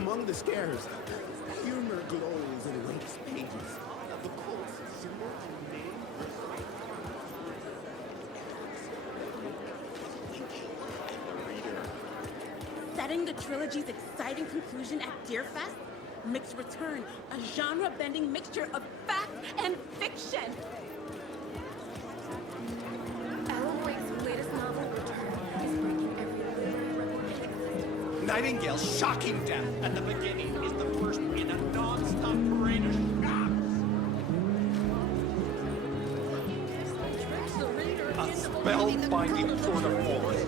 Among the scares, humor glows in Wake's pages. The Colt's symbol and name Setting the trilogy's exciting conclusion at Deerfest, Mick's Return, a genre-bending mixture of fact and fiction. Alan Wake's latest novel, Return, is breaking every Nightingale's shocking death at the beginning is the first in a non-stop parade of shocks. A spellbinding tour de force.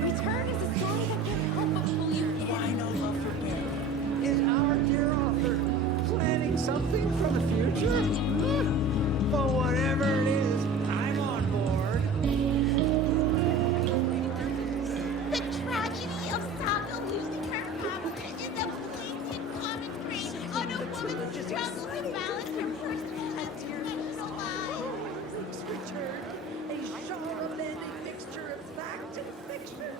Return is a story that can't help but pull you in. Why no love for Bear? Is our dear author planning something for the future? But whatever it is, I'm on board. The tragedy of Samuel losing her family is a blatant commentary on a woman's struggle to balance her personal and professional life. Wake's Return, a genre-bending mixture of fact and fiction.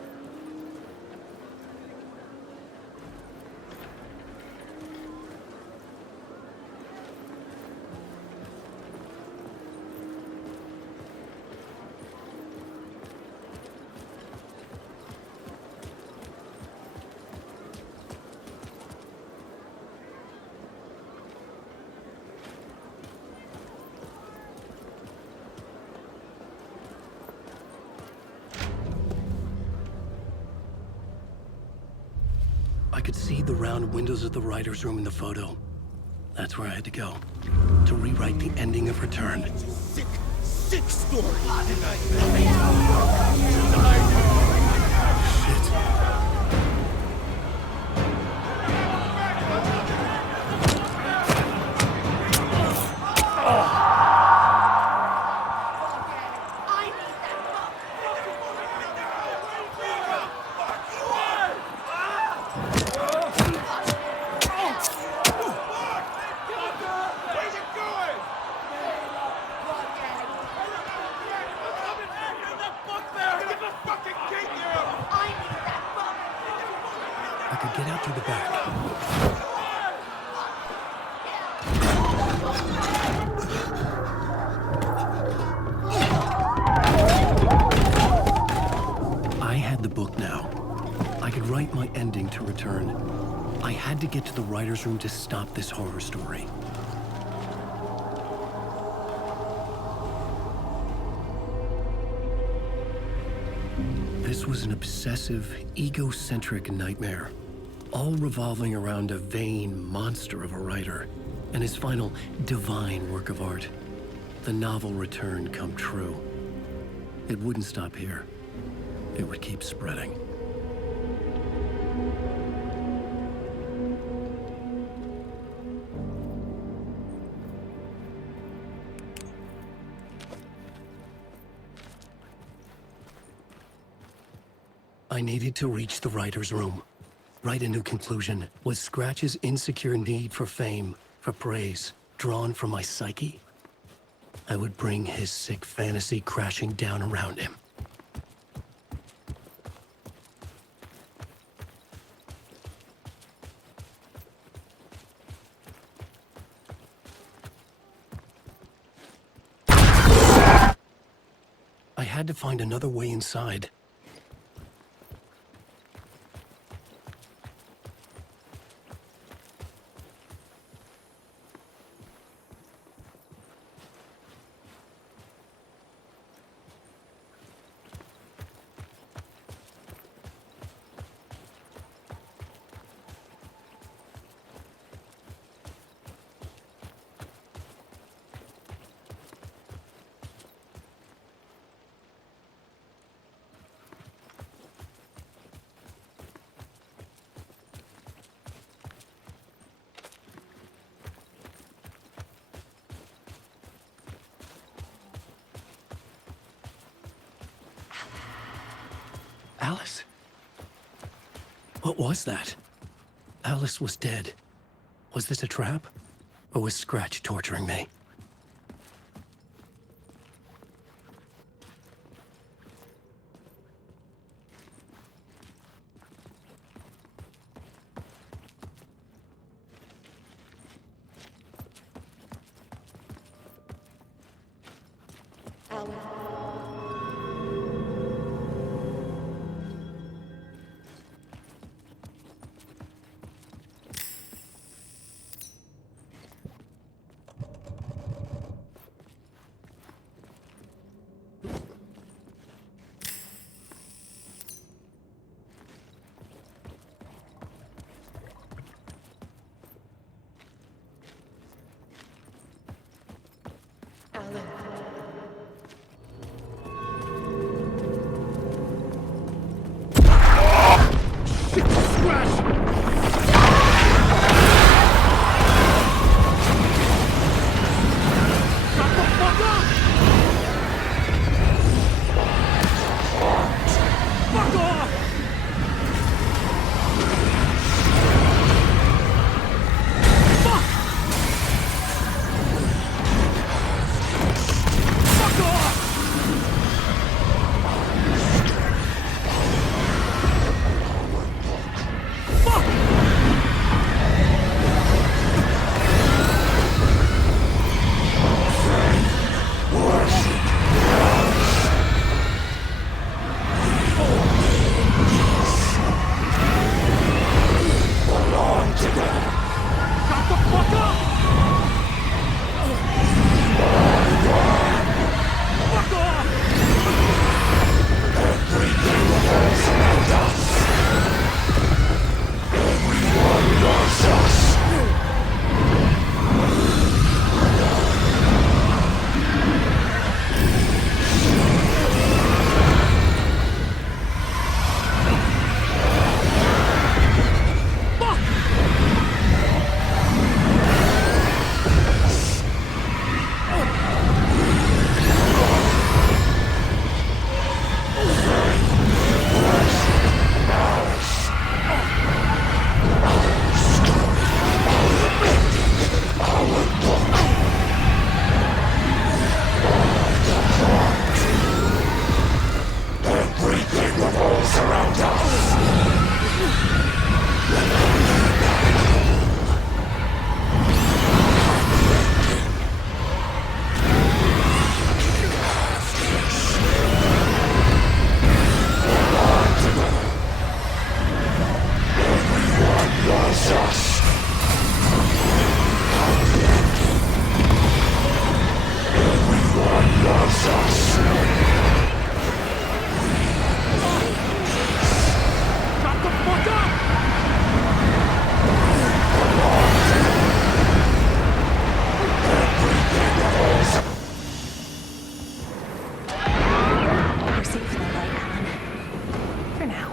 I could see the round windows of the writer's room in the photo. That's where I had to go. To rewrite the ending of Return. sick, sick story. Shit. I could get out through the back. I had the book now. I could write my ending to Return. I had to get to the writer's room to stop this horror story. This was an obsessive, egocentric nightmare, all revolving around a vain monster of a writer and his final divine work of art, the novel Return come true. It wouldn't stop here. It would keep spreading. I needed to reach the writer's room. Write a new conclusion. Was Scratch's insecure need for fame, for praise, drawn from my psyche? I would bring his sick fantasy crashing down around him. I had to find another way inside. Alice? What was that? Alice was dead. Was this a trap? Or was Scratch torturing me? Alan. Alan. We're safe in the light, Alan. For now.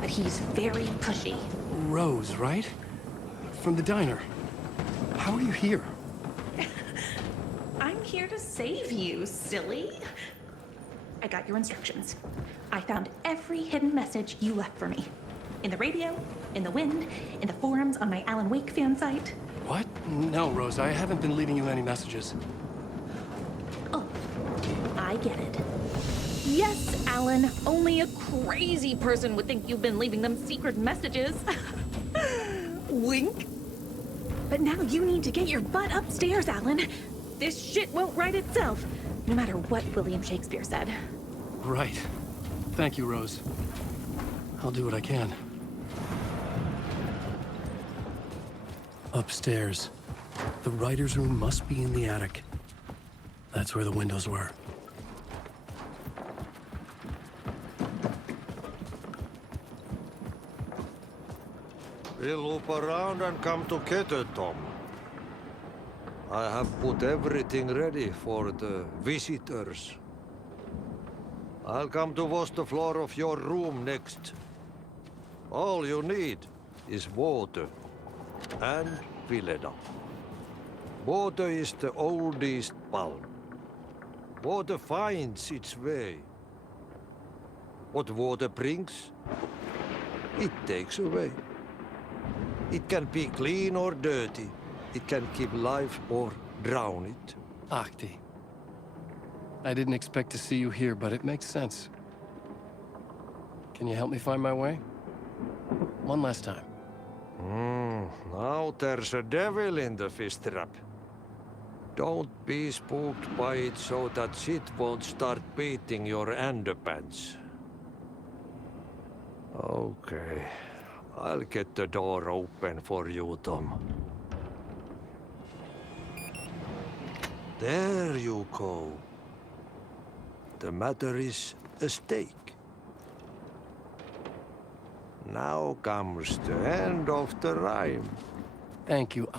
But he's very pushy. Rose, right? From the diner. How are you here? I'm here to save you, silly. I got your instructions. I found every hidden message you left for me. In the radio, in the wind, in the forums on my Alan Wake fan site. What? No, Rose, I haven't been leaving you any messages. Oh, I get it. Yes, Alan, only a crazy person would think you've been leaving them secret messages. Wink. But now you need to get your butt upstairs, Alan. This shit won't right itself, no matter what William Shakespeare said. Right. Thank you, Rose. I'll do what I can. Upstairs. The writer's room must be in the attic. That's where the windows were. We'll loop around and come together, Tom. I have put everything ready for the visitors. I'll come to wash the floor of your room next. All you need is water and fill it up. Water is the oldest bulb. Water finds its way. What water brings, it takes away. It can be clean or dirty. It can keep life or drown it. Ahti. I didn't expect to see you here, but it makes sense. Can you help me find my way? One last time. Now there's a devil in the fish trap. Don't be spooked by it so that shit won't start beating your underpants. Okay, I'll get the door open for you, Tom. There you go. The matter is a stake. Now comes the end of the rhyme. Thank you.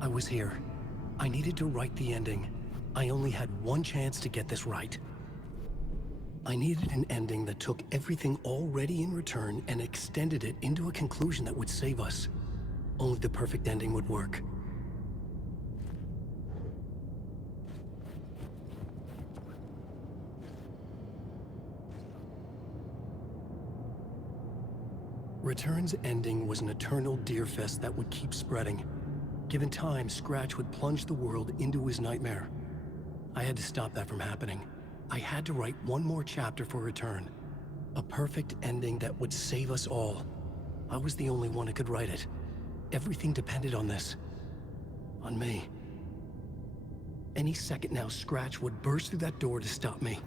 I was here. I needed to write the ending. I only had one chance to get this right. I needed an ending that took everything already in return and extended it into a conclusion that would save us. Only the perfect ending would work. Return's ending was an eternal Deerfest that would keep spreading. Given time, Scratch would plunge the world into his nightmare. I had to stop that from happening. I had to write one more chapter for Return. A perfect ending that would save us all. I was the only one who could write it. Everything depended on this. On me. Any second now, Scratch would burst through that door to stop me.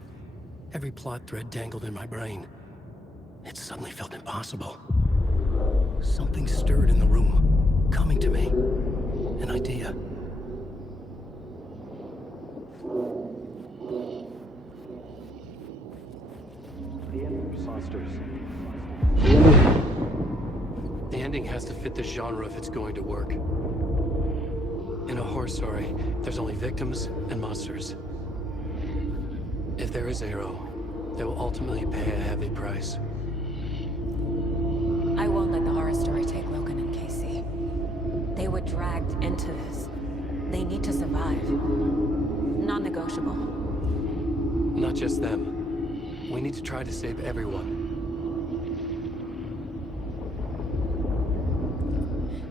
Every plot thread dangled in my brain. It suddenly felt impossible. Something stirred in the room, coming to me. An idea. The ending has to fit the genre if it's going to work. In a horror story, there's only victims and monsters. If there is Arrow, they will ultimately pay a heavy price. I won't let the horror story take Logan and Casey. They were dragged into this. They need to survive. Non-negotiable. Not just them. We need to try to save everyone.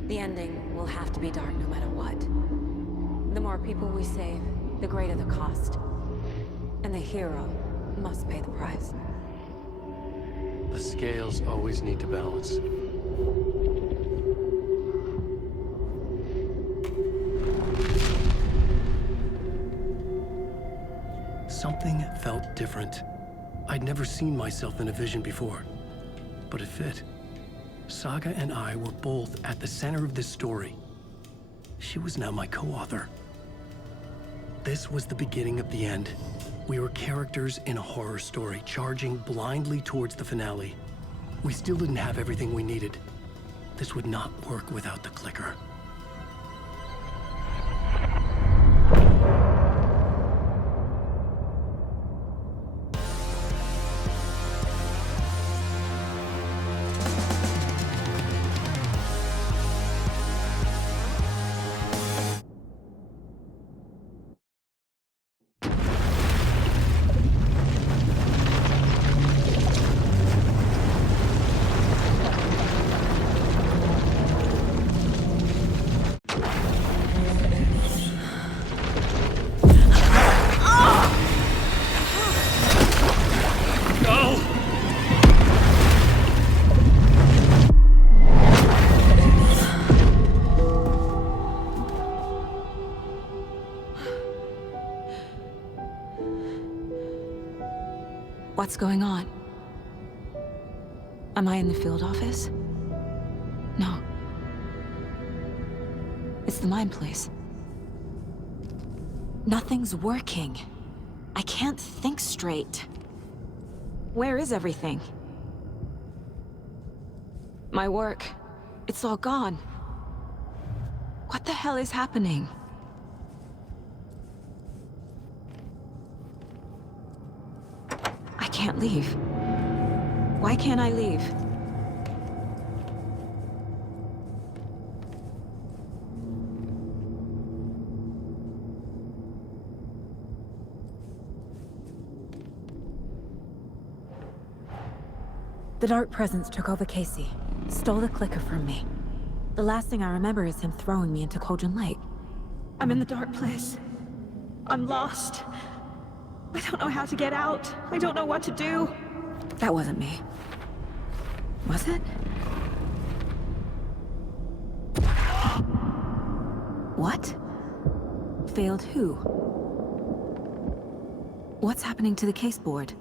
The ending will have to be dark no matter what. The more people we save, the greater the cost. And the hero must pay the price. The scales always need to balance. Something felt different. I'd never seen myself in a vision before, but it fit. Saga and I were both at the center of this story. She was now my co-author. This was the beginning of the end. We were characters in a horror story, charging blindly towards the finale. We still didn't have everything we needed. This would not work without the clicker. What's going on? Am I in the field office? No. It's the mine place. Nothing's working. I can't think straight. Where is everything? My work, it's all gone. What the hell is happening? I can't leave. Why can't I leave? The Dark Presence took over Casey, stole the clicker from me. The last thing I remember is him throwing me into Cauldron Lake. I'm in the dark place. I'm lost. I don't know how to get out. I don't know what to do. That wasn't me. Was it? What? Failed who? What's happening to the case board?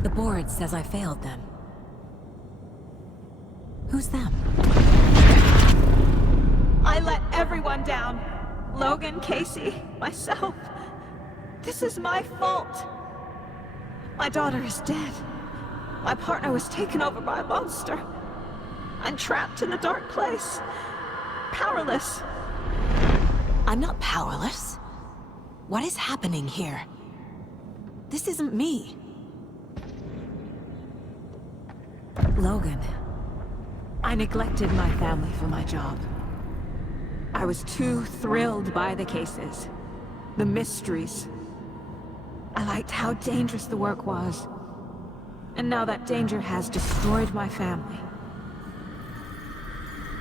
The board says I failed them. Who's them? I let everyone down. Logan, Casey, myself. This is my fault. My daughter is dead. My partner was taken over by a monster. I'm trapped in a dark place. Powerless. I'm not powerless. What is happening here? This isn't me. Logan, I neglected my family for my job. I was too thrilled by the cases, the mysteries. I liked how dangerous the work was. And now that danger has destroyed my family.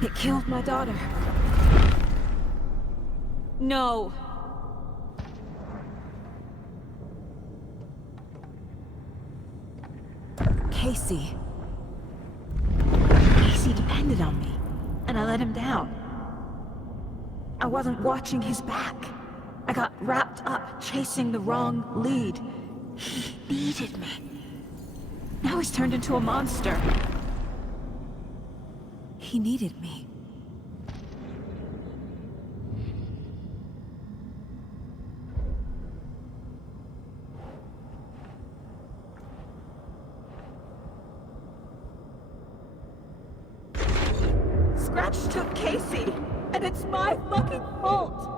It killed my daughter. No. Casey. Casey depended on me, and I let him down. I wasn't watching his back. I got wrapped up chasing the wrong lead. He needed me. Now he's turned into a monster. He needed me. Scratch took Casey, and it's my fucking fault.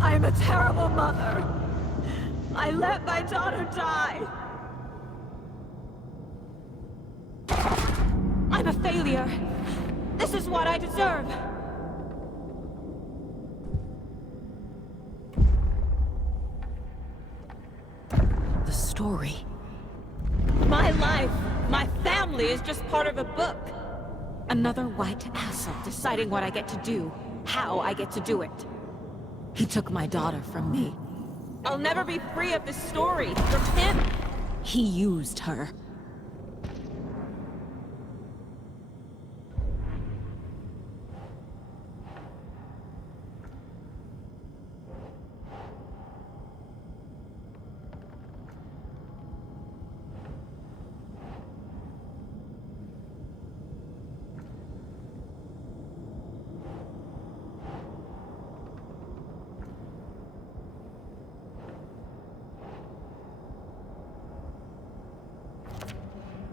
I'm a terrible mother. I let my daughter die. I'm a failure. This is what I deserve. The story. My life, my family is just part of a book. Another white asshole deciding what I get to do, how I get to do it. He took my daughter from me. I'll never be free of this story from him. He used her.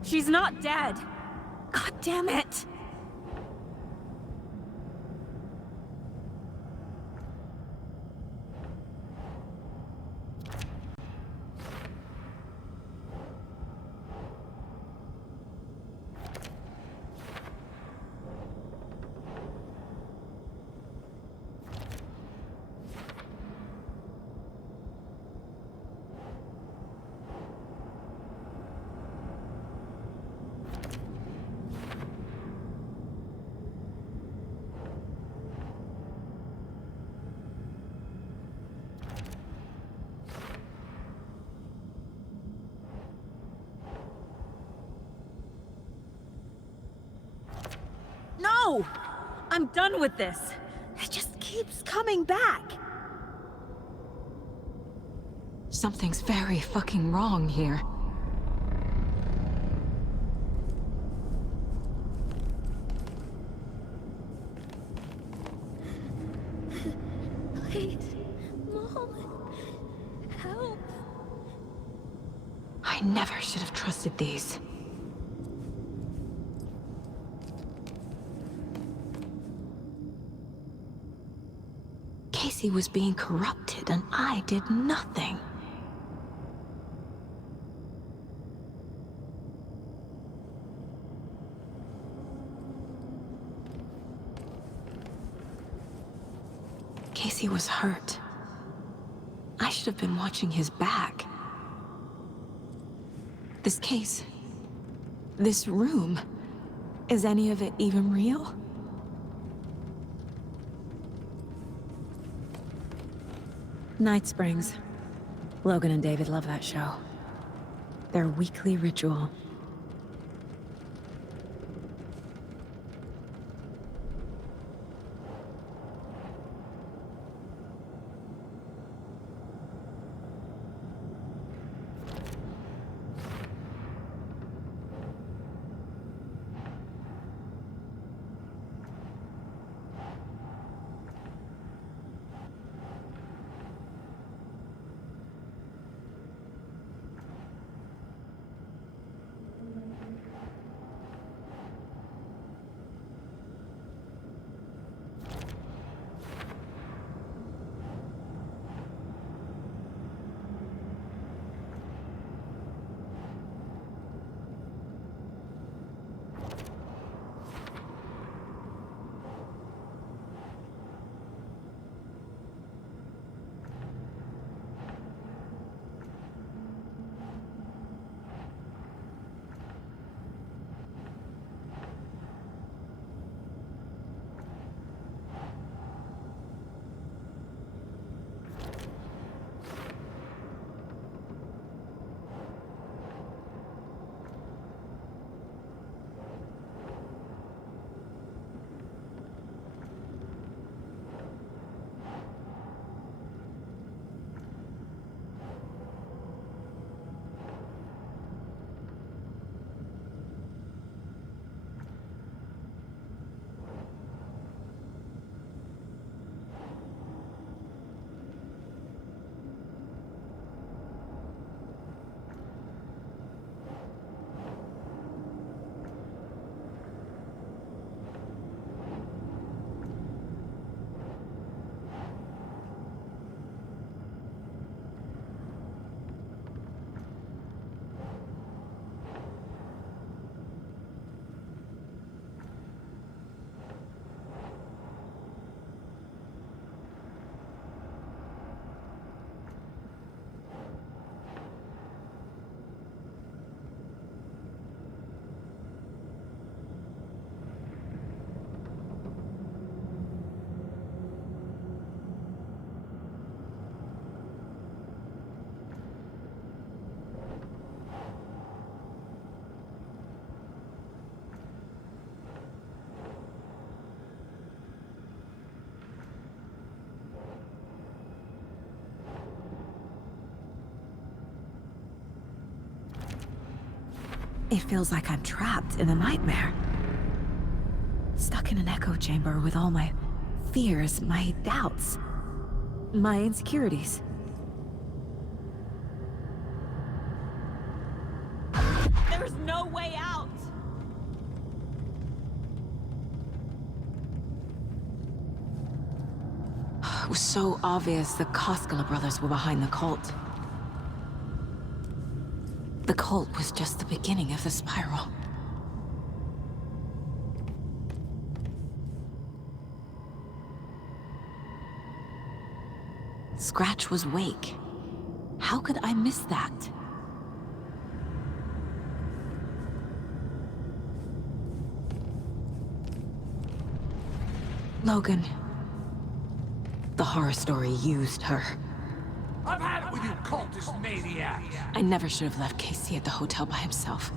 She's not dead. God damn it. No! I'm done with this. It just keeps coming back. Something's very fucking wrong here. Please, Mom, help. I never should have trusted these. Casey. Casey was being corrupted, and I did nothing. Casey was hurt. I should have been watching his back. This case, this room, is any of it even real? Night Springs. Logan and David love that show. Their weekly ritual. It feels like I'm trapped in a nightmare. Stuck in an echo chamber with all my fears, my doubts, my insecurities. There's no way out! It was so obvious the Koskela brothers were behind the cult. The cult was just the beginning of the spiral. Scratch was Wake. How could I miss that? Logan. The horror story used her. I've had it with you cultist maniacs! I never should have left Casey at the hotel by himself.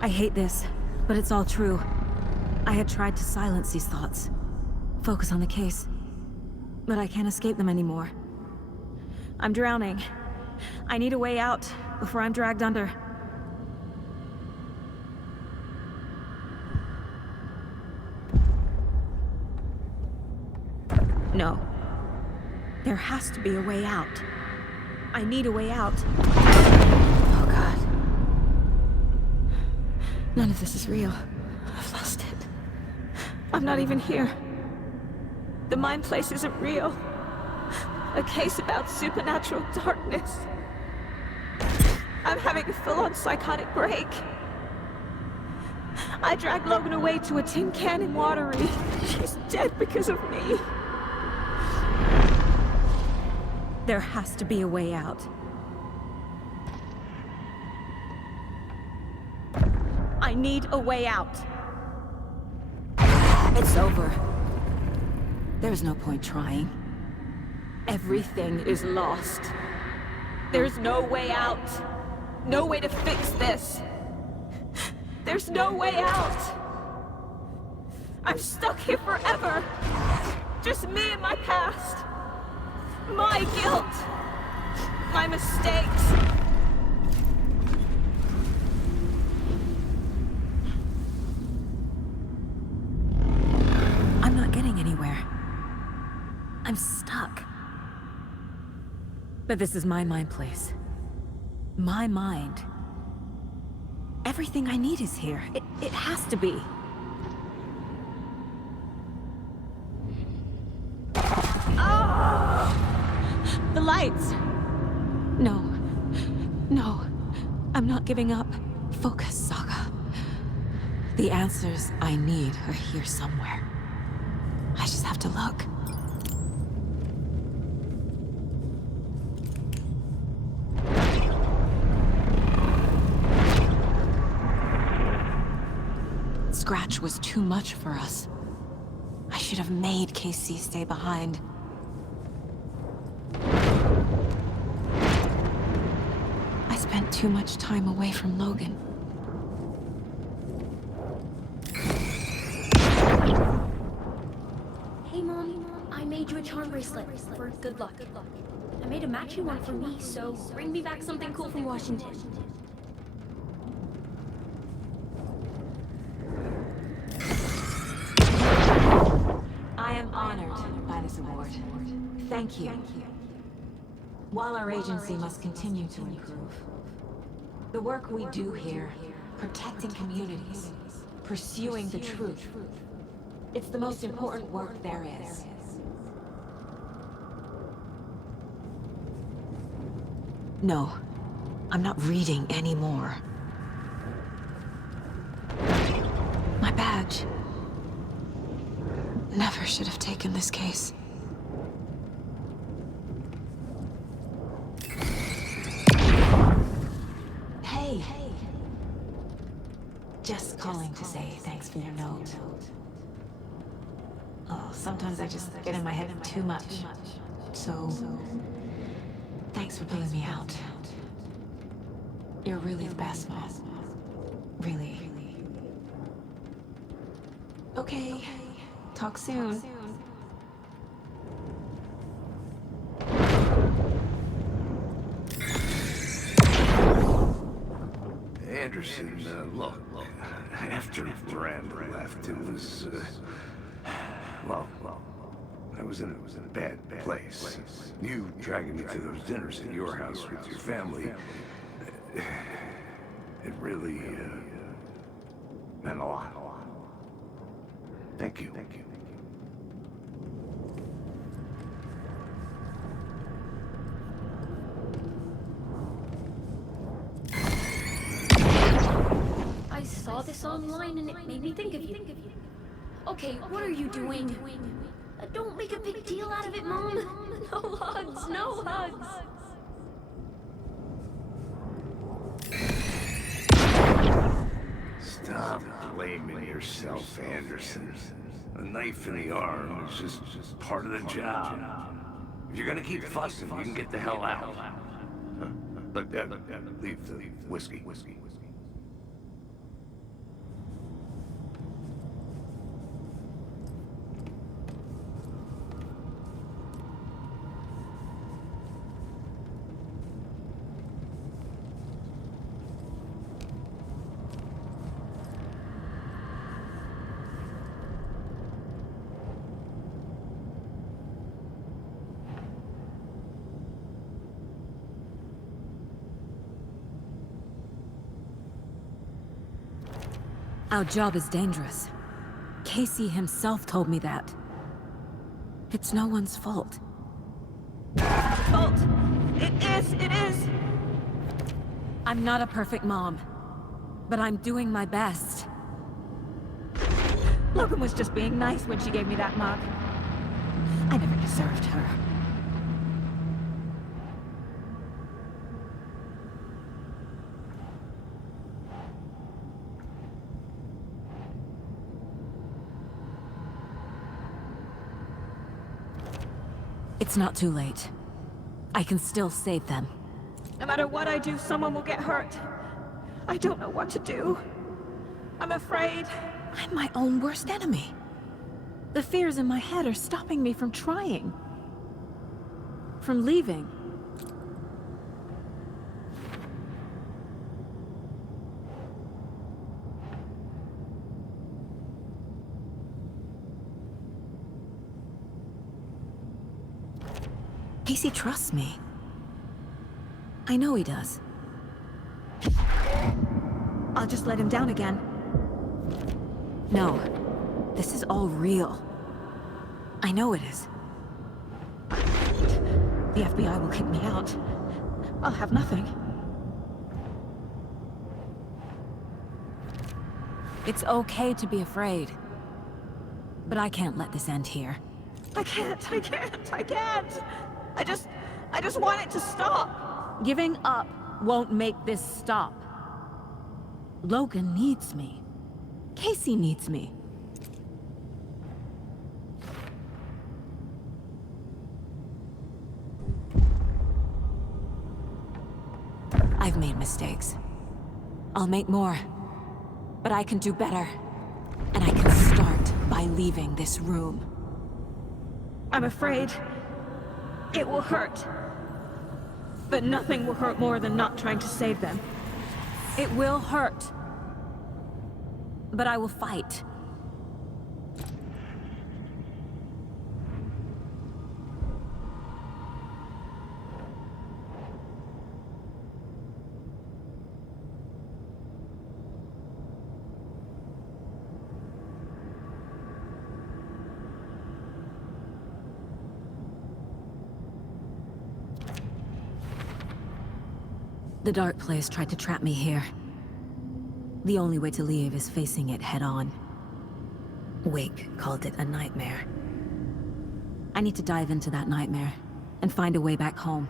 I hate this, but it's all true. I had tried to silence these thoughts. Focus on the case. But I can't escape them anymore. I'm drowning. I need a way out before I'm dragged under. No. There has to be a way out. I need a way out. Oh God. None of this is real. I've lost it. I'm not even here. The mind place isn't real. A case about supernatural darkness. I'm having a full-on psychotic break. I dragged Logan away to a tin can in Watery. She's dead because of me. There has to be a way out. I need a way out. It's over. There's no point trying. Everything is lost. There's no way out. No way to fix this. There's no way out. I'm stuck here forever. Just me and my past. My guilt. My mistakes. I'm not getting anywhere. I'm stuck. But this is my mind place. My mind. Everything I need is here. It has to be. Oh! The lights! No. No. I'm not giving up. Focus, Saga. The answers I need are here somewhere. I just have to look. Scratch was too much for us. I should have made KC stay behind. I spent too much time away from Logan. Hey Mom, I made you a charm bracelet for good luck. I made a matching one for me, so bring me back something cool from Washington. I am honored by this award. Thank you. While our agency must continue to improve, the work we do here, protecting communities, pursuing the truth, it's the most important work there is. No, I'm not reading anymore. My badge. Never should have taken this case. Hey. Just calling to say thanks for your note. Oh, sometimes I just get in my head too much. So, thanks for pulling me out. You're really the best, Mom. Really. Okay. Talk soon. Anderson, look, after Miranda left, it was, well, I was in a bad place. You dragging me to those dinners at your house with your family, it really, meant a lot. Thank you. I saw this online and it made me think of you. Okay, what are you doing? Don't make a big deal out of it, Mom. No hugs, no hugs. Stop blaming yourself, Anderson. A knife in the arm is just part of the job. If you're gonna keep fussing, you can get the hell out. Look, leave the whiskey. Our job is dangerous. Casey himself told me that. It's no one's fault. Fault! It is! I'm not a perfect mom, but I'm doing my best. Logan was just being nice when she gave me that mug. I never deserved her. It's not too late. I can still save them. No matter what I do, someone will get hurt. I don't know what to do. I'm afraid. I'm my own worst enemy. The fears in my head are stopping me from trying. From leaving. Casey trusts me. I know he does. I'll just let him down again. No. This is all real. I know it is. The FBI will kick me out. I'll have nothing. It's okay to be afraid. But I can't let this end here. I can't. I just want it to stop. Giving up won't make this stop. Logan needs me. Casey needs me. I've made mistakes. I'll make more. But I can do better. And I can start by leaving this room. I'm afraid it will hurt. But nothing will hurt more than not trying to save them. It will hurt. But I will fight. The Dark Place tried to trap me here. The only way to leave is facing it head-on. Wake called it a nightmare. I need to dive into that nightmare and find a way back home.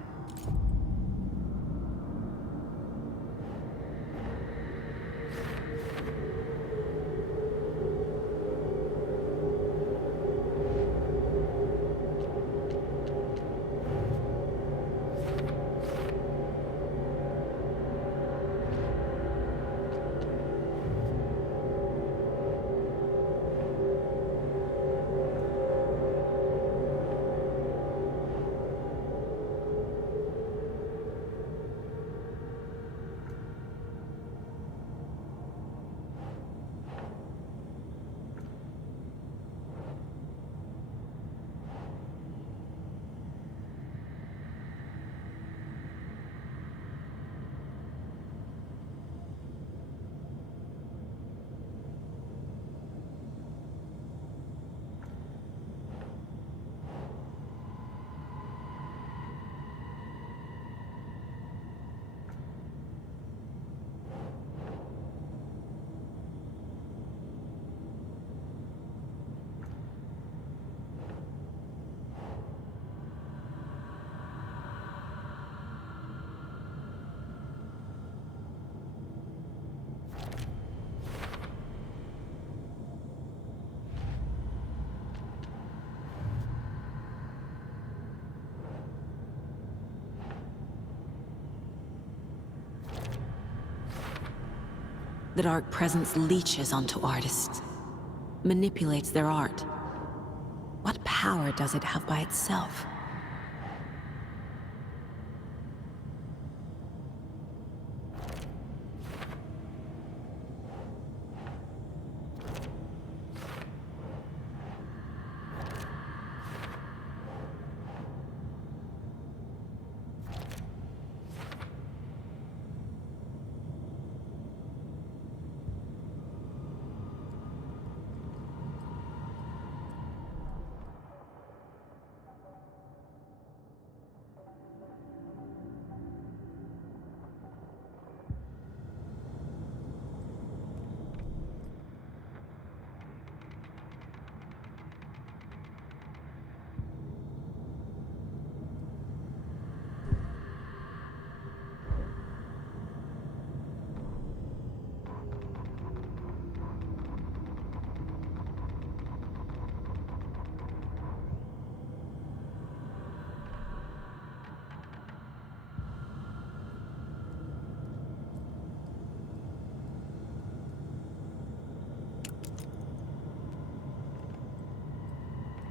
The Dark Presence leeches onto artists, manipulates their art. What power does it have by itself?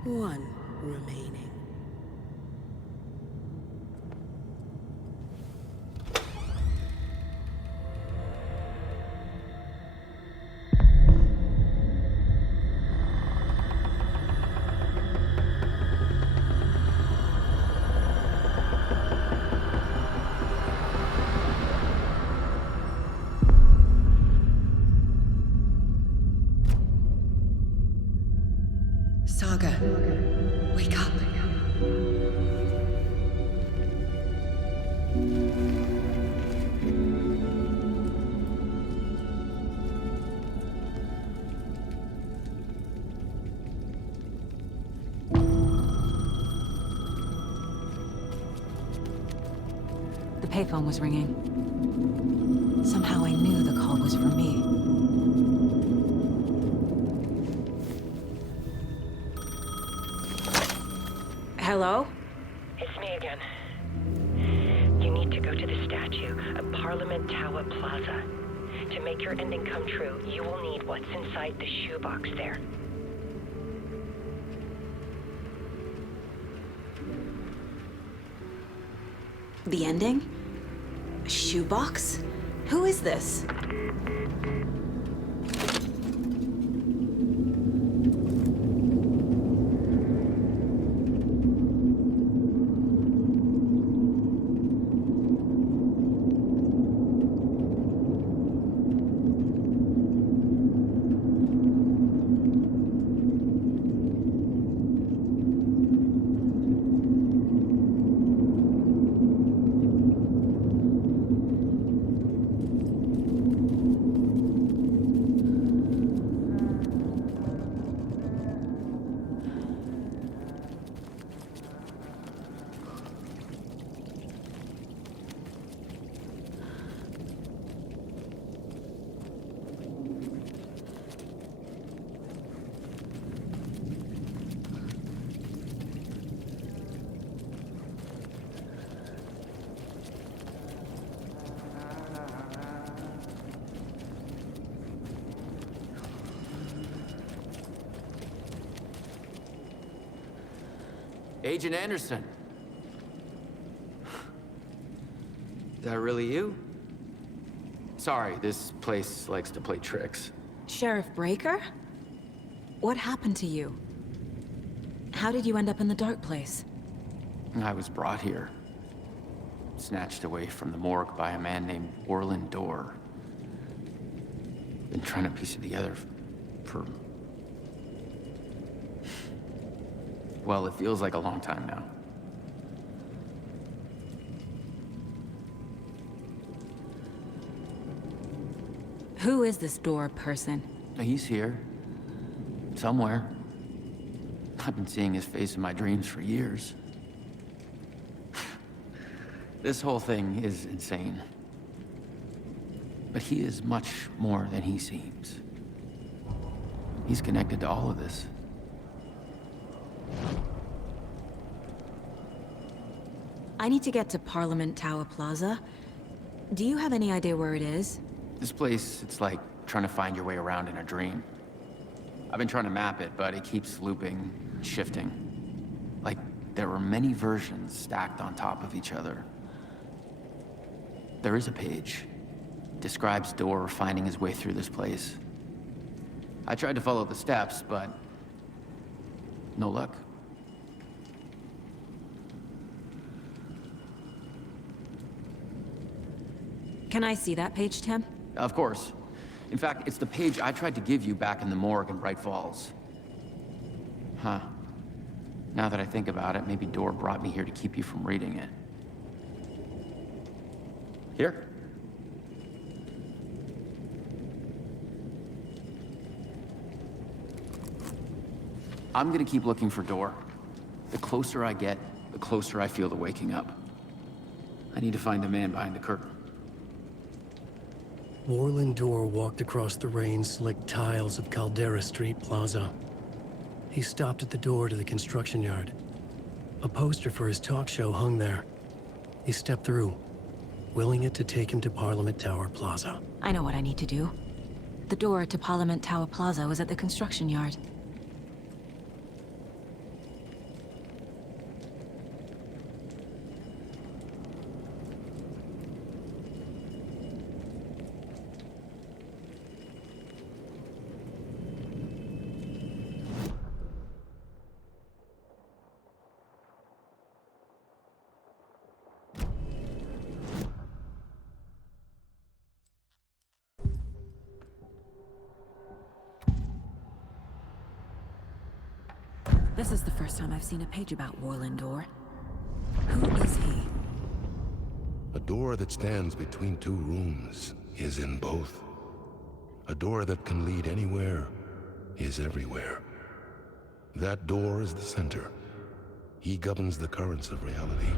One remaining. Saga, wake up. The payphone was ringing. Somehow I knew the call was for me. Hello? It's me again. You need to go to the statue at Parliament Tower Plaza. To make your ending come true, you will need what's inside the shoebox there. The ending? A shoebox? Who is this? Agent Anderson. Is that really you? Sorry, this place likes to play tricks. Sheriff Breaker? What happened to you? How did you end up in the dark place? I was brought here. Snatched away from the morgue by a man named Orland Dorr. Been trying to piece it together for... well, it feels like a long time now. Who is this Dorr person? He's here. Somewhere. I've been seeing his face in my dreams for years. This whole thing is insane. But he is much more than he seems. He's connected to all of this. I need to get to Parliament Tower Plaza. Do you have any idea where it is? This place, it's like trying to find your way around in a dream. I've been trying to map it, but it keeps looping, shifting. Like there were many versions stacked on top of each other. There is a page. Describes Dorr finding his way through this place. I tried to follow the steps, but no luck. Can I see that page, Tim? Of course. In fact, it's the page I tried to give you back in the morgue in Bright Falls. Huh. Now that I think about it, maybe Dorr brought me here to keep you from reading it. Here. I'm gonna keep looking for Dorr. The closer I get, the closer I feel to waking up. I need to find the man behind the curtain. Orland Dorr walked across the rain-slicked tiles of Caldera Street Plaza. He stopped at the door to the construction yard. A poster for his talk show hung there. He stepped through, willing it to take him to Parliament Tower Plaza. I know what I need to do. The door to Parliament Tower Plaza was at the construction yard. This is the first time I've seen a page about Warlin Door. Who is he? A door that stands between two rooms is in both. A door that can lead anywhere is everywhere. That door is the center. He governs the currents of reality.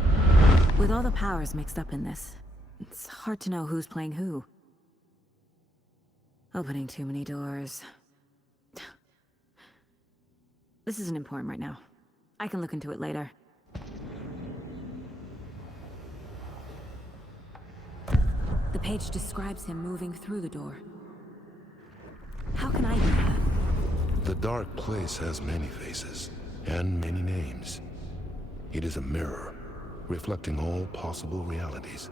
With all the powers mixed up in this, it's hard to know who's playing who. Opening too many doors. This isn't important right now. I can look into it later. The page describes him moving through the door. How can I do that? The dark place has many faces, and many names. It is a mirror, reflecting all possible realities.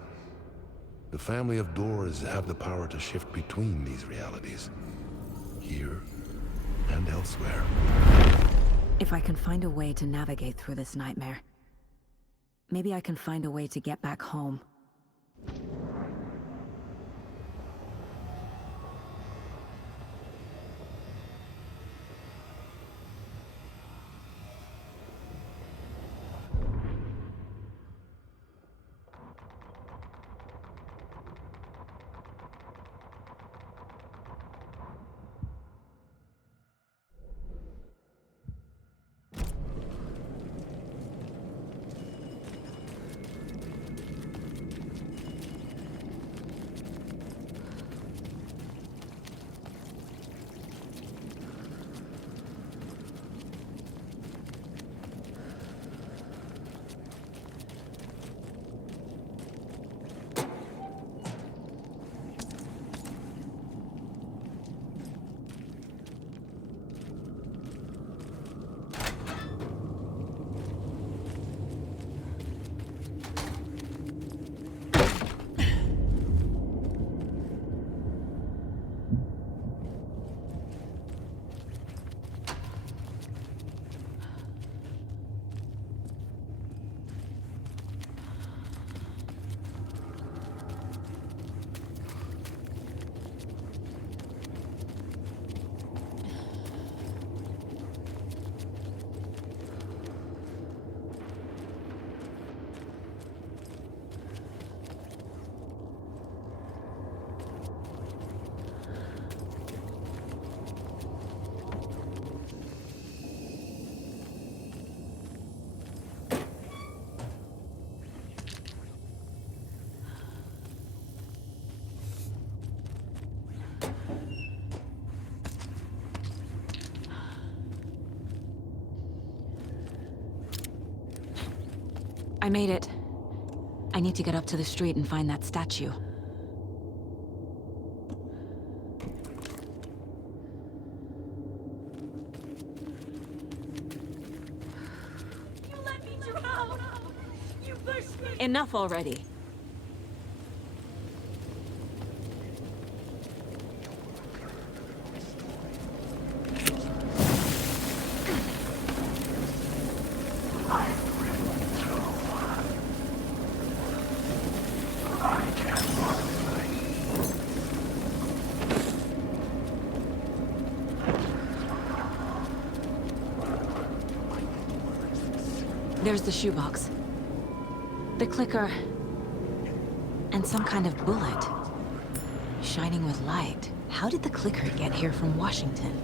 The family of doors have the power to shift between these realities, here and elsewhere. If I can find a way to navigate through this nightmare, maybe I can find a way to get back home. I made it. I need to get up to the street and find that statue. You let me drown! You pushed me! Enough already. There's the shoebox. The clicker. And some kind of bullet. Shining with light. How did the clicker get here from Washington?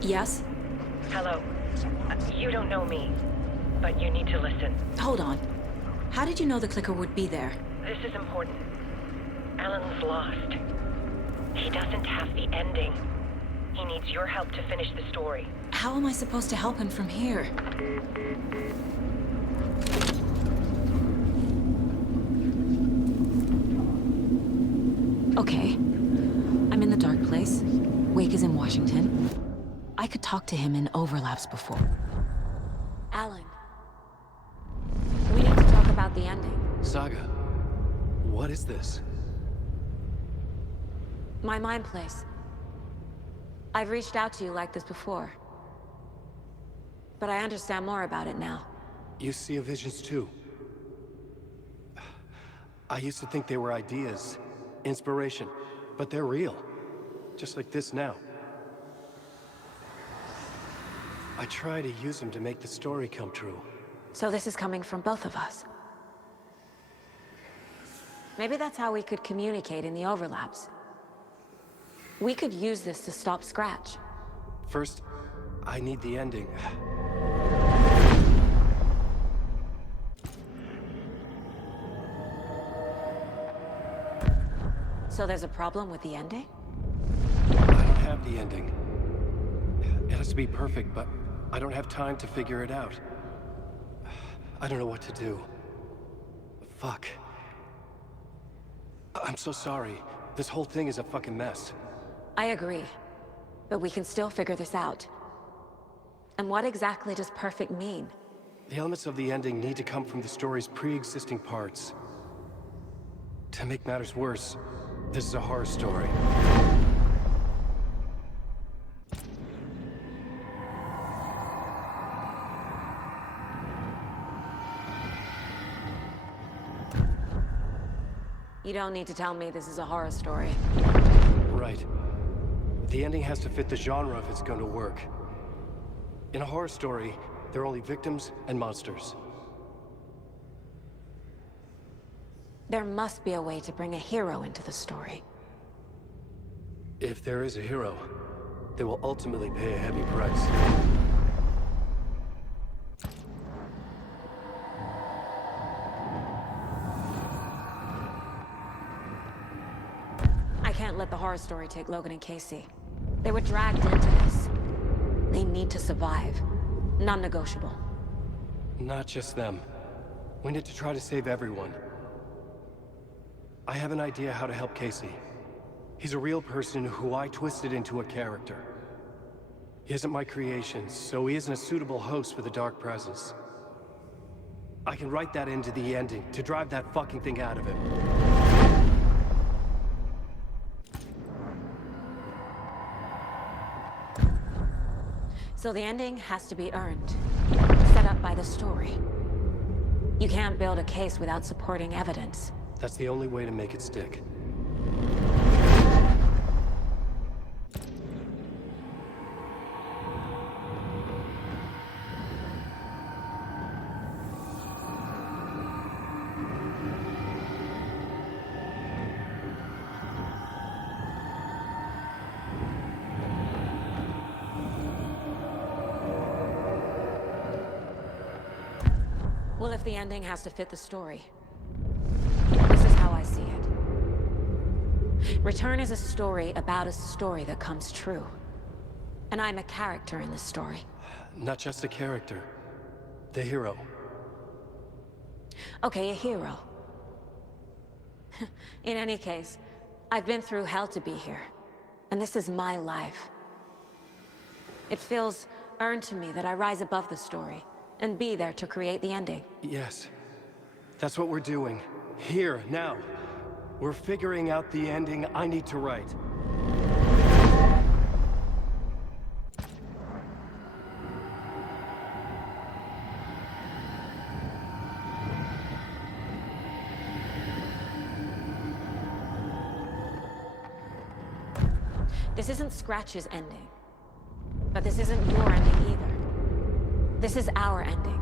Yes? Hello. You don't know me, but you need to listen. Hold on. How did you know the clicker would be there? This is important. Alan's lost. He doesn't have the ending. He needs your help to finish the story. How am I supposed to help him from here? Okay. I'm in the dark place. Wake is in Washington. I could talk to him in overlaps before. Alan. We need to talk about the ending. Saga, what is this? My mind place. I've reached out to you like this before. But I understand more about it now. You see visions too. I used to think they were ideas, inspiration, but they're real. Just like this now. I try to use them to make the story come true. So this is coming from both of us. Maybe that's how we could communicate in the overlaps. We could use this to stop Scratch. First, I need the ending. So there's a problem with the ending? I don't have the ending. It has to be perfect, but I don't have time to figure it out. I don't know what to do. Fuck. I'm so sorry. This whole thing is a fucking mess. I agree. But we can still figure this out. And what exactly does perfect mean? The elements of the ending need to come from the story's pre-existing parts. To make matters worse, this is a horror story. You don't need to tell me this is a horror story. Right. The ending has to fit the genre if it's going to work. In a horror story, there are only victims and monsters. There must be a way to bring a hero into the story. If there is a hero, they will ultimately pay a heavy price. I can't let the horror story take Logan and Casey. They were dragged into this. They need to survive. Non-negotiable. Not just them. We need to try to save everyone. I have an idea how to help Casey. He's a real person who I twisted into a character. He isn't my creation, so he isn't a suitable host for the Dark Presence. I can write that into the ending to drive that fucking thing out of him. So the ending has to be earned. Set up by the story. You can't build a case without supporting evidence. That's the only way to make it stick. Well, if the ending has to fit the story, this is how I see it. Return is a story about a story that comes true. And I'm a character in this story. Not just a character. The hero. Okay, a hero. In any case, I've been through hell to be here. And this is my life. It feels earned to me that I rise above the story and be there to create the ending. Yes. That's what we're doing. Here, now. We're figuring out the ending I need to write. This isn't Scratch's ending. But this isn't your ending either. This is our ending.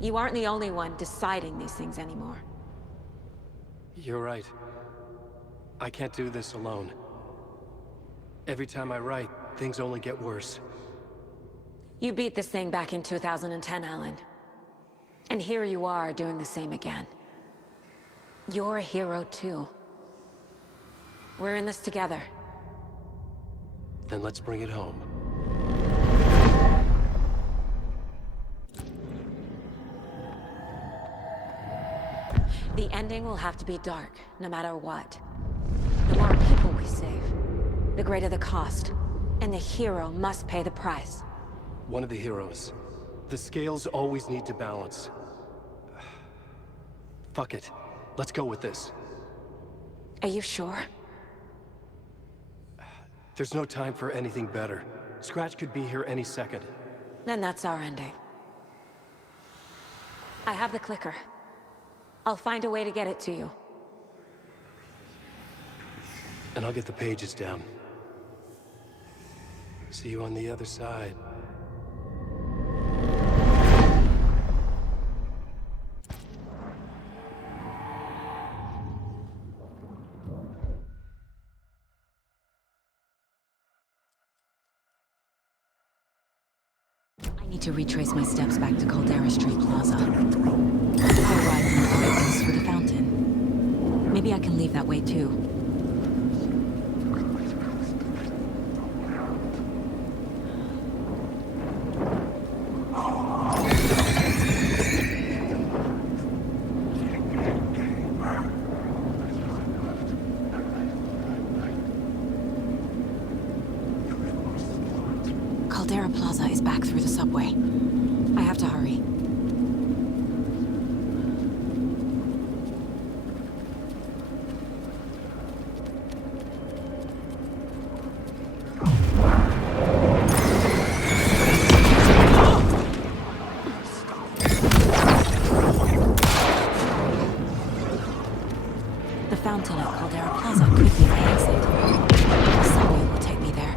You aren't the only one deciding these things anymore. You're right. I can't do this alone. Every time I write, things only get worse. You beat this thing back in 2010, Alan. And here you are doing the same again. You're a hero too. We're in this together. Then let's bring it home. The ending will have to be dark, no matter what. The more people we save, the greater the cost. And the hero must pay the price. One of the heroes. The scales always need to balance. Fuck it. Let's go with this. Are you sure? There's no time for anything better. Scratch could be here any second. Then that's our ending. I have the clicker. I'll find a way to get it to you. And I'll get the pages down. See you on the other side. I need to retrace my steps back to Caldera Street Plaza. I arrived in the place for the fountain. Maybe I can leave that way too. Caldera Plaza is back through the subway. I have to hurry. The fountain at Caldera Plaza could be the exit. The subway will take me there.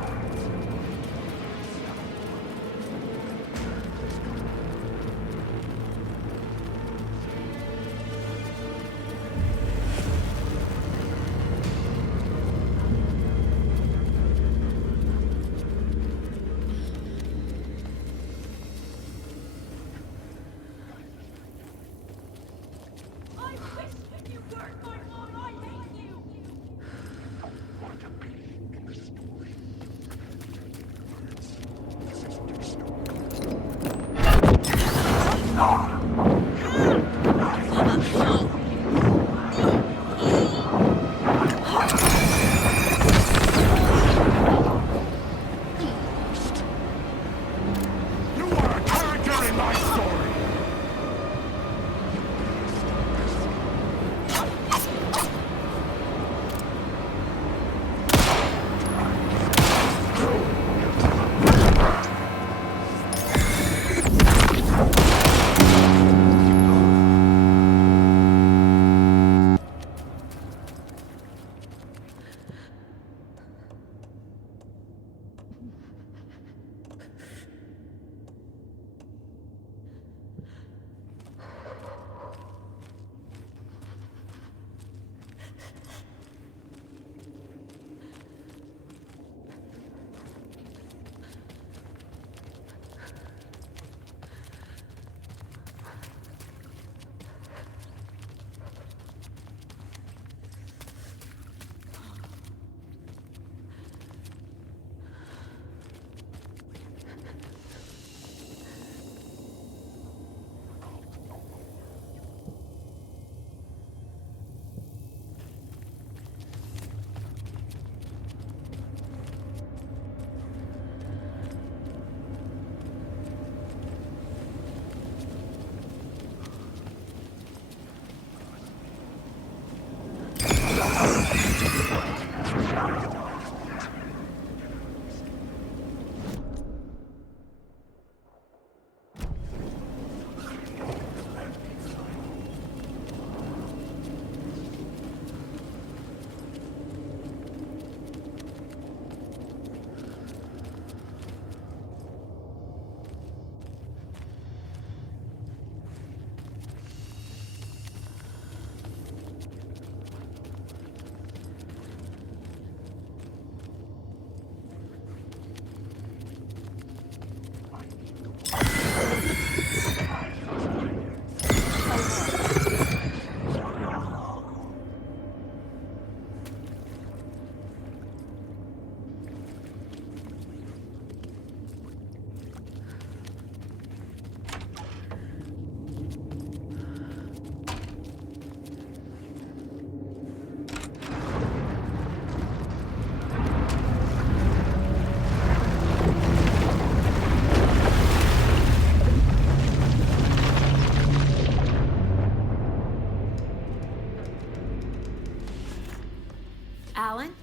Alan?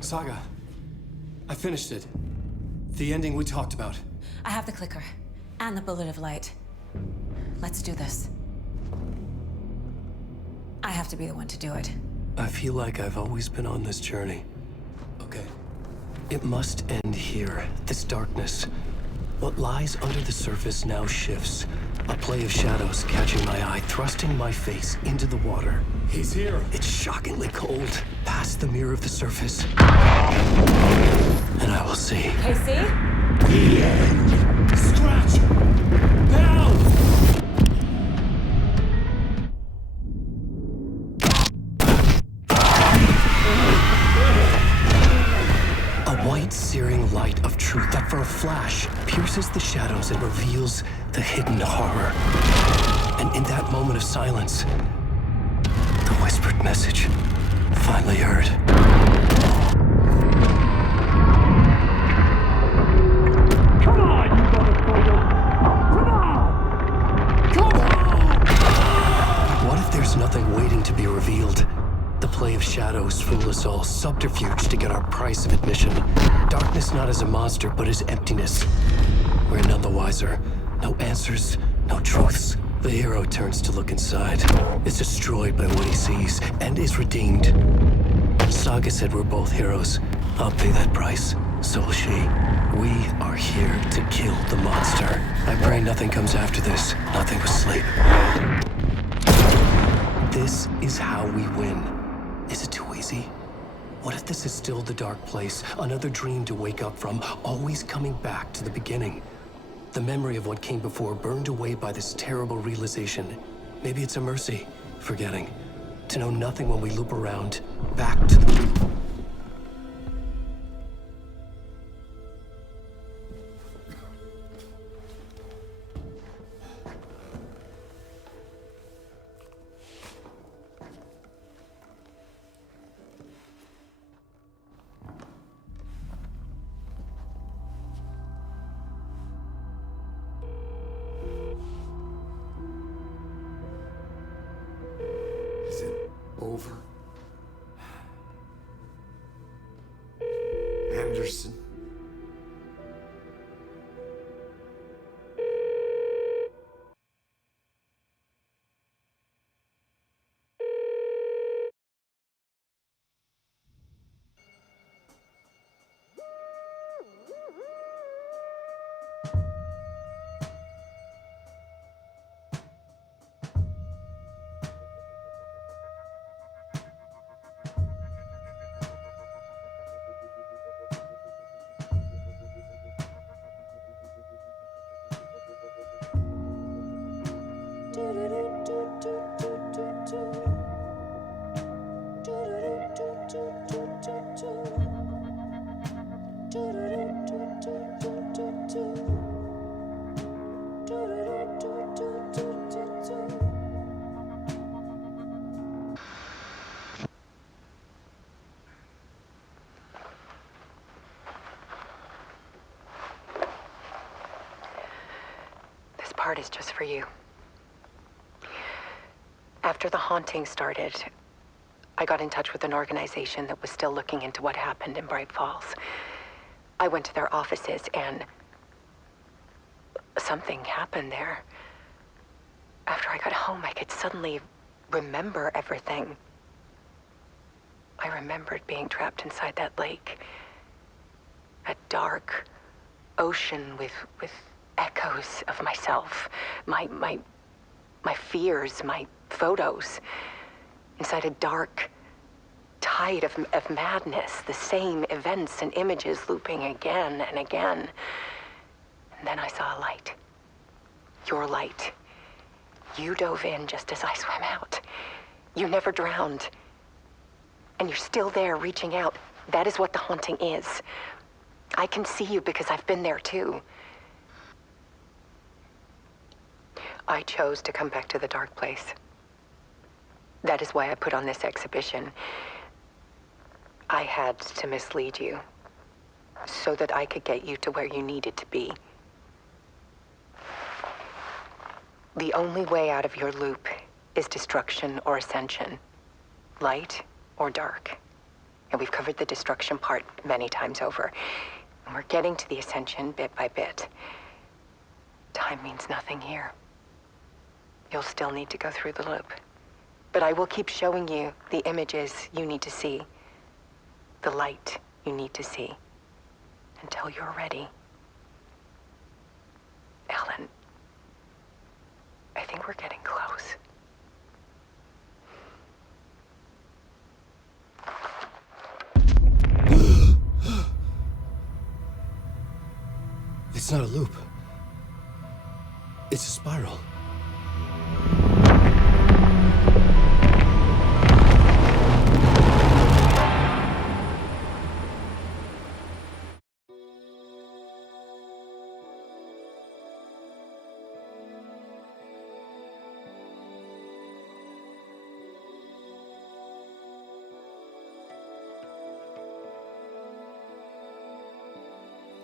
Saga, I finished it. The ending we talked about. I have the clicker. And the bullet of light. Let's do this. I have to be the one to do it. I feel like I've always been on this journey. Okay. It must end here. This darkness. What lies under the surface now shifts. A play of shadows catching my eye, thrusting my face into the water. He's here. It's shockingly cold. Past the mirror of the surface. And I will see. Casey? The end. Scratch! Now! A white, searing light of truth that for a flash pierces the shadows and reveals the hidden horror. And in that moment of silence, the whispered message finally heard. Come on, you motherfucker! Come on! Come on! What if there's nothing waiting to be revealed? The play of shadows fool us all, subterfuge to get our price of admission. Darkness not as a monster, but as emptiness. We're none the wiser. No answers, no truths. The hero turns to look inside, is destroyed by what he sees, and is redeemed. Saga said we're both heroes. I'll pay that price. So will she. We are here to kill the monster. I pray nothing comes after this. Nothing but sleep. This is how we win. Is it too easy? What if this is still the dark place? Another dream to wake up from, always coming back to the beginning. The memory of what came before burned away by this terrible realization. Maybe it's a mercy, forgetting. To know nothing when we loop around, back to the... Is it over? Anderson? This part is just for you. After the haunting started, I got in touch with an organization that was still looking into what happened in Bright Falls. I went to their offices and something happened there. After I got home, I could suddenly remember everything. I remembered being trapped inside that lake. A dark ocean with echoes of myself, my fears, my photos, inside a dark tide of madness, the same events and images looping again and again. And then I saw a light. Your light. You dove in just as I swam out. You never drowned. And you're still there reaching out. That is what the haunting is. I can see you because I've been there too. I chose to come back to the dark place. That is why I put on this exhibition. I had to mislead you so that I could get you to where you needed to be. The only way out of your loop is destruction or ascension. Light or dark. And we've covered the destruction part many times over. And we're getting to the ascension bit by bit. Time means nothing here. You'll still need to go through the loop. But I will keep showing you the images you need to see, the light you need to see, until you're ready. Alan, I think we're getting close. It's not a loop. It's a spiral.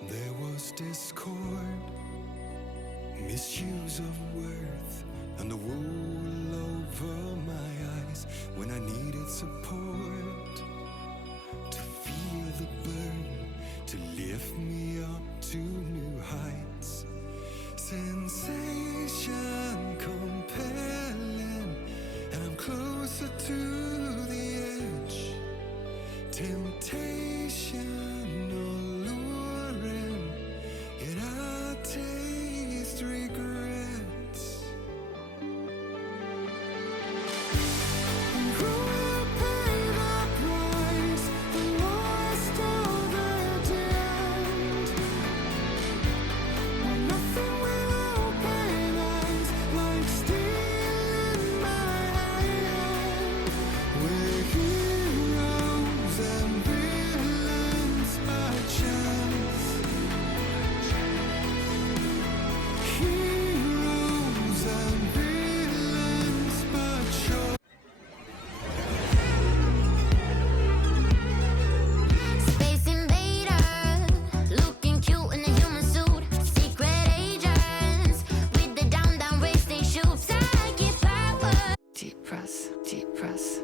There was discord, misuse of worth, and the wool over my eyes when I needed support. To feel the burn, to lift me up to new heights. Sensation compelling, and I'm closer to the edge. Temptation alluring, yet I taste regrets. And who will pay the price, the lost or the damned? When nothing will open eyes like steel in my hand. We're heroes and villains by chance. Heroes and villains by choice. Space invader, looking cute in a human suit. Secret agents with the down race they shoot. Psychic power. Deep press, deep press.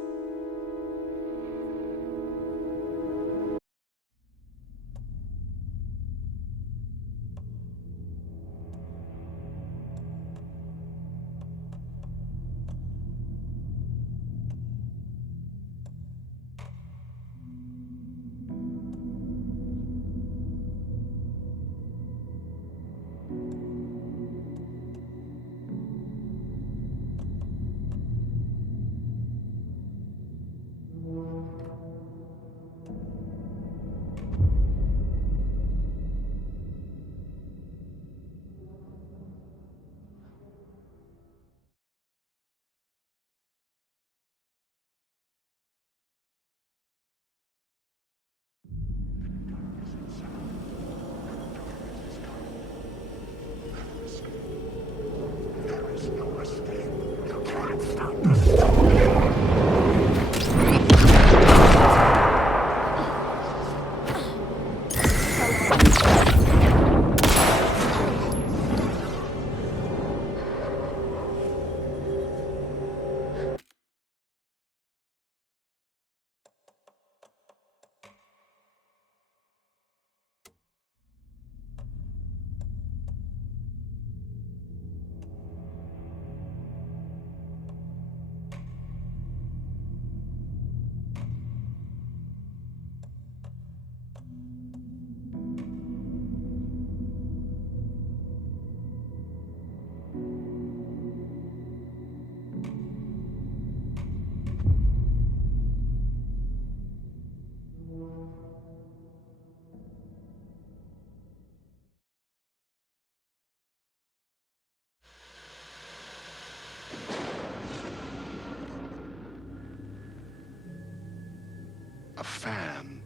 A fan.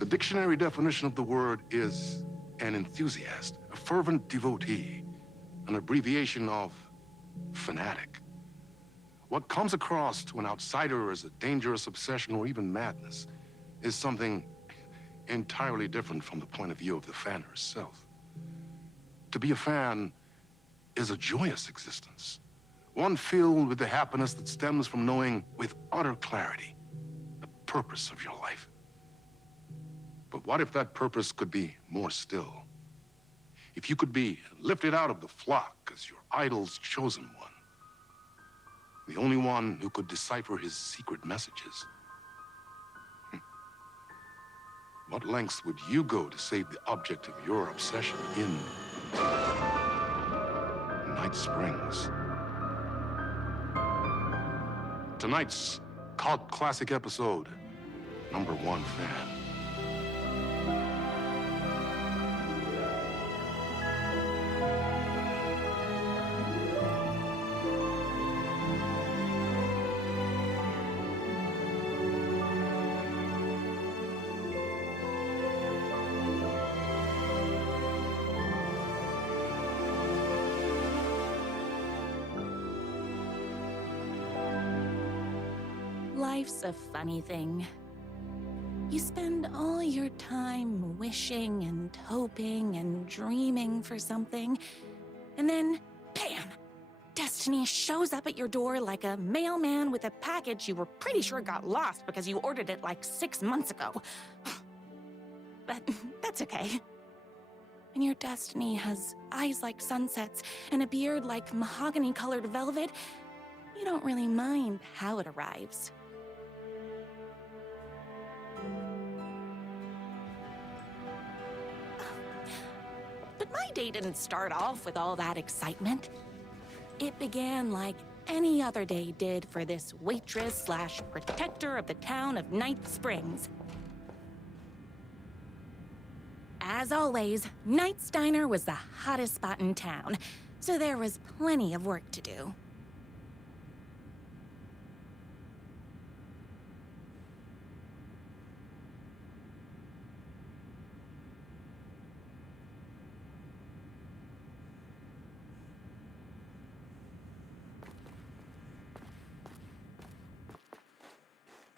The dictionary definition of the word is an enthusiast, a fervent devotee, an abbreviation of fanatic. What comes across to an outsider as a dangerous obsession or even madness is something entirely different from the point of view of the fan herself. To be a fan is a joyous existence, one filled with the happiness that stems from knowing with utter clarity purpose of your life. But what if that purpose could be more still? If you could be lifted out of the flock as your idol's chosen one, the only one who could decipher his secret messages. What lengths would you go to save the object of your obsession in Night Springs? Tonight's cult classic episode, #1 fan. Life's a funny thing. You spend all your time wishing and hoping and dreaming for something, and then, bam! Destiny shows up at your door like a mailman with a package you were pretty sure got lost because you ordered it like 6 months ago. But that's okay. When your destiny has eyes like sunsets and a beard like mahogany-colored velvet, you don't really mind how it arrives. But my day didn't start off with all that excitement. It began like any other day did for this waitress/protector of the town of Night Springs. As always, Knight's Diner was the hottest spot in town, so there was plenty of work to do.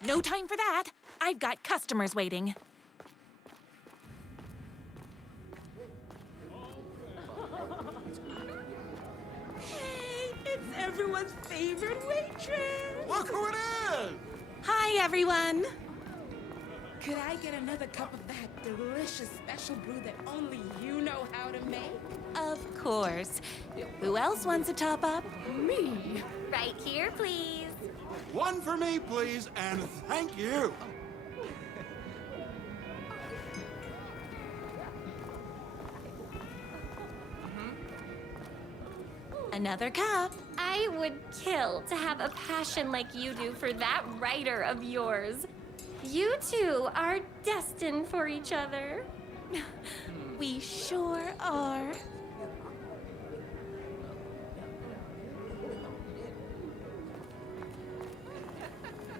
No time for that. I've got customers waiting. Hey, it's everyone's favorite waitress. Look who it is! Hi, everyone. Could I get another cup of that delicious special brew that only you know how to make? Of course. Who else wants a top up? Me. Right here, please. One for me, please, and thank you. Another cup. I would kill to have a passion like you do for that writer of yours. You two are destined for each other. We sure are.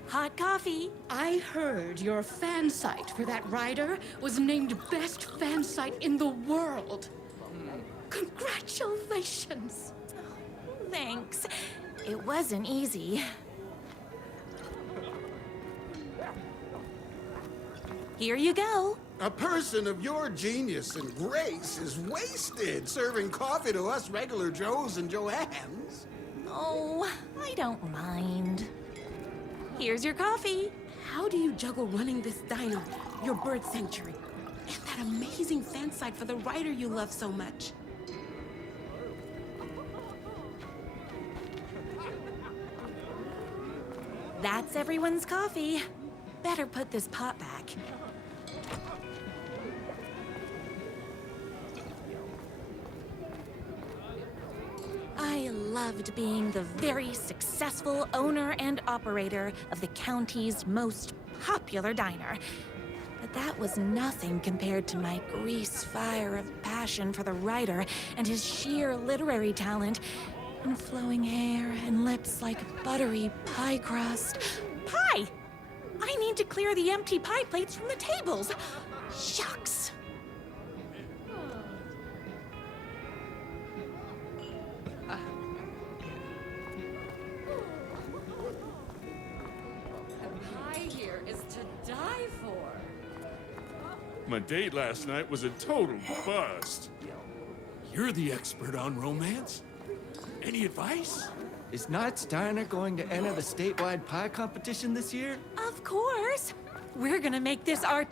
Hot coffee. I heard your fan site for that writer was named best fan site in the world. Congratulations. Thanks. It wasn't easy. Here you go. A person of your genius and grace is wasted serving coffee to us regular Joes and Joannes. Oh, I don't mind. Here's your coffee. How do you juggle running this diner, your bird sanctuary, and that amazing fan site for the writer you love so much? That's everyone's coffee. Better put this pot back. I loved being the very successful owner and operator of the county's most popular diner. But that was nothing compared to my grease fire of passion for the writer and his sheer literary talent, and flowing hair and lips like buttery pie crust. Pie! I need to clear the empty pie plates from the tables. Shucks. My date last night was a total bust. You're the expert on romance. Any advice? Is Knight's Diner going to enter the statewide pie competition this year? Of course. We're gonna make this our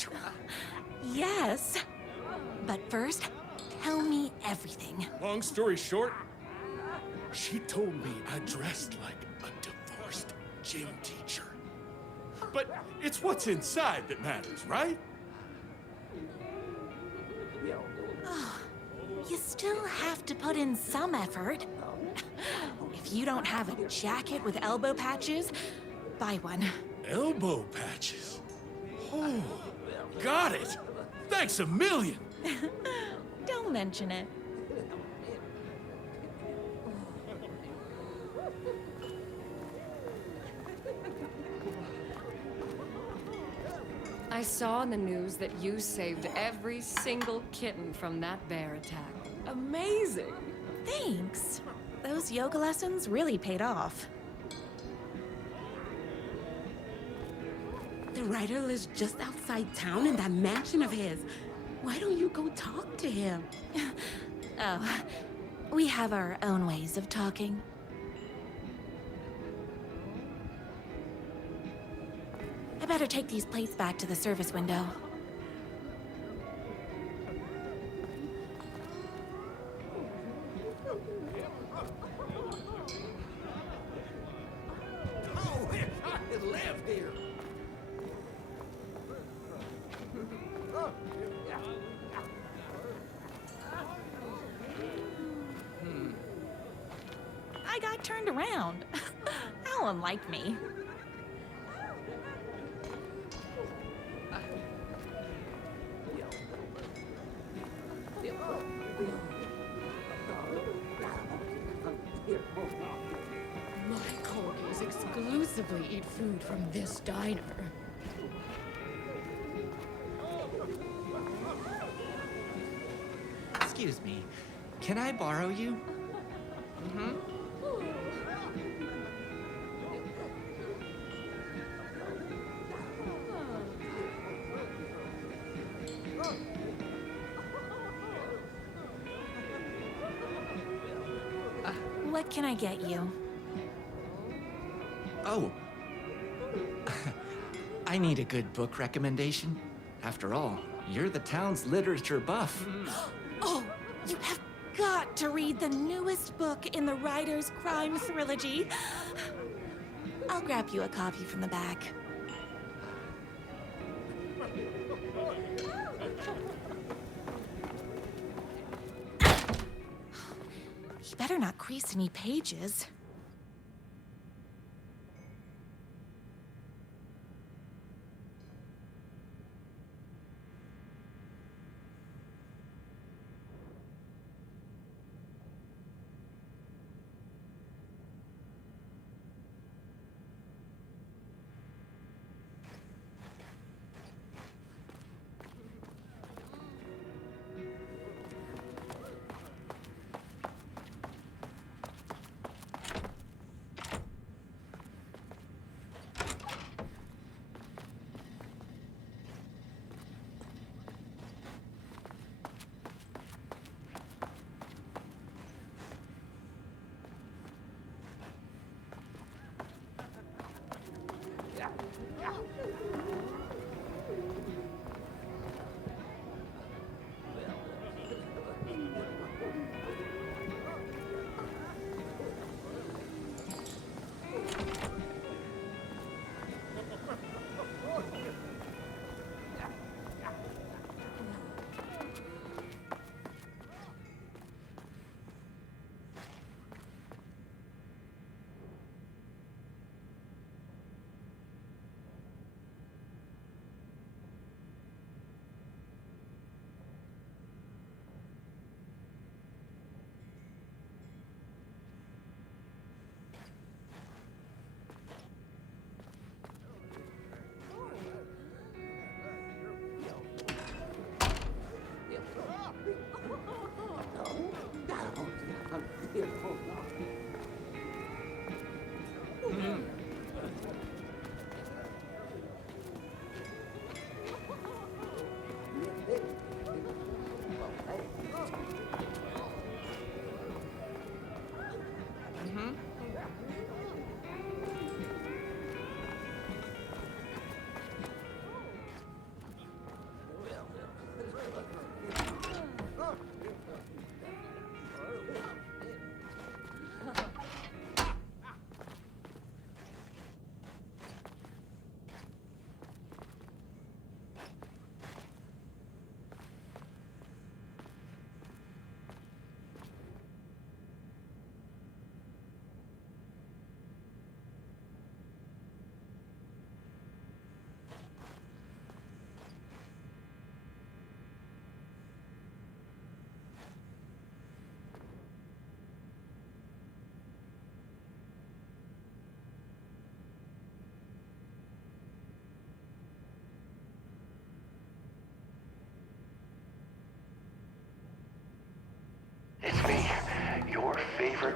Yes. But first, tell me everything. Long story short, she told me I dressed like a divorced gym teacher. But it's what's inside that matters, right? Oh, you still have to put in some effort. If you don't have a jacket with elbow patches, buy one. Elbow patches? Oh, got it! Thanks a million! Don't mention it. I saw in the news that you saved every single kitten from that bear attack. Amazing! Thanks. Those yoga lessons really paid off. The writer lives just outside town in that mansion of his. Why don't you go talk to him? Oh, we have our own ways of talking. I better take these plates back to the service window. Oh, I live here. I got turned around. Alan liked me. My coworkers exclusively eat food from this diner. Excuse me, can I borrow you? Mm-hmm. What can I get you? Oh. I need a good book recommendation. After all, you're the town's literature buff. Oh, you have got to read the newest book in the Writer's Crime Trilogy. I'll grab you a copy from the back. You better not crease any pages.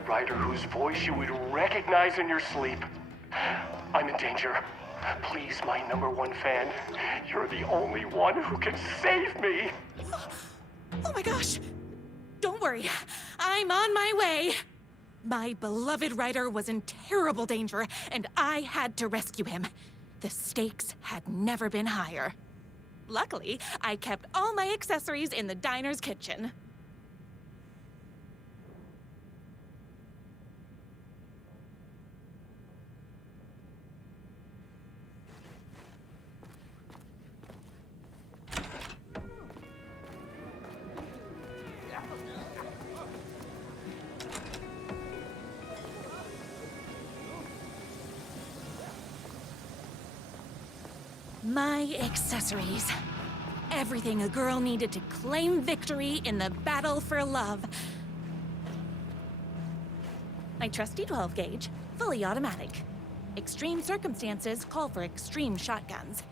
writer whose voice you would recognize in your sleep. I'm in danger. Please, my #1 fan, you're the only one who can save me. Oh my gosh! Don't worry, I'm on my way. My beloved writer was in terrible danger, and I had to rescue him. The stakes had never been higher. Luckily, I kept all my accessories in the diner's kitchen. My accessories. Everything a girl needed to claim victory in the battle for love. My trusty 12 gauge, fully automatic. Extreme circumstances call for extreme shotguns.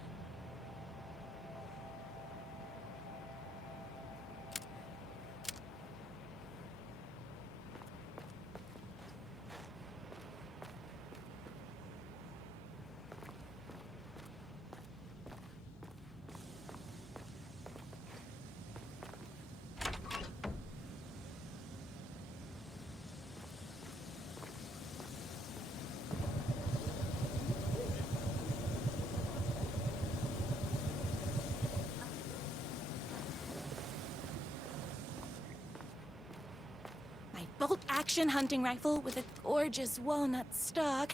Bolt-action hunting rifle with a gorgeous walnut stock.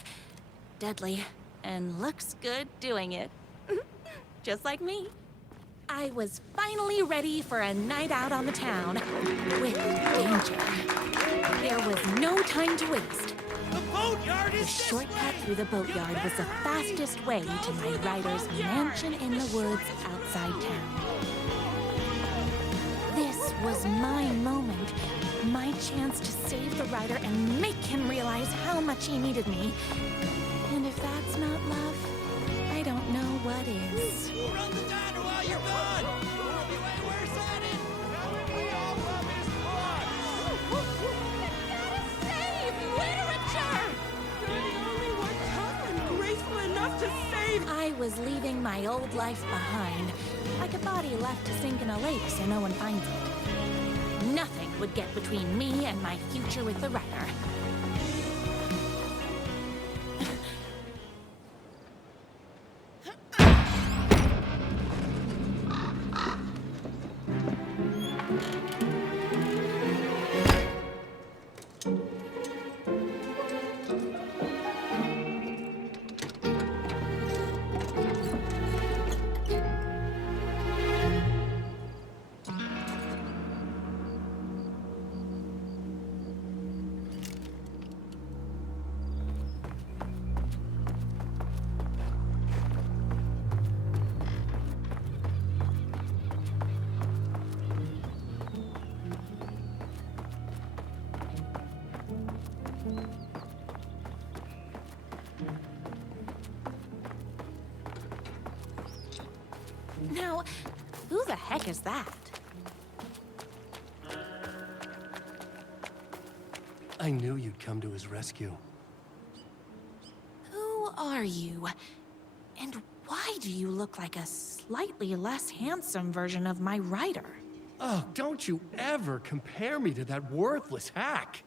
Deadly, and looks good doing it. Just like me. I was finally ready for a night out on the town with danger. There was no time to waste. The boatyard is The shortcut through the boatyard was the fastest way to my rider's mansion in the woods outside town. This was my moment. My chance to save the rider and make him realize how much he needed me. And if that's not love, I don't know what is. Run the diner while you're gone! We'll be way worse at it! We all love his blood! Save literature! You're the only one tough and graceful enough to save. I was leaving my old life behind, like a body left to sink in a lake so no one finds it. Nothing would get between me and my future with the writer. Now, who the heck is that? I knew you'd come to his rescue. Who are you? And why do you look like a slightly less handsome version of my writer? Oh, don't you ever compare me to that worthless hack.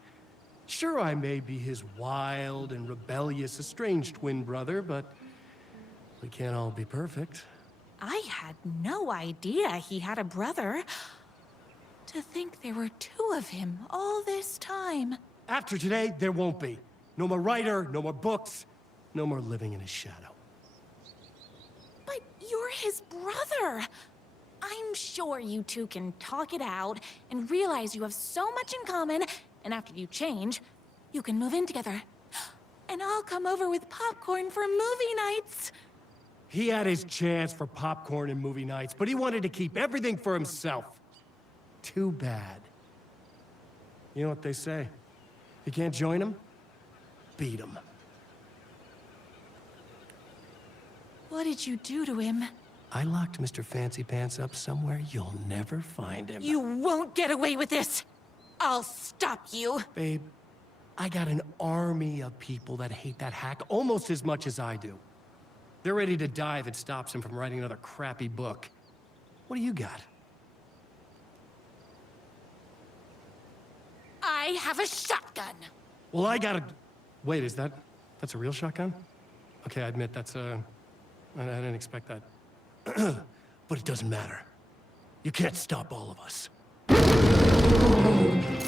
Sure, I may be his wild and rebellious estranged twin brother, but we can't all be perfect. I had no idea he had a brother. To think there were two of him all this time. After today, there won't be. No more writer, no more books, no more living in his shadow. But you're his brother. I'm sure you two can talk it out and realize you have so much in common, and after you change, you can move in together. And I'll come over with popcorn for movie nights. He had his chance for popcorn and movie nights, but he wanted to keep everything for himself. Too bad. You know what they say? You can't join him? Beat him. What did you do to him? I locked Mr. Fancy Pants up somewhere you'll never find him. You won't get away with this! I'll stop you! Babe, I got an army of people that hate that hack almost as much as I do. They're ready to die if it stops him from writing another crappy book. What do you got? I have a shotgun. Well, I got a... Wait, that's a real shotgun? Okay, I admit that's I didn't expect that. But it doesn't matter. You can't stop all of us.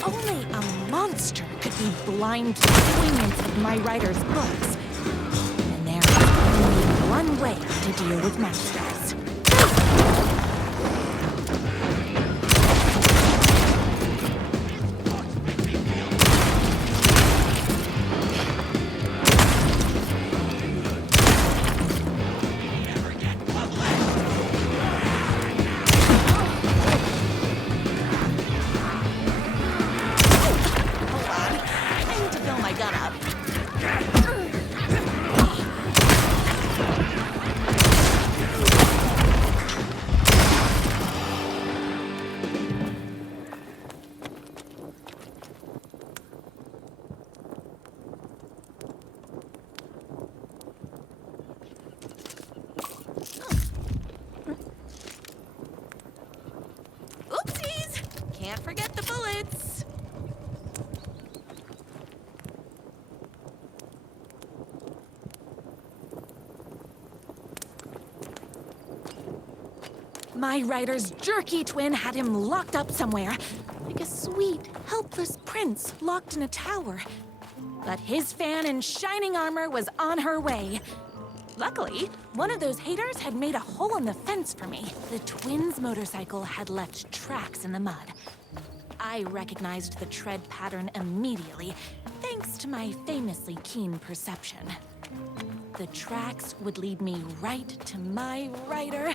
Only a monster could be blind to the poignance of my writer's books. And there is only one way to deal with monsters. Oopsies! Can't forget the bullets. My writer's jerky twin had him locked up somewhere, like a sweet, helpless prince locked in a tower. But his fan in shining armor was on her way. Luckily, one of those haters had made a hole in the fence for me. The twins' motorcycle had left tracks in the mud. I recognized the tread pattern immediately, thanks to my famously keen perception. The tracks would lead me right to my writer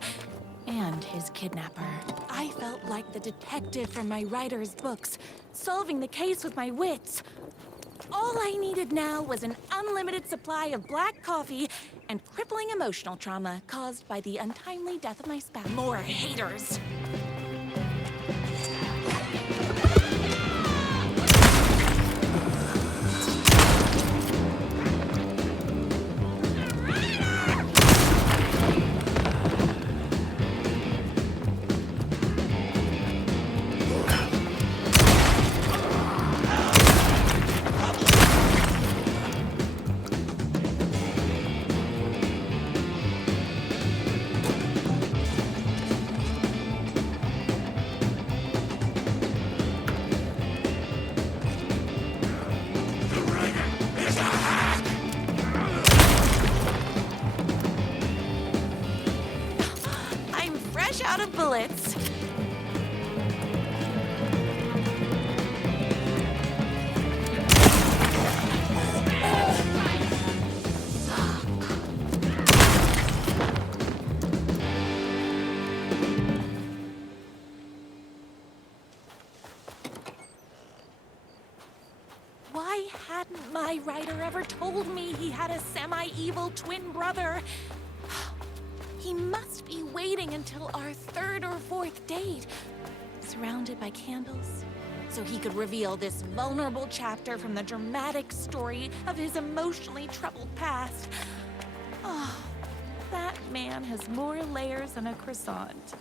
and his kidnapper. I felt like the detective from my writer's books, solving the case with my wits. All I needed now was an unlimited supply of black coffee and crippling emotional trauma caused by the untimely death of my spouse. More haters. Out of bullets. Why hadn't my writer ever told me he had a semi-evil twin brother? He must be waiting until our third or fourth date, surrounded by candles, so he could reveal this vulnerable chapter from the dramatic story of his emotionally troubled past. Oh, that man has more layers than a croissant.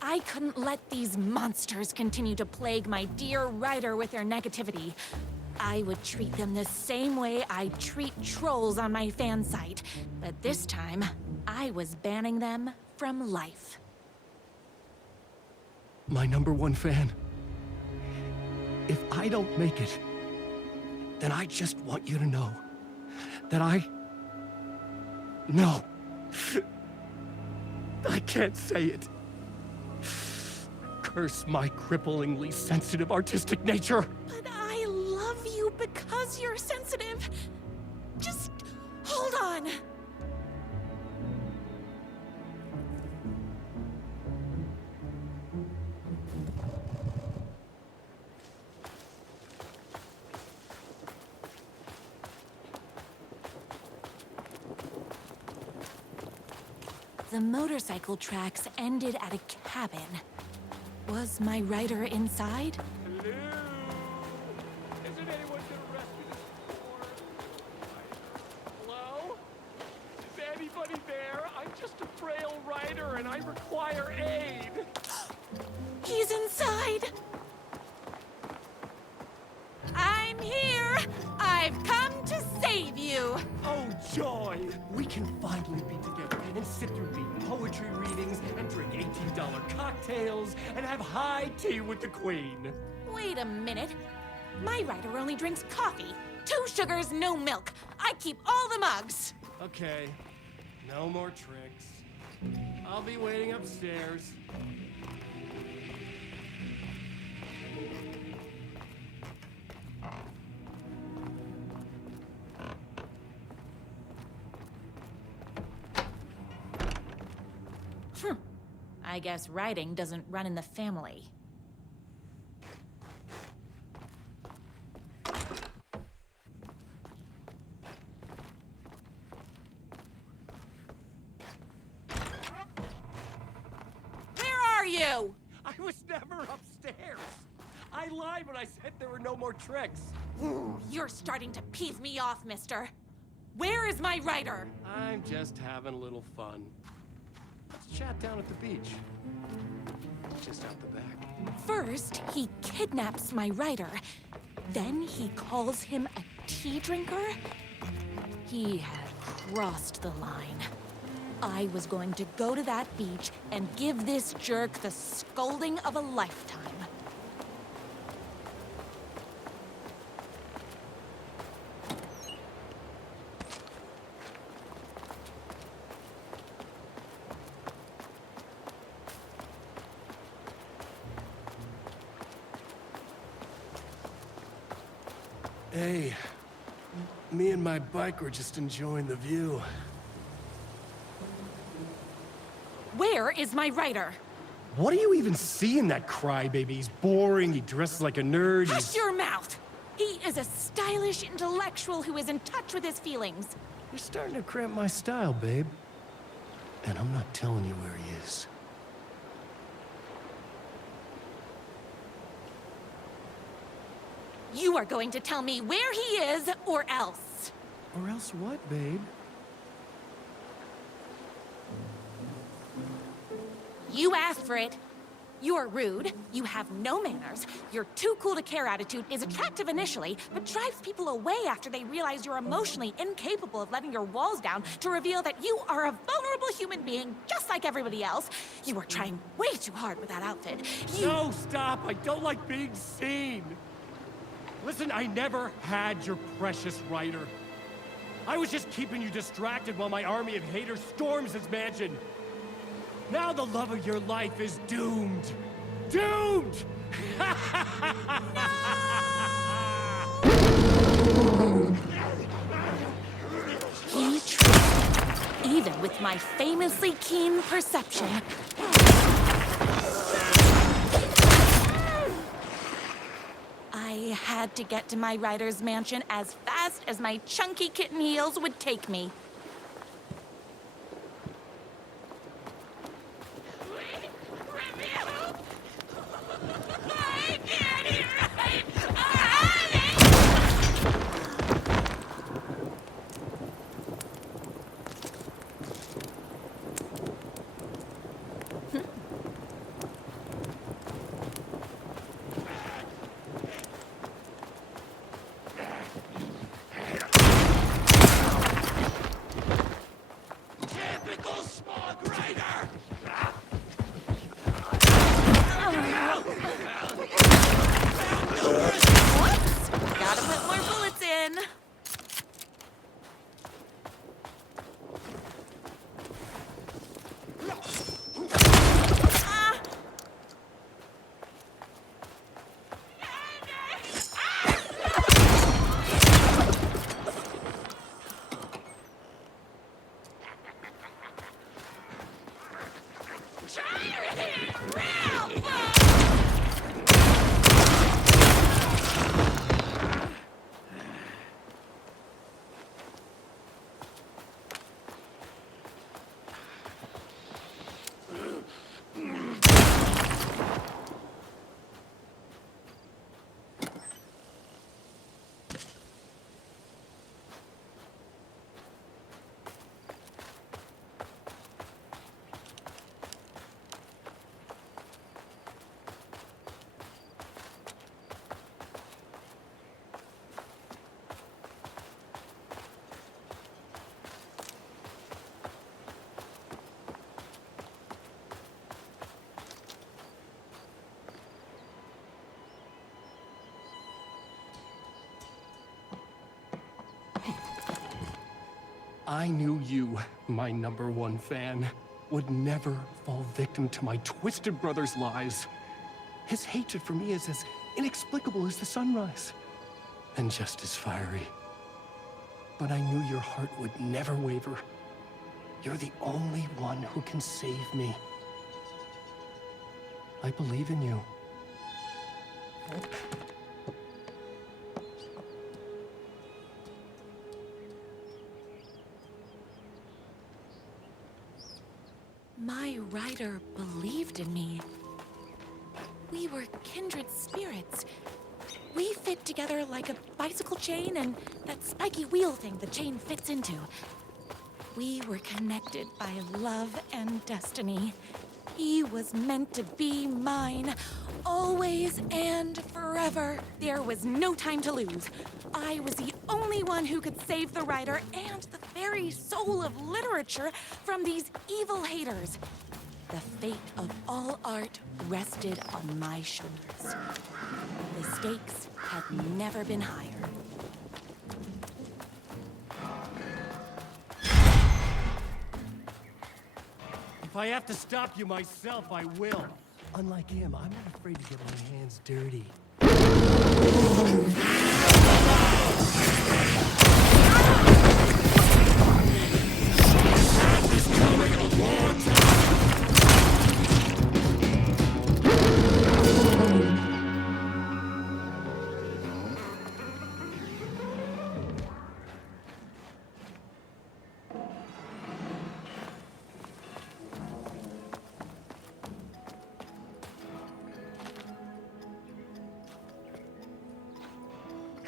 I couldn't let these monsters continue to plague my dear writer with their negativity. I would treat them the same way I treat trolls on my fan site, but this time, I was banning them from life. My #1 fan. If I don't make it, then I just want you to know that No. I can't say it. Curse my cripplingly sensitive artistic nature. But I love you because you're sensitive. Just hold on. The motorcycle tracks ended at a cabin. Was my rider inside? Hello? Isn't anyone gonna rescue this poor... Hello? Is anybody there? I'm just a frail rider and I require aid. He's inside! I'm here! I've come to save you! Oh, joy! We can finally be together and sit through the poetry readings and drink $18 cocktails and have high tea with the Queen. Wait a minute. My rider only drinks coffee. 2 sugars, no milk. I keep all the mugs. Okay, no more tricks. I'll be waiting upstairs. I guess riding doesn't run in the family. Where are you? I was never upstairs. I lied when I said there were no more tricks. You're starting to piss me off, mister. Where is my rider? I'm just having a little fun. Let's chat down at the beach. Just out the back. First, he kidnaps my rider. Then he calls him a tea drinker. He had crossed the line. I was going to go to that beach and give this jerk the scolding of a lifetime. Hey, me and my bike were just enjoying the view. Where is my rider? What do you even see in that crybaby? He's boring, he dresses like a nerd, Hush your mouth! He is a stylish intellectual who is in touch with his feelings. You're starting to cramp my style, babe. And I'm not telling you where he is. You are going to tell me where he is, or else. Or else what, babe? You asked for it. You're rude, you have no manners, your too cool to care attitude is attractive initially, but drives people away after they realize you're emotionally incapable of letting your walls down to reveal that you are a vulnerable human being just like everybody else. You are trying way too hard with that outfit. No, stop! I don't like being seen! Listen, I never had your precious rider. I was just keeping you distracted while my army of haters storms his mansion. Now the love of your life is doomed. Doomed! He tricked me, even with my famously keen perception. I had to get to my rider's mansion as fast as my chunky kitten heels would take me. Gotta put more bullets in. I knew you, my #1 fan, would never fall victim to my twisted brother's lies. His hatred for me is as inexplicable as the sunrise, and just as fiery. But I knew your heart would never waver. You're the only one who can save me. I believe in you. My rider believed in me. We were kindred spirits. We fit together like a bicycle chain and that spiky wheel thing the chain fits into. We were connected by love and destiny. He was meant to be mine, always and forever. There was no time to lose. I was the only one who could save the writer and the very soul of literature from these evil haters. The fate of all art rested on my shoulders. The stakes had never been higher. If I have to stop you myself, I will. Unlike him, I'm not afraid to get my hands dirty.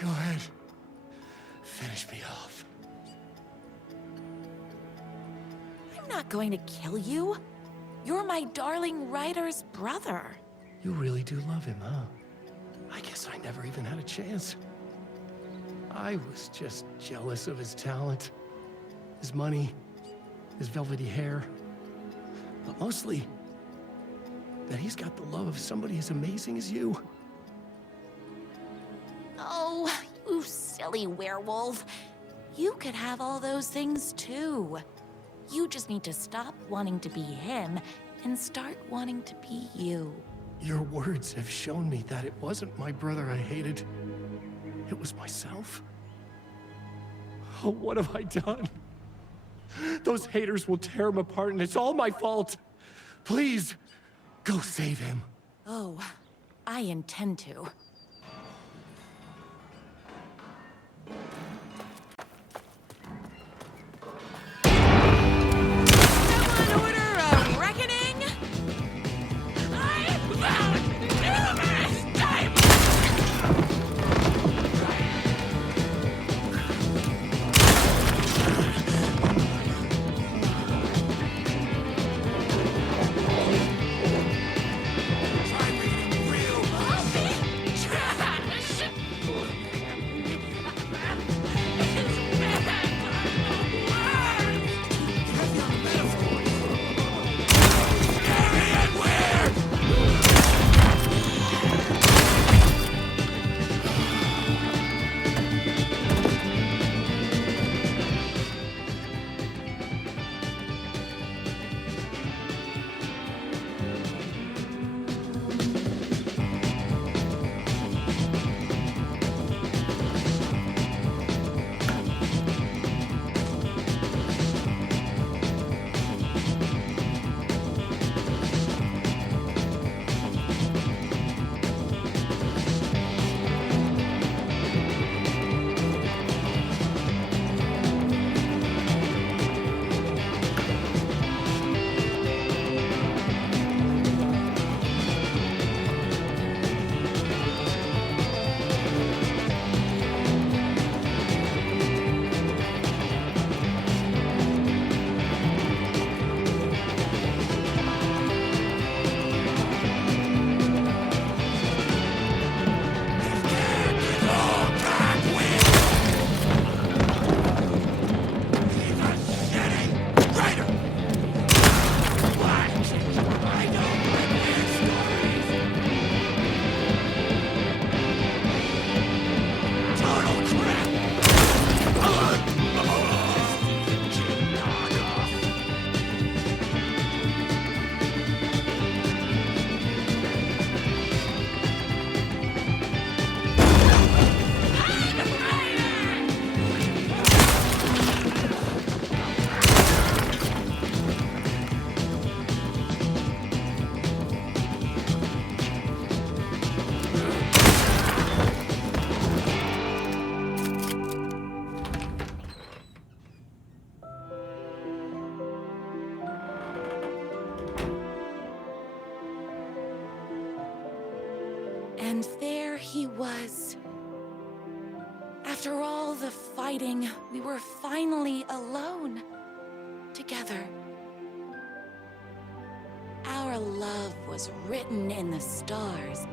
Go ahead. Finish me off. I'm not going to kill you. You're my darling writer's brother. You really do love him, huh? I guess I never even had a chance. I was just jealous of his talent, his money, his velvety hair. But mostly, that he's got the love of somebody as amazing as you. Oh, you silly werewolf. You could have all those things too. You just need to stop wanting to be him and start wanting to be you. Your words have shown me that it wasn't my brother I hated. It was myself. Oh, what have I done? Those haters will tear him apart, and it's all my fault. Please, go save him. Oh, I intend to. Someone order a reckoning? I found numerous diamonds! Try reading real. And there he was. After all the fighting, we were finally alone. Together. Our love was written in the stars.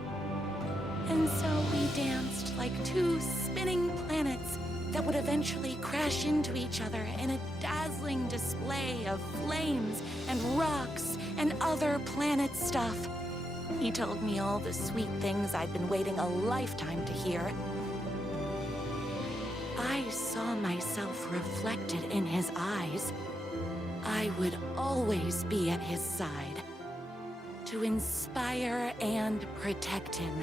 And so we danced like two spinning planets that would eventually crash into each other in a dazzling display of flames and rocks and other planet stuff. He told me all the sweet things I'd been waiting a lifetime to hear. I saw myself reflected in his eyes. I would always be at his side, to inspire and protect him.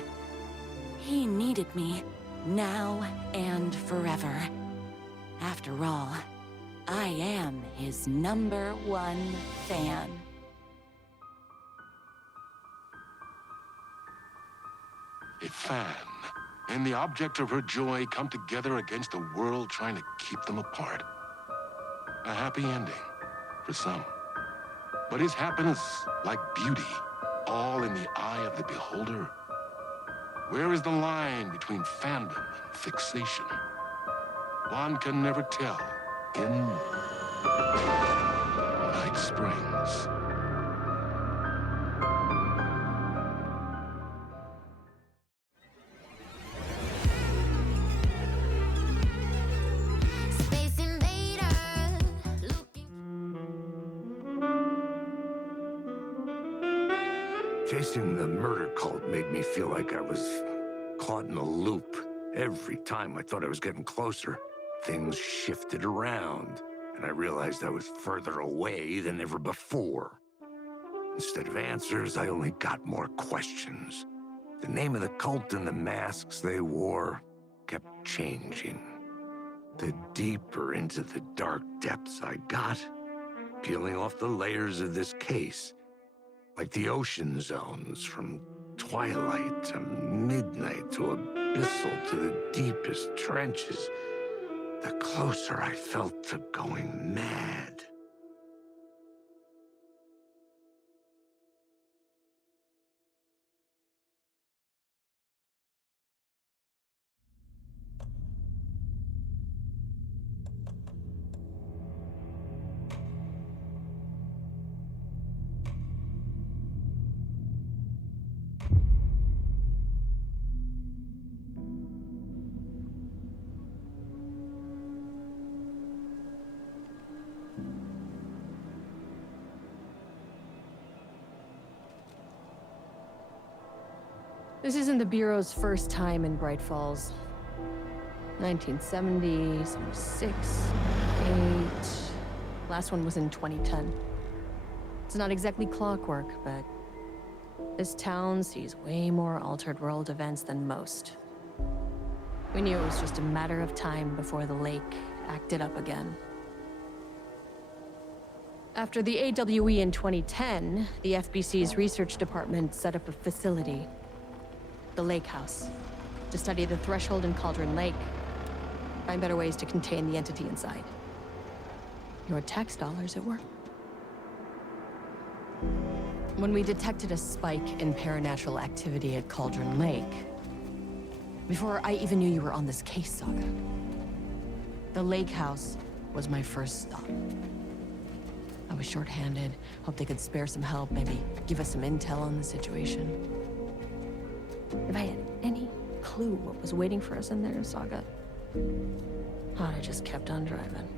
He needed me, now and forever. After all, I am his #1 fan. A fan and the object of her joy come together against a world trying to keep them apart. A happy ending for some. But is happiness, like beauty, all in the eye of the beholder? Where is the line between fandom and fixation? One can never tell in Night Springs. Chasing the murder cult made me feel like I was caught in a loop. Every time I thought I was getting closer, things shifted around, and I realized I was further away than ever before. Instead of answers, I only got more questions. The name of the cult and the masks they wore kept changing. The deeper into the dark depths I got, peeling off the layers of this case, like the ocean zones, from twilight to midnight to abyssal to the deepest trenches, the closer I felt to going mad. This isn't the Bureau's first time in Bright Falls. 1970, 76, 8. Last one was in 2010. It's not exactly clockwork, but this town sees way more altered world events than most. We knew it was just a matter of time before the lake acted up again. After the AWE in 2010, the FBC's research department set up a facility, the Lake House, to study the Threshold and Cauldron Lake, find better ways to contain the entity inside. Your tax dollars at work. When we detected a spike in paranatural activity at Cauldron Lake, before I even knew you were on this case, Saga, the Lake House was my first stop. I was short-handed, hoped they could spare some help, maybe give us some intel on the situation. If I had any clue what was waiting for us in there, Saga, I'd have just kept on driving.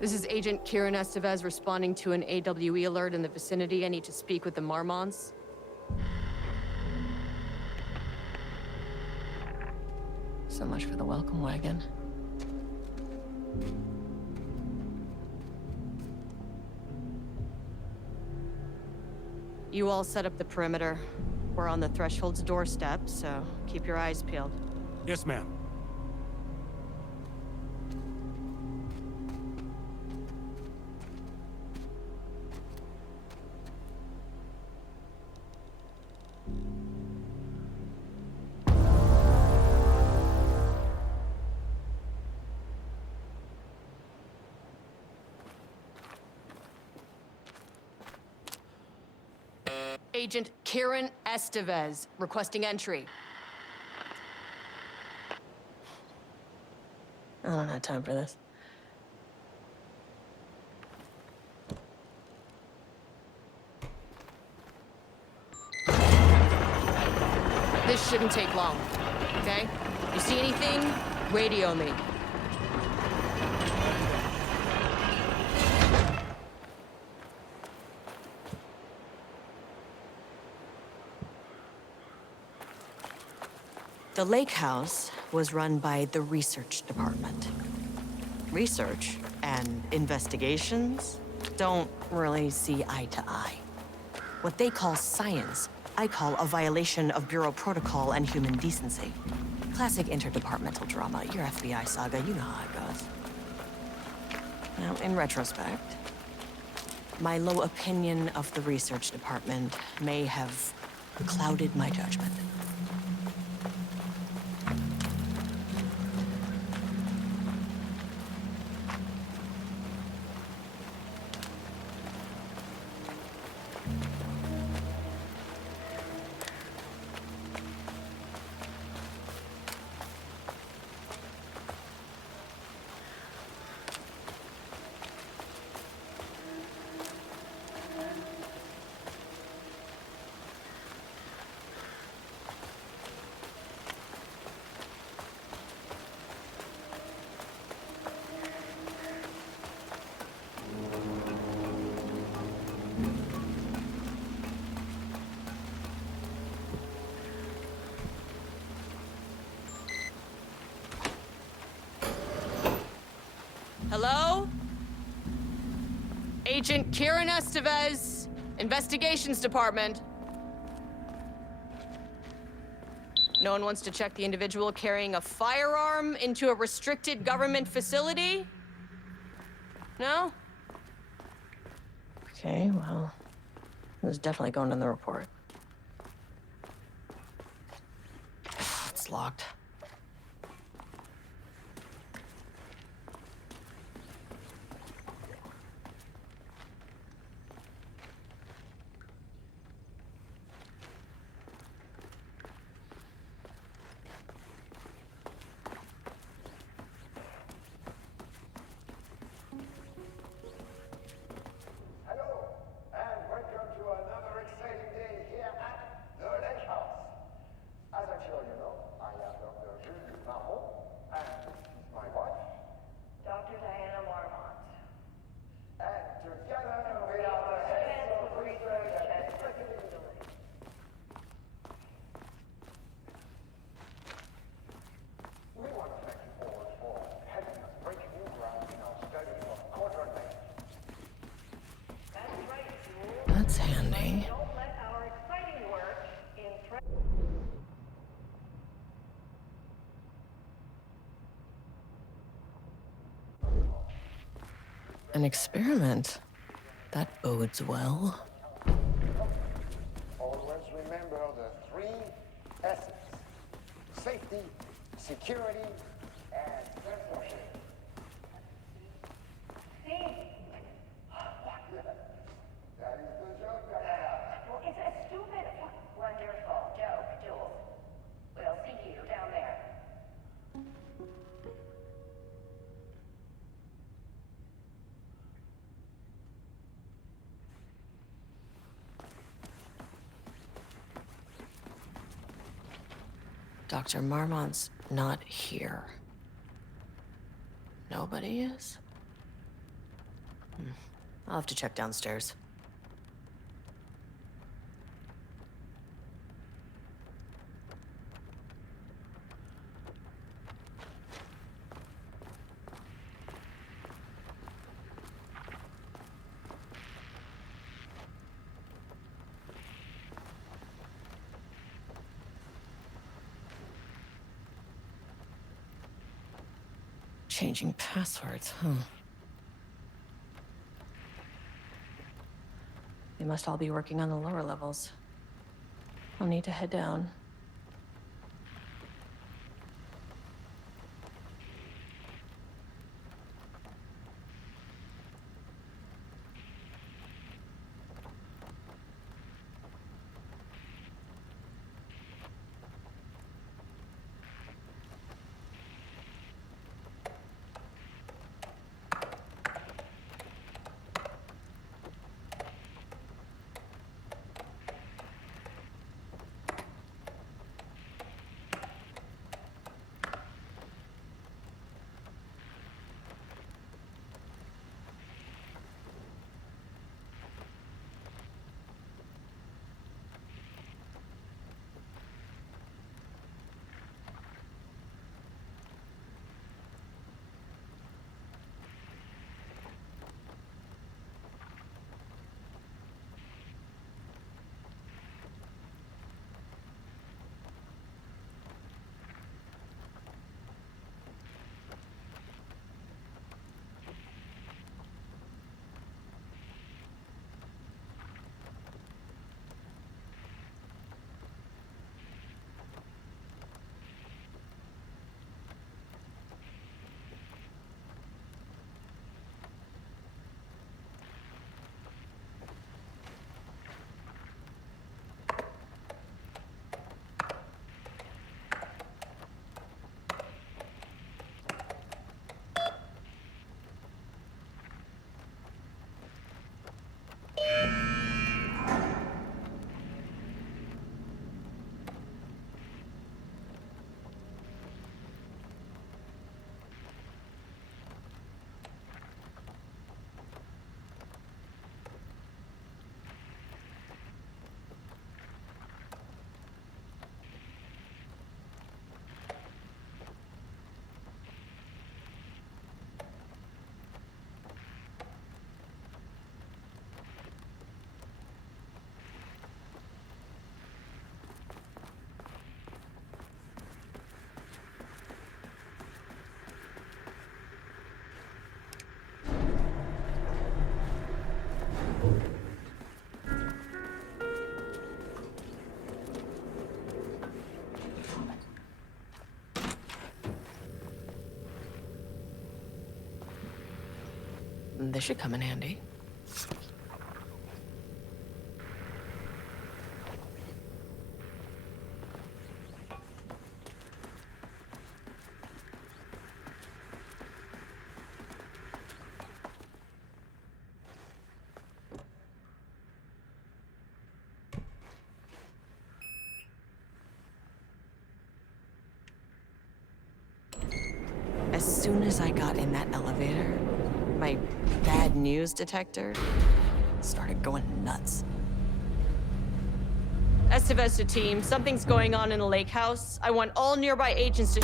This is Agent Kieran Estevez responding to an AWE alert in the vicinity. I need to speak with the Marmons. So much for the welcome wagon. You all set up the perimeter. We're on the Threshold's doorstep, so keep your eyes peeled. Yes, ma'am. Agent Kieran Estevez, requesting entry. I don't have time for this. This shouldn't take long, okay? You see anything? Radio me. The lake house was run by the research department. Research and investigations don't really see eye to eye. What they call science, I call a violation of Bureau protocol and human decency. Classic interdepartmental drama, your FBI saga, you know how it goes. Now, in retrospect, my low opinion of the research department may have clouded my judgment. Hello? Agent Kieran Estevez, Investigations Department. No one wants to check the individual carrying a firearm into a restricted government facility? No? Okay, well, it was definitely going in the report. It's locked. That's handy. An experiment. That bodes well. Always remember the 3 S's. Safety, security, and censorship. That is the joke that I have. Well, it's a stupid, wonderful joke, Jules. We'll see you down there. Dr. Marmont's not here. Nobody is? I'll have to check downstairs. Changing passwords, huh? They must all be working on the lower levels. I'll need to head down. This should come in handy. As soon as I got in that elevator, my bad news detector started going nuts. Estevesta team, something's going on in the lake house. I want all nearby agents to...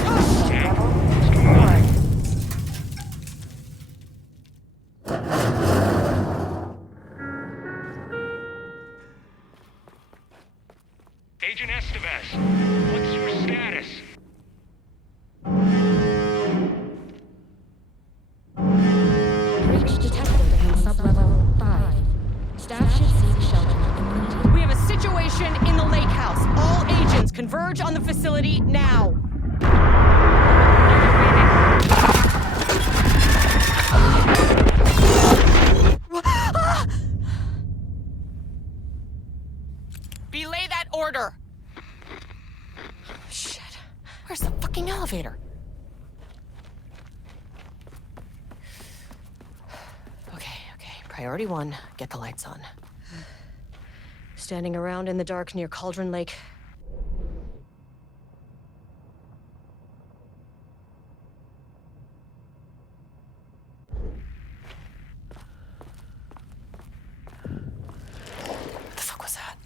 Agent Estevez, what's your status? Breach detected in sublevel 5. Staff should seek shelter immediately. We have a situation in the lake house. All agents converge on the facility now. Belay that order. Shit. Where's the fucking elevator? Okay. Priority 1, get the lights on. Standing around in the dark near Cauldron Lake. What the fuck was that?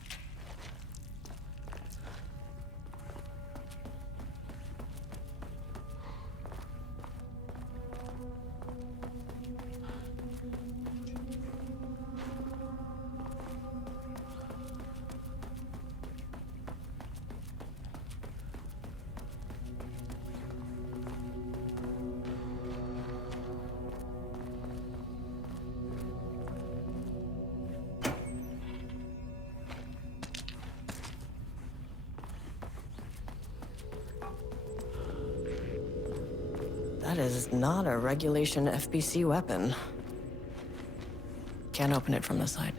That is not a regulation FBC weapon. Can't open it from the side.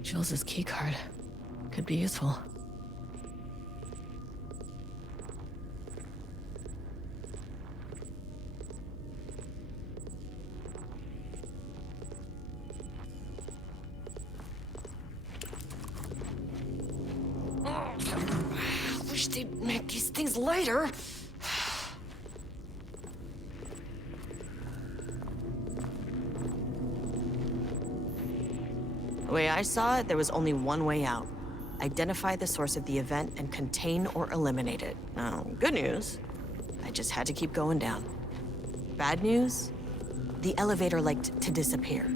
Jules' keycard could be useful. Wish they'd make these things lighter. The way I saw it, there was only one way out. Identify the source of the event and contain or eliminate it. Now, good news, I just had to keep going down. Bad news, the elevator liked to disappear.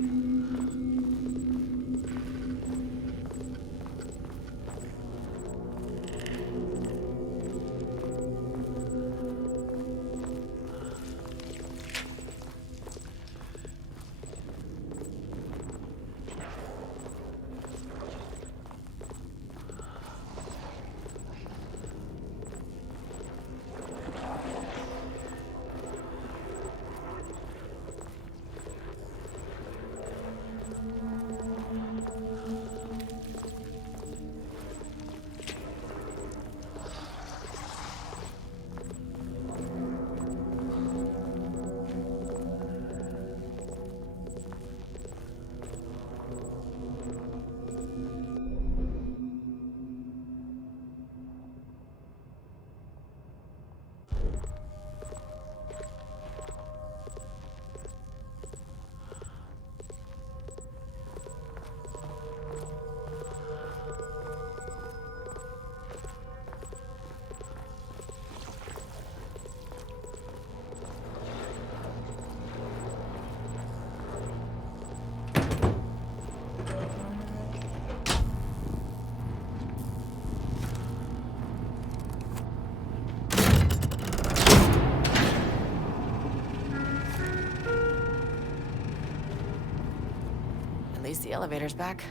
At least the elevator's back.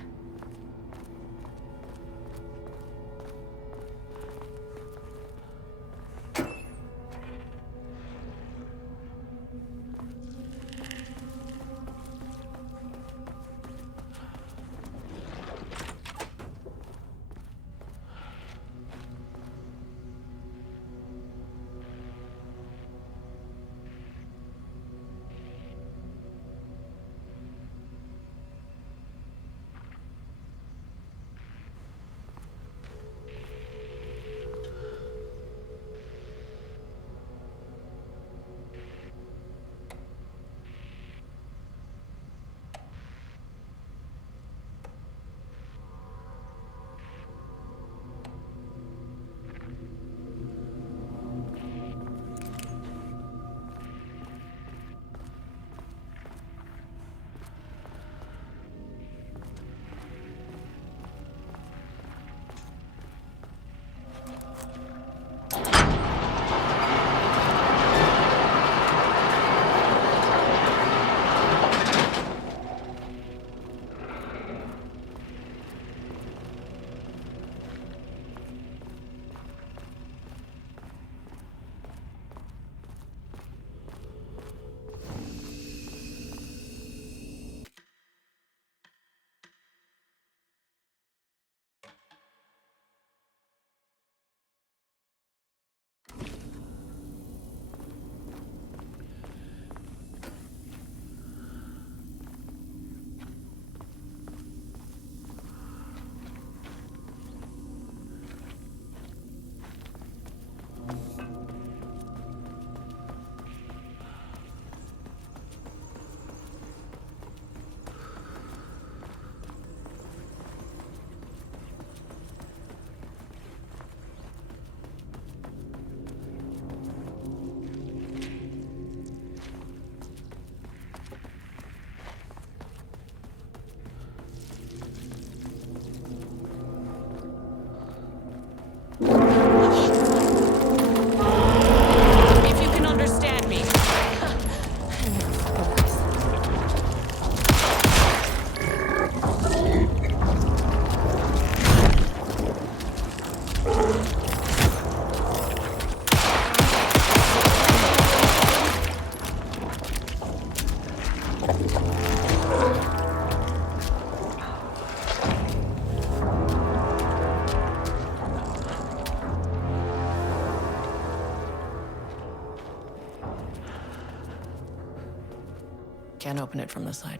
Can't open it from the side.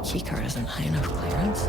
Keycard isn't high enough clearance.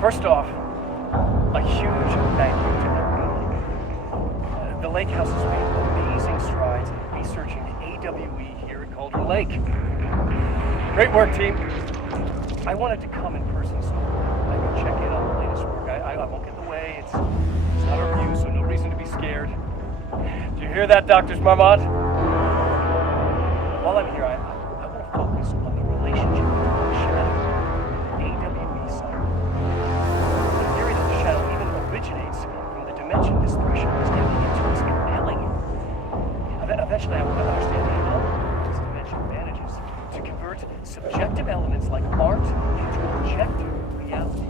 First off, a huge thank you to everyone. The Lake House has made amazing strides in researching AWE here at Cauldron Lake. Great work, team. I wanted to come in person so I could check in on the latest work. I won't get in the way. It's not a review, so no reason to be scared. Do you hear that, Dr. Marmont? While I'm here, I want to focus on the relationship between the Shadow and the AWE site. The theory that the Shadow even originates from the dimension this threshold is getting into is compelling. Eventually, I want to understand how this dimension manages to convert subjective elements like art into objective reality.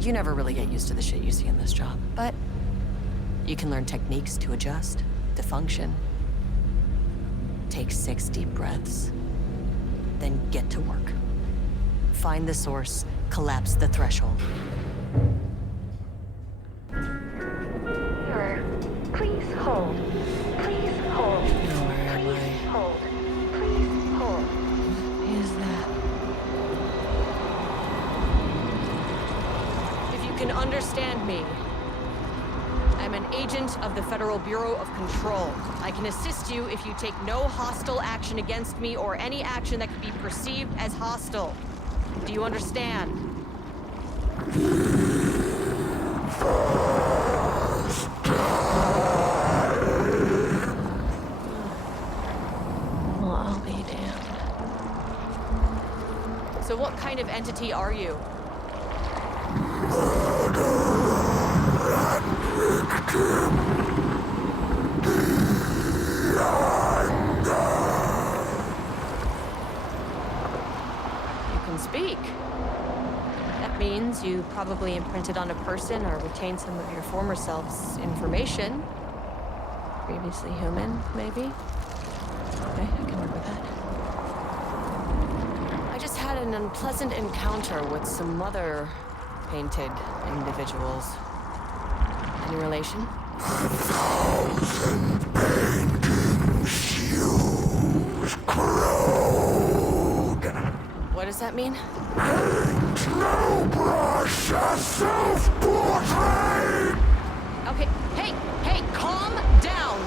You never really get used to the shit you see in this job, but you can learn techniques to adjust, to function. Take 6 deep breaths, then get to work. Find the source, collapse the threshold. Mirror, please hold. Please hold. Please hold. Please hold. Is that? If you can understand me, I'm an agent of the Federal Bureau of Control. I can assist you if you take no hostile action against me or any action that could be perceived as hostile. Do you understand? Well, I'll be damned. So what kind of entity are you? You can speak. That means you probably imprinted on a person or retained some of your former self's information. Previously human, maybe? Okay, I can work with that. I just had an unpleasant encounter with some other painted individuals. Any relation? 1,000 paintings used crude. What does that mean? Paint no brush, a self-portrait. Okay, hey, calm down.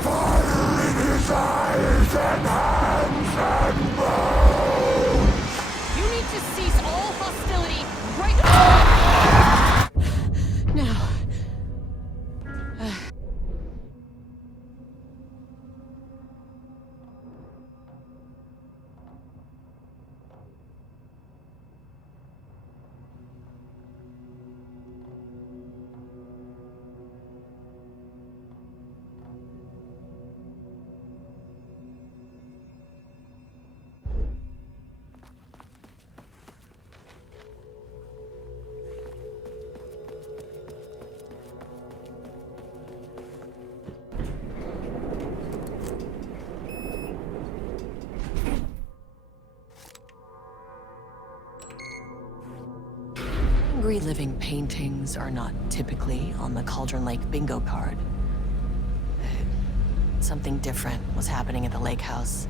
Fire in his eyes and hands and bones. You need to cease all hostility right now. Angry living paintings are not typically on the Cauldron Lake bingo card. Something different was happening at the lake house,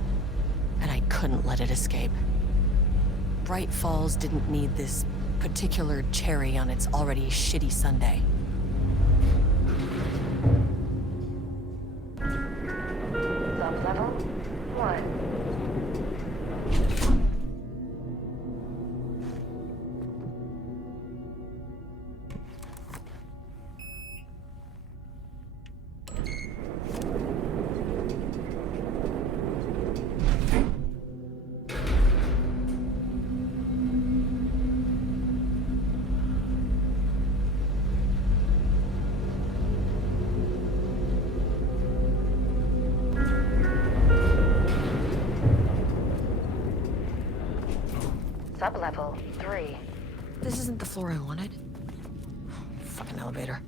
and I couldn't let it escape. Bright Falls didn't need this particular cherry on its already shitty sundae. Sub-level 1. Sub-level 3. This isn't the floor I wanted. Fucking elevator.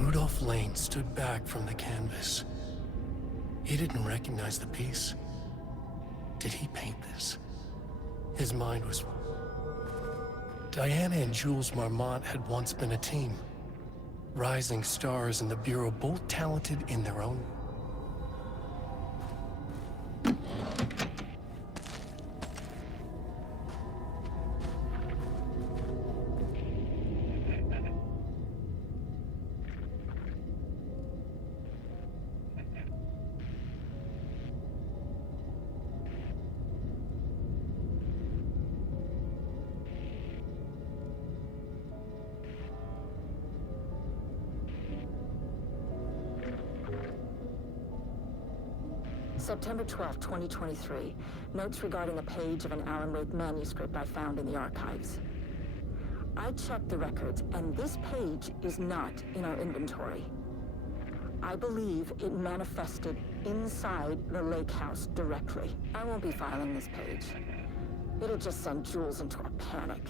Rudolph Lane stood back from the canvas. He didn't recognize the piece. Did he paint this? His mind was... Diana and Jules Marmont had once been a team. Rising stars in the Bureau, both talented in their own... September 12, 2023. Notes regarding a page of an Alan Wake manuscript I found in the archives. I checked the records, and this page is not in our inventory. I believe it manifested inside the lake house directly. I won't be filing this page. It'll just send Jules into a panic.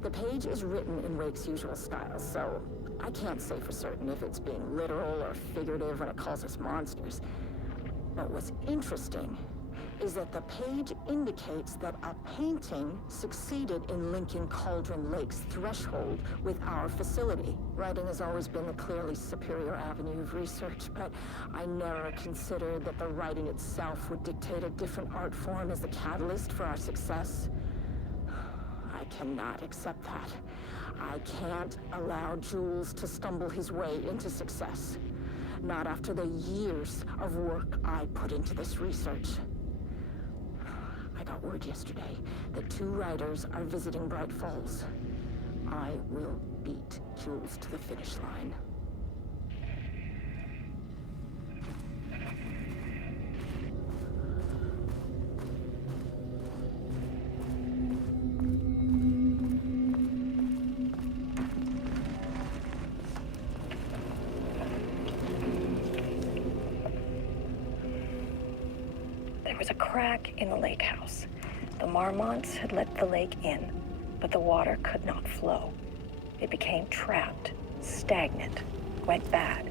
The page is written in Wake's usual style, so I can't say for certain if it's being literal or figurative when it calls us monsters. But what's interesting is that the page indicates that a painting succeeded in linking Cauldron Lake's threshold with our facility. Writing has always been a clearly superior avenue of research, but I never considered that the writing itself would dictate a different art form as the catalyst for our success. I cannot accept that. I can't allow Jules to stumble his way into success. Not after the years of work I put into this research. I got word yesterday that 2 writers are visiting Bright Falls. I will beat Jules to the finish line. There was a crack in the lake house. The Marmonts had let the lake in, but the water could not flow. It became trapped, stagnant, went bad.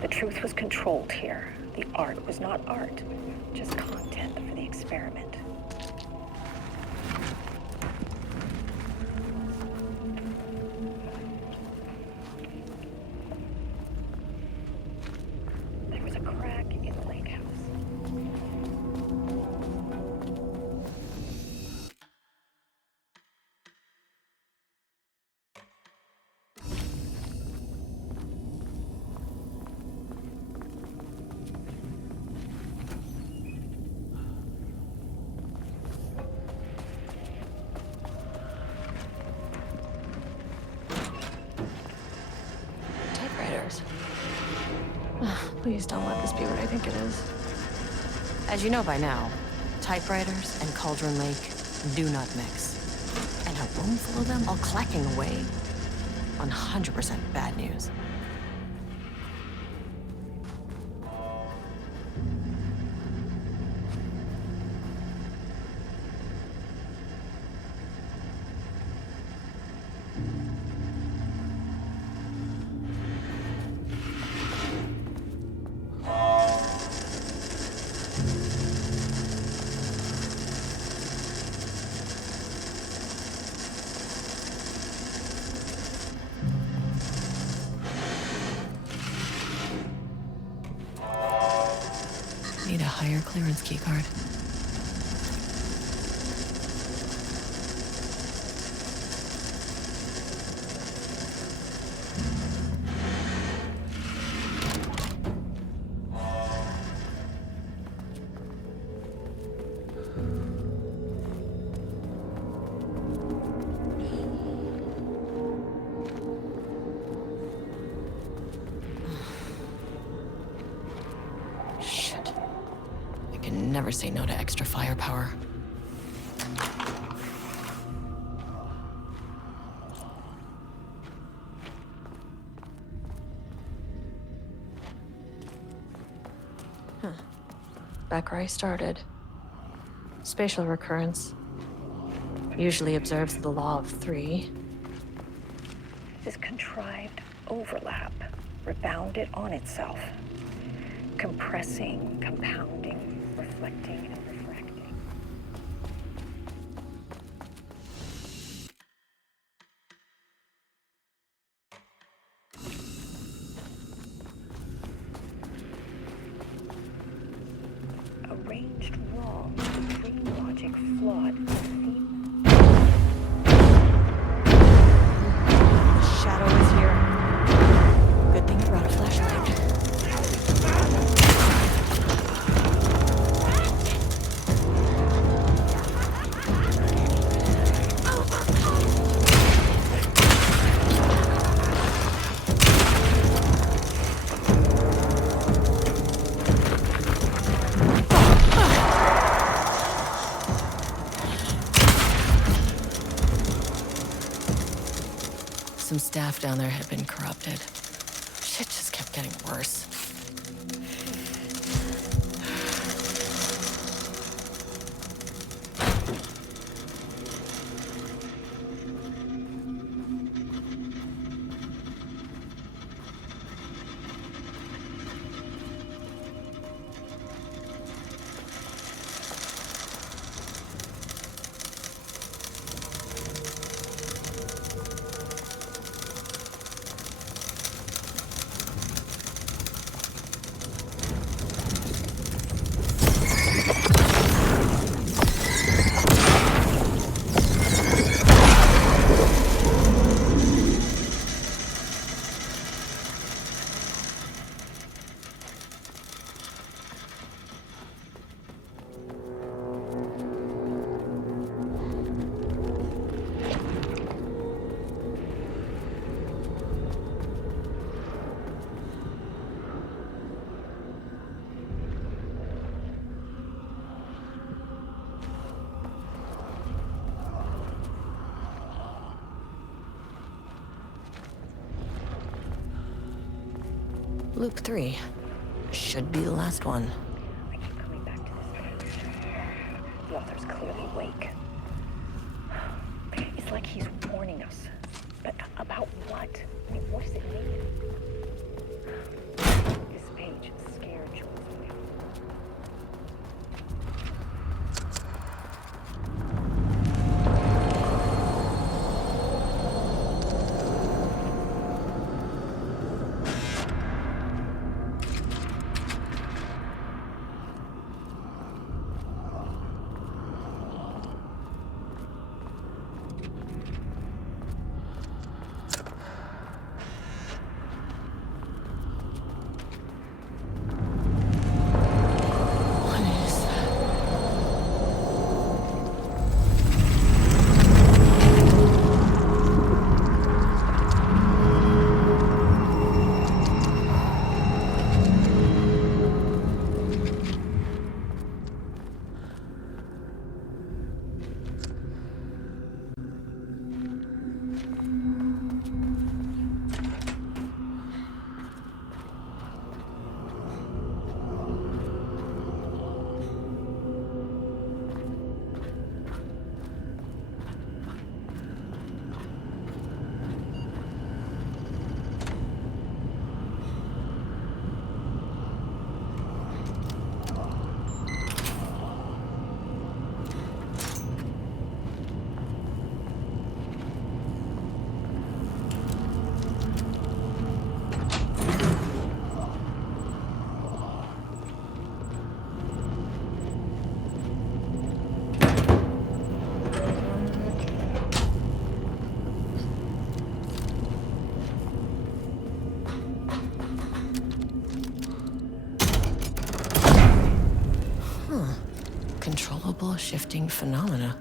The truth was controlled here. The art was not art, just content for the experiment. There was a crack in the lake house. Typewriters. Please don't let this be what I think it is. As you know by now, typewriters and Cauldron Lake do not mix. And a room full of them all clacking away. 100% bad news. Need a higher clearance keycard. Never say no to extra firepower. Back where I started. Spatial recurrence. Usually observes the law of 3. This contrived overlap rebounded on itself, compressing, compounding, reflecting, and refracting. Arranged wrong, dream logic flawed. The shadow is here. Good thing you brought a flashlight. Some staff down there had been corrupted. Shit just kept getting worse. Loop 3. Should be the last one. I keep coming back to this. Wake. It's like he's warning us. But about what? I mean, what does it mean? This page scared Jules. Controllable shifting phenomena.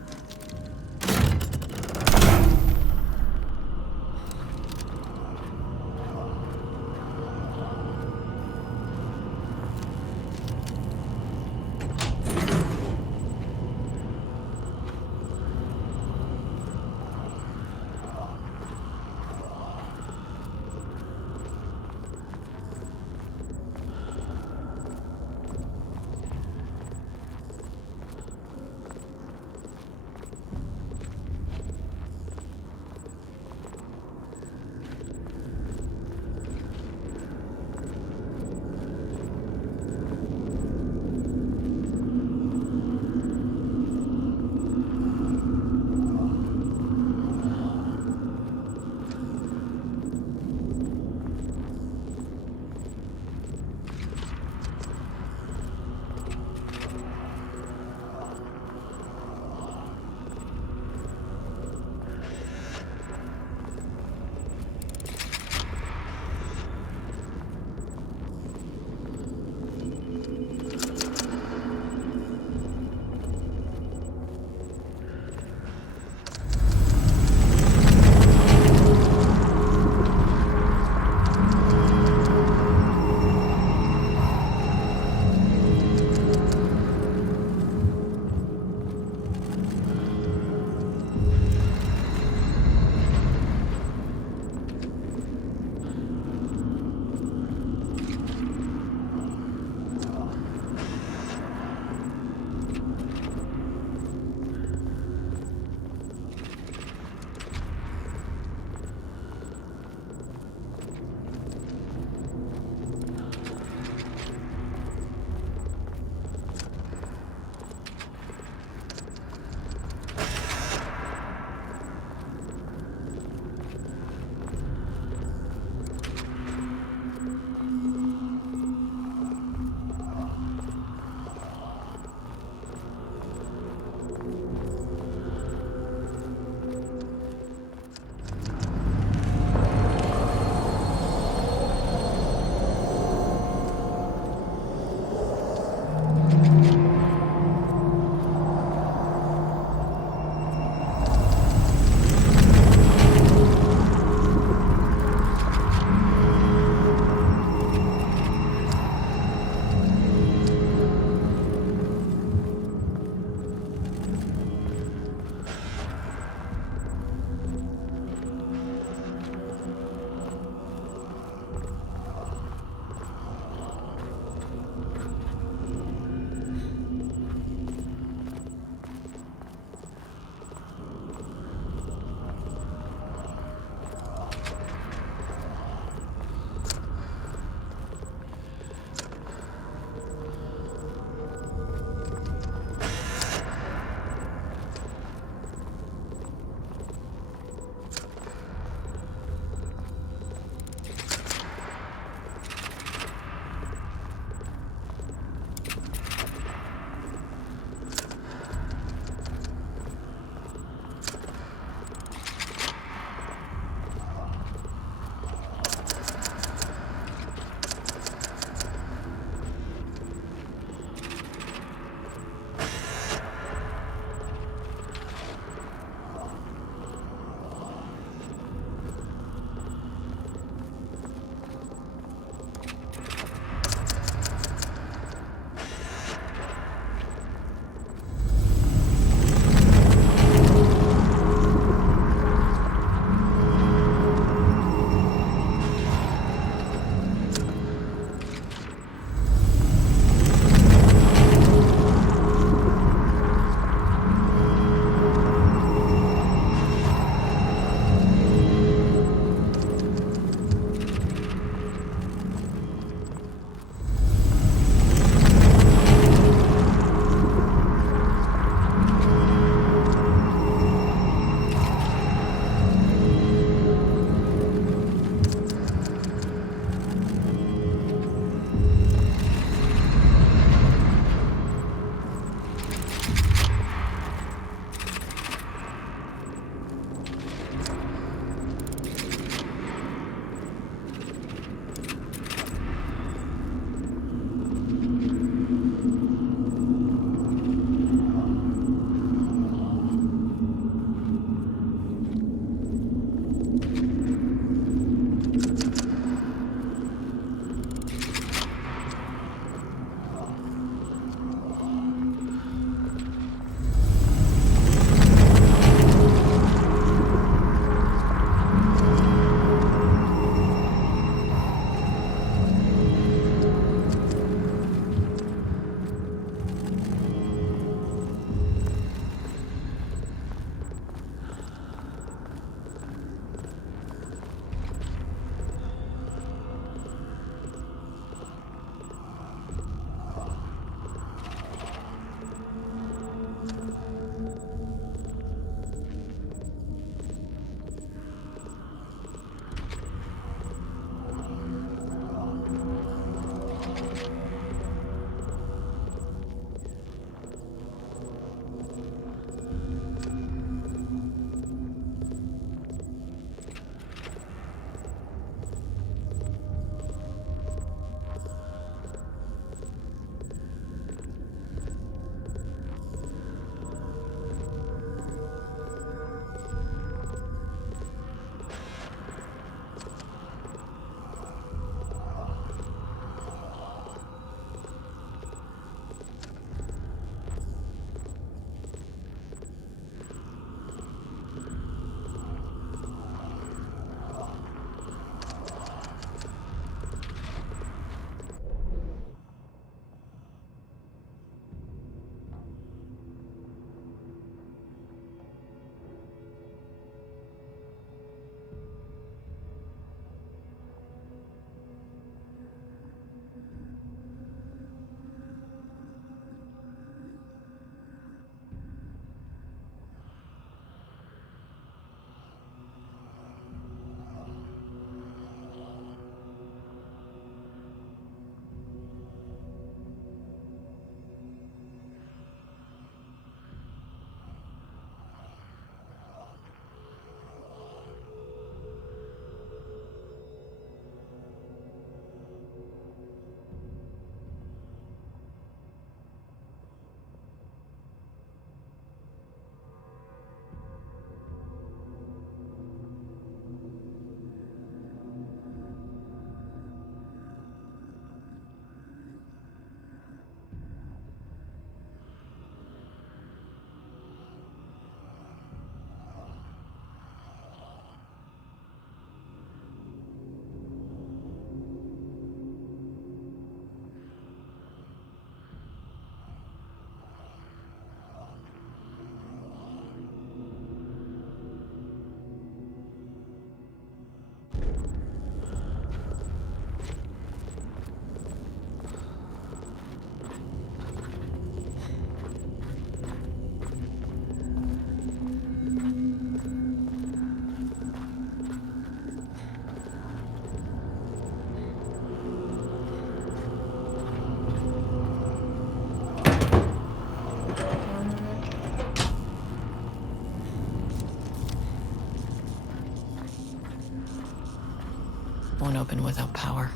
without power.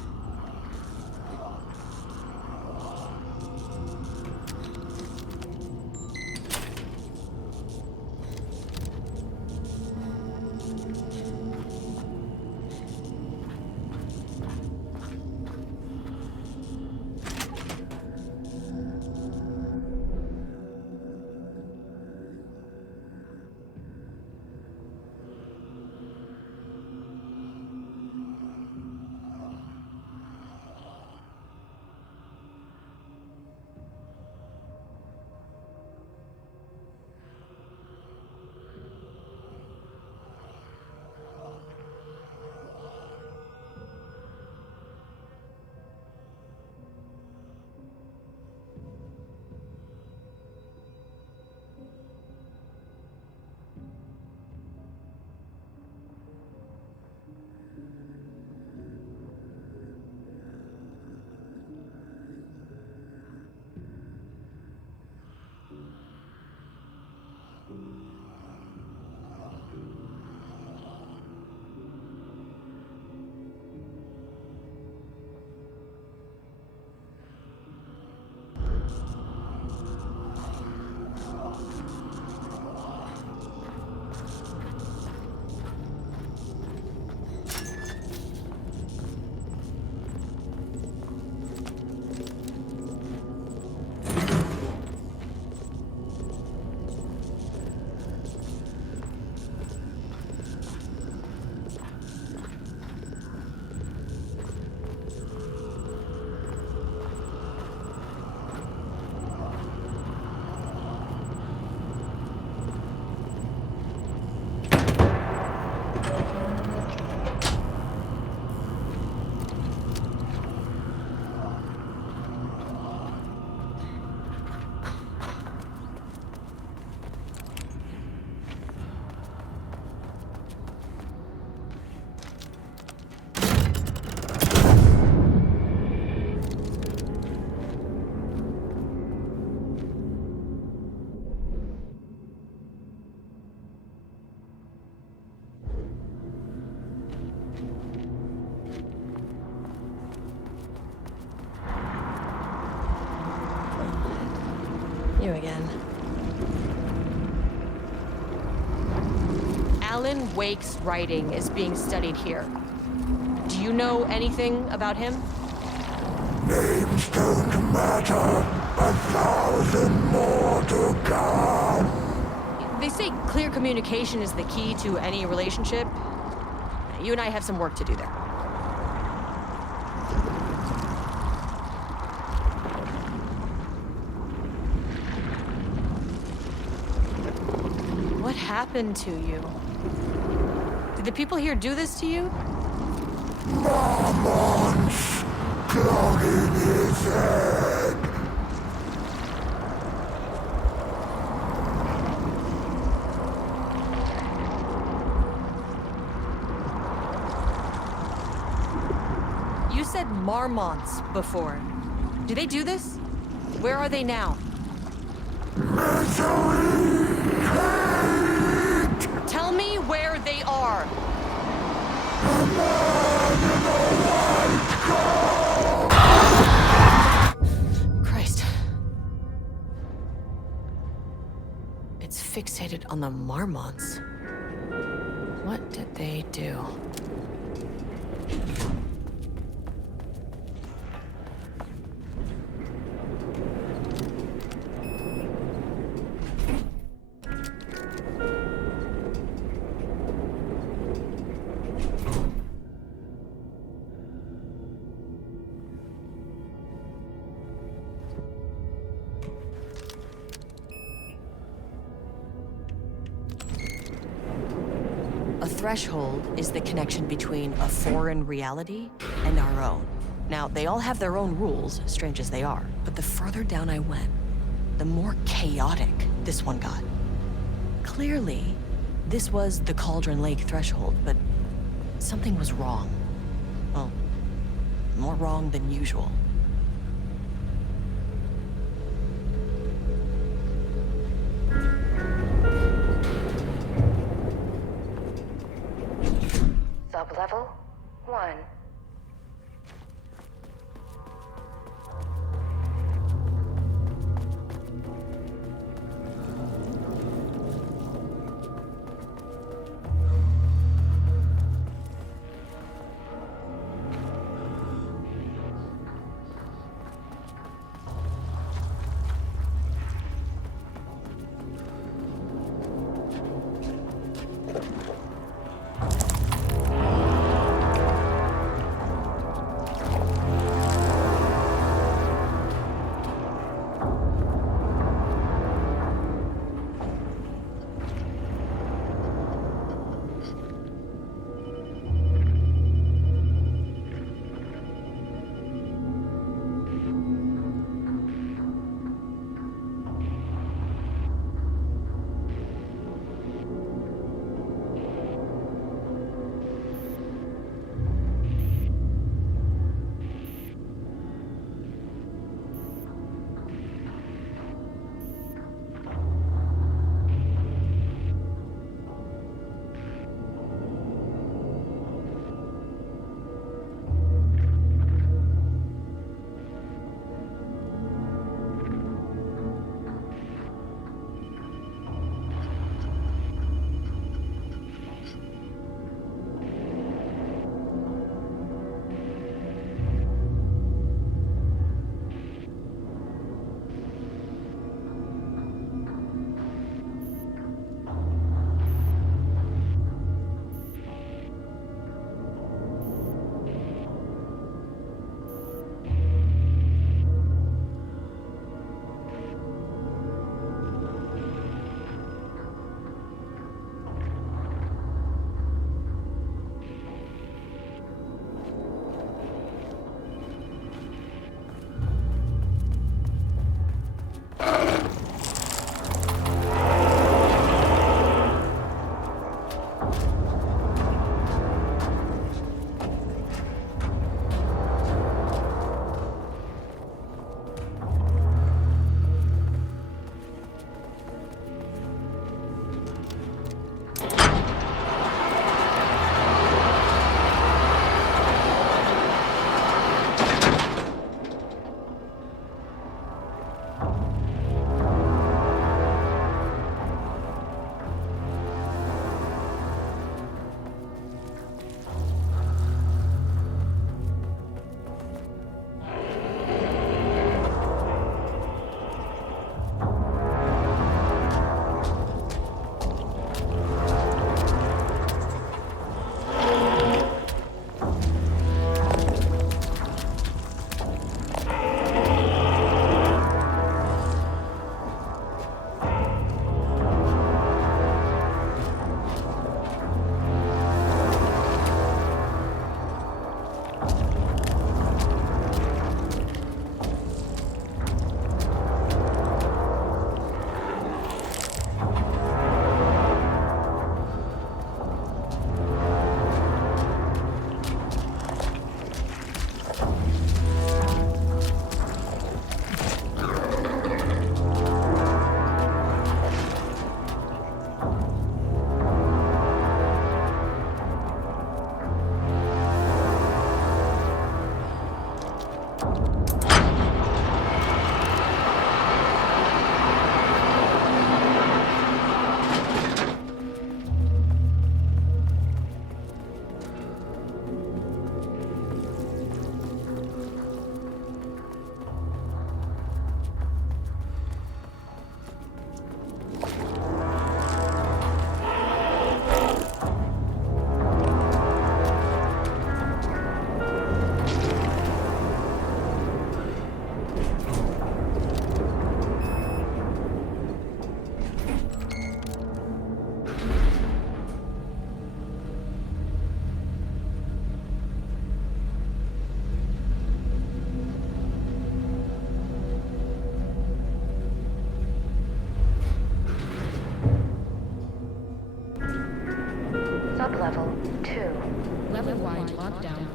You again. Alan Wake's writing is being studied here. Do you know anything about him? Names don't matter. 1,000 more to come. They say clear communication is the key to any relationship. You and I have some work to do there. What happened to you? Did the people here do this to you? Mormons clogging his head. You said Marmonts before. Do they do this? Where are they now? Misery, hate. Tell me where they are. A man in a white coat. Christ. It's fixated on the Marmonts. What did they do? Threshold is the connection between a foreign reality and our own. Now, they all have their own rules, strange as they are, but the further down I went, the more chaotic this one got. Clearly, this was the Cauldron Lake threshold, but something was wrong. Well, more wrong than usual. Sublevel 1.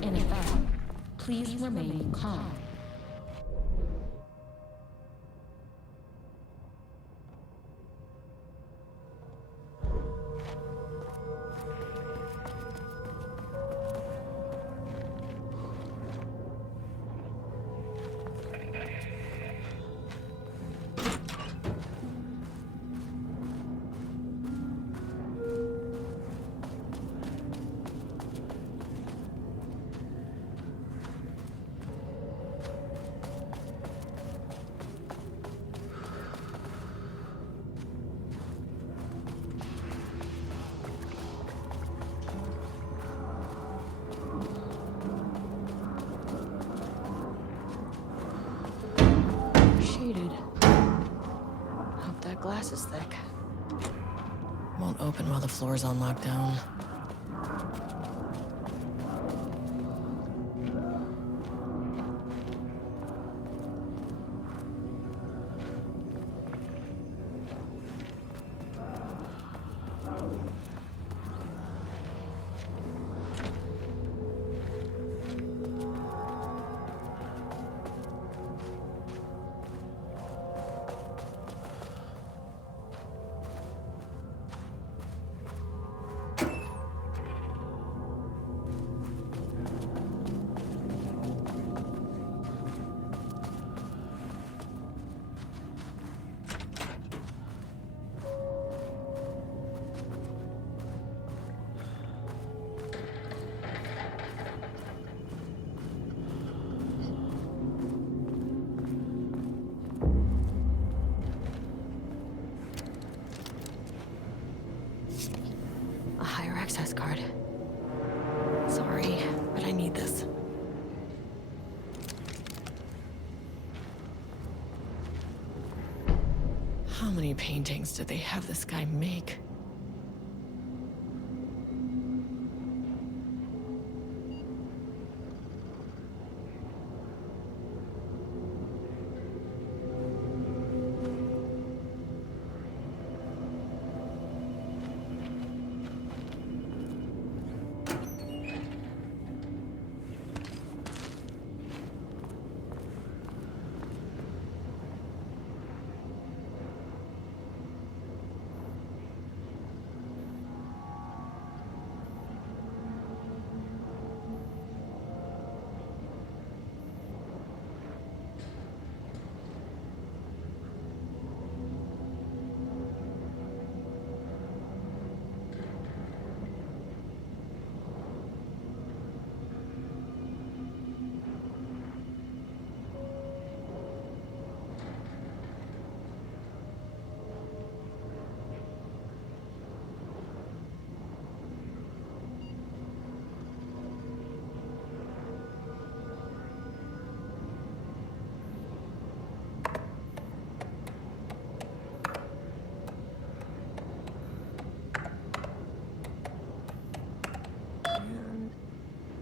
in effect. Please remain calm. Shaded. Hope that glass is thick. Won't open while the floor's on lockdown. A higher access card. Sorry, but I need this. How many paintings did they have this guy make?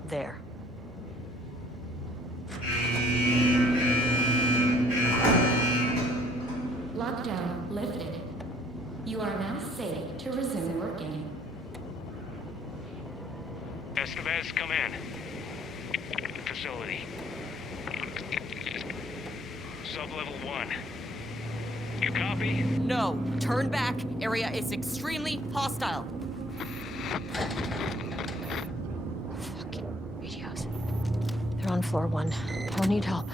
There. Lockdown lifted. You are now safe to resume working. Estevez, come in. Facility. Sub-level 1. You copy? No. Turn back. Area is extremely hostile. Fucking radios. They're on floor 1. I'll need help.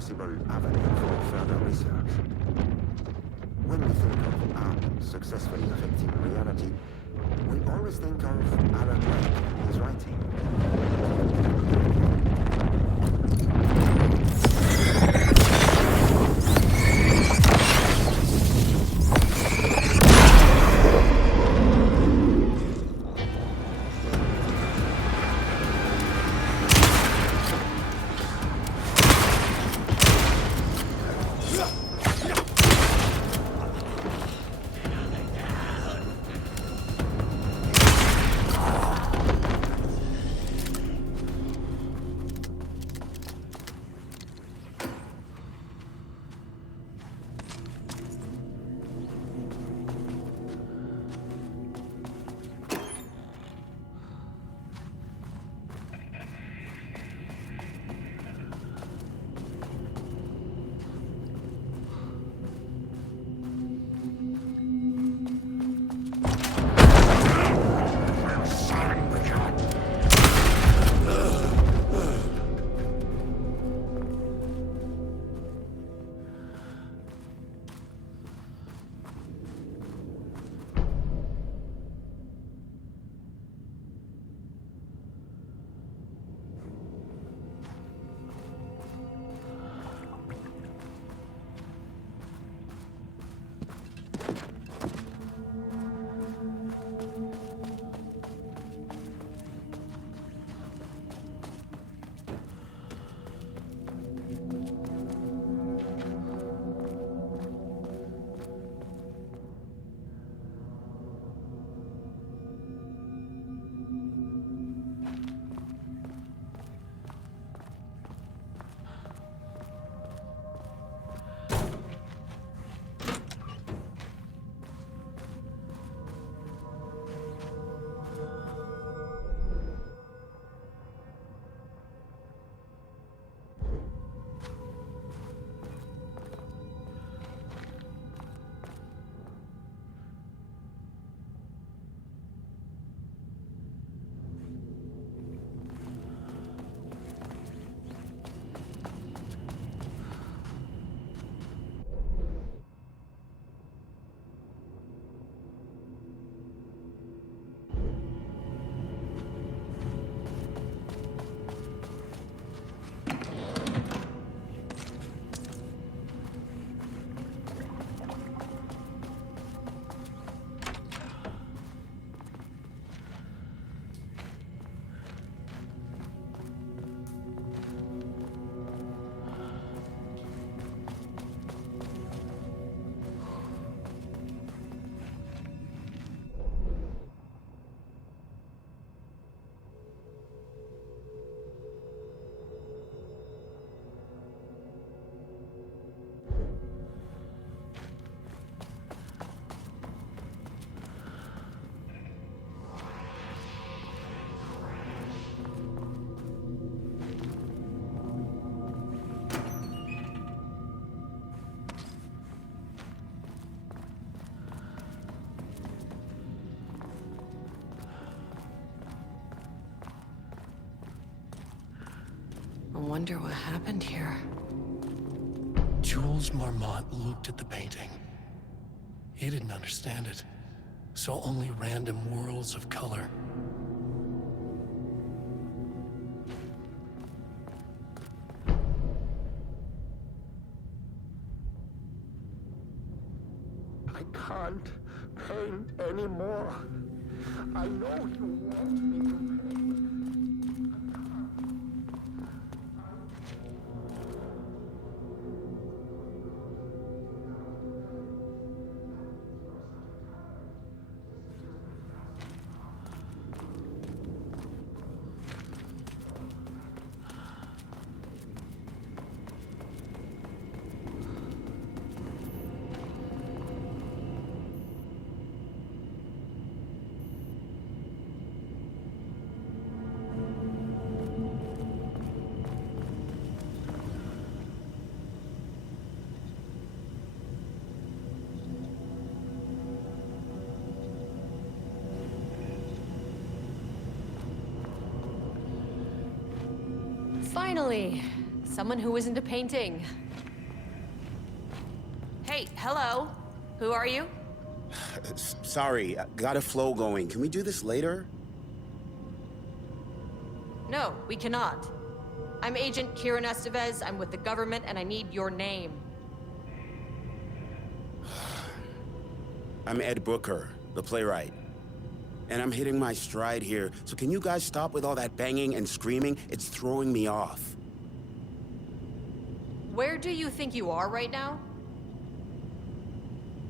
possible avenue for further research. When we think of art successfully affecting reality, we always think of Alan Wake and his writing. I wonder what happened here. Jules Marmont looked at the painting. He didn't understand it, saw only random whirls of color. I can't paint anymore. I know you want me to paint. Finally, Someone who isn't a painting. Hey, hello. Who are you? Sorry, got a flow going. Can we do this later? No, we cannot. I'm Agent Kieran Estevez. I'm with the government, and I need your name. I'm Ed Booker, the playwright. And I'm hitting my stride here, so can you guys stop with all that banging and screaming? It's throwing me off. Where do you think you are right now?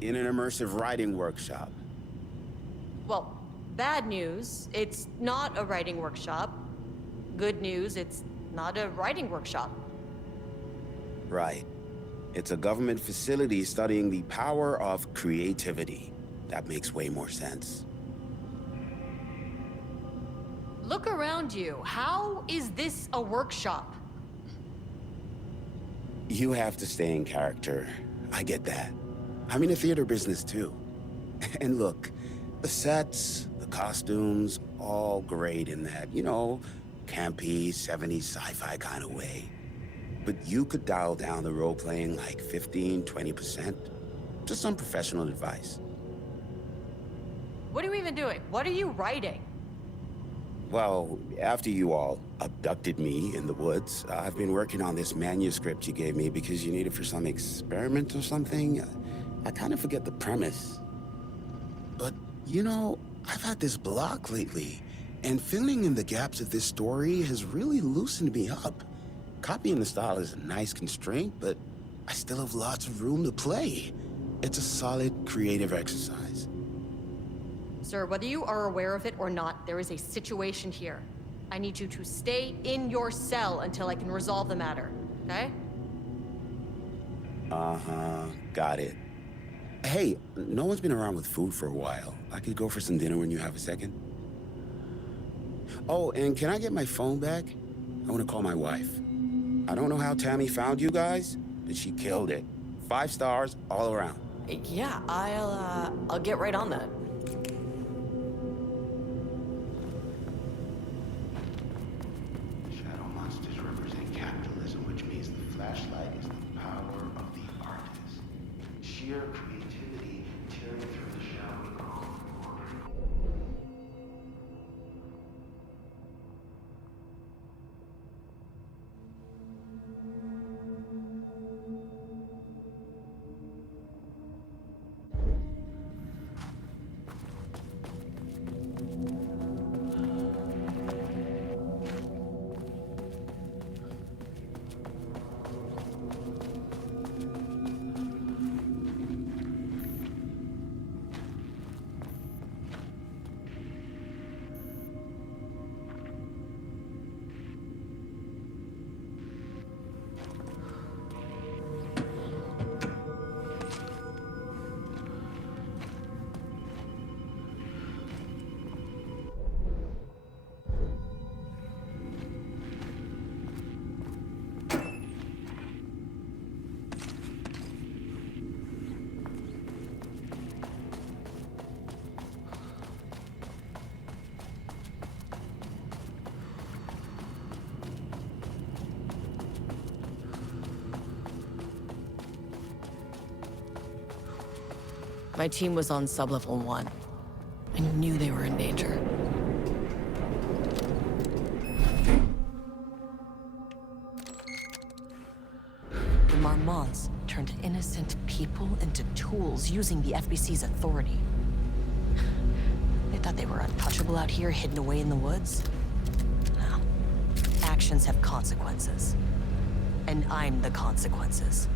In an immersive writing workshop. Well, bad news, it's not a writing workshop. Good news, it's not a writing workshop. Right. It's a government facility studying the power of creativity. That makes way more sense. Look around you. How is this a workshop? You have to stay in character. I get that. I'm in the theater business too. And look, the sets, the costumes, all great in that, you know, campy, 70s sci-fi kind of way. But you could dial down the role-playing like 15, 20%. Just some professional advice. What are you even doing? What are you writing? Well, after you all abducted me in the woods, I've been working on this manuscript you gave me because you need it for some experiment or something. I kind of forget the premise. But, you know, I've had this block lately, and filling in the gaps of this story has really loosened me up. Copying the style is a nice constraint, but I still have lots of room to play. It's a solid creative exercise. Sir, whether you are aware of it or not, there is a situation here. I need you to stay in your cell until I can resolve the matter, okay? Uh-huh, got it. Hey, no one's been around with food for a while. I could go for some dinner when you have a second. Oh, and can I get my phone back? I want to call my wife. I don't know how Tammy found you guys, but she killed it. 5 stars all around. Yeah, I'll get right on that. Shadow monsters represent capitalism, which means the flashlight is the power of the artist. Sheer creativity tearing through the shadowy world. My team was on sublevel 1. I knew they were in danger. The Marmonts turned innocent people into tools using the FBC's authority. They thought they were untouchable out here, hidden away in the woods. No. Actions have consequences. And I'm the consequences.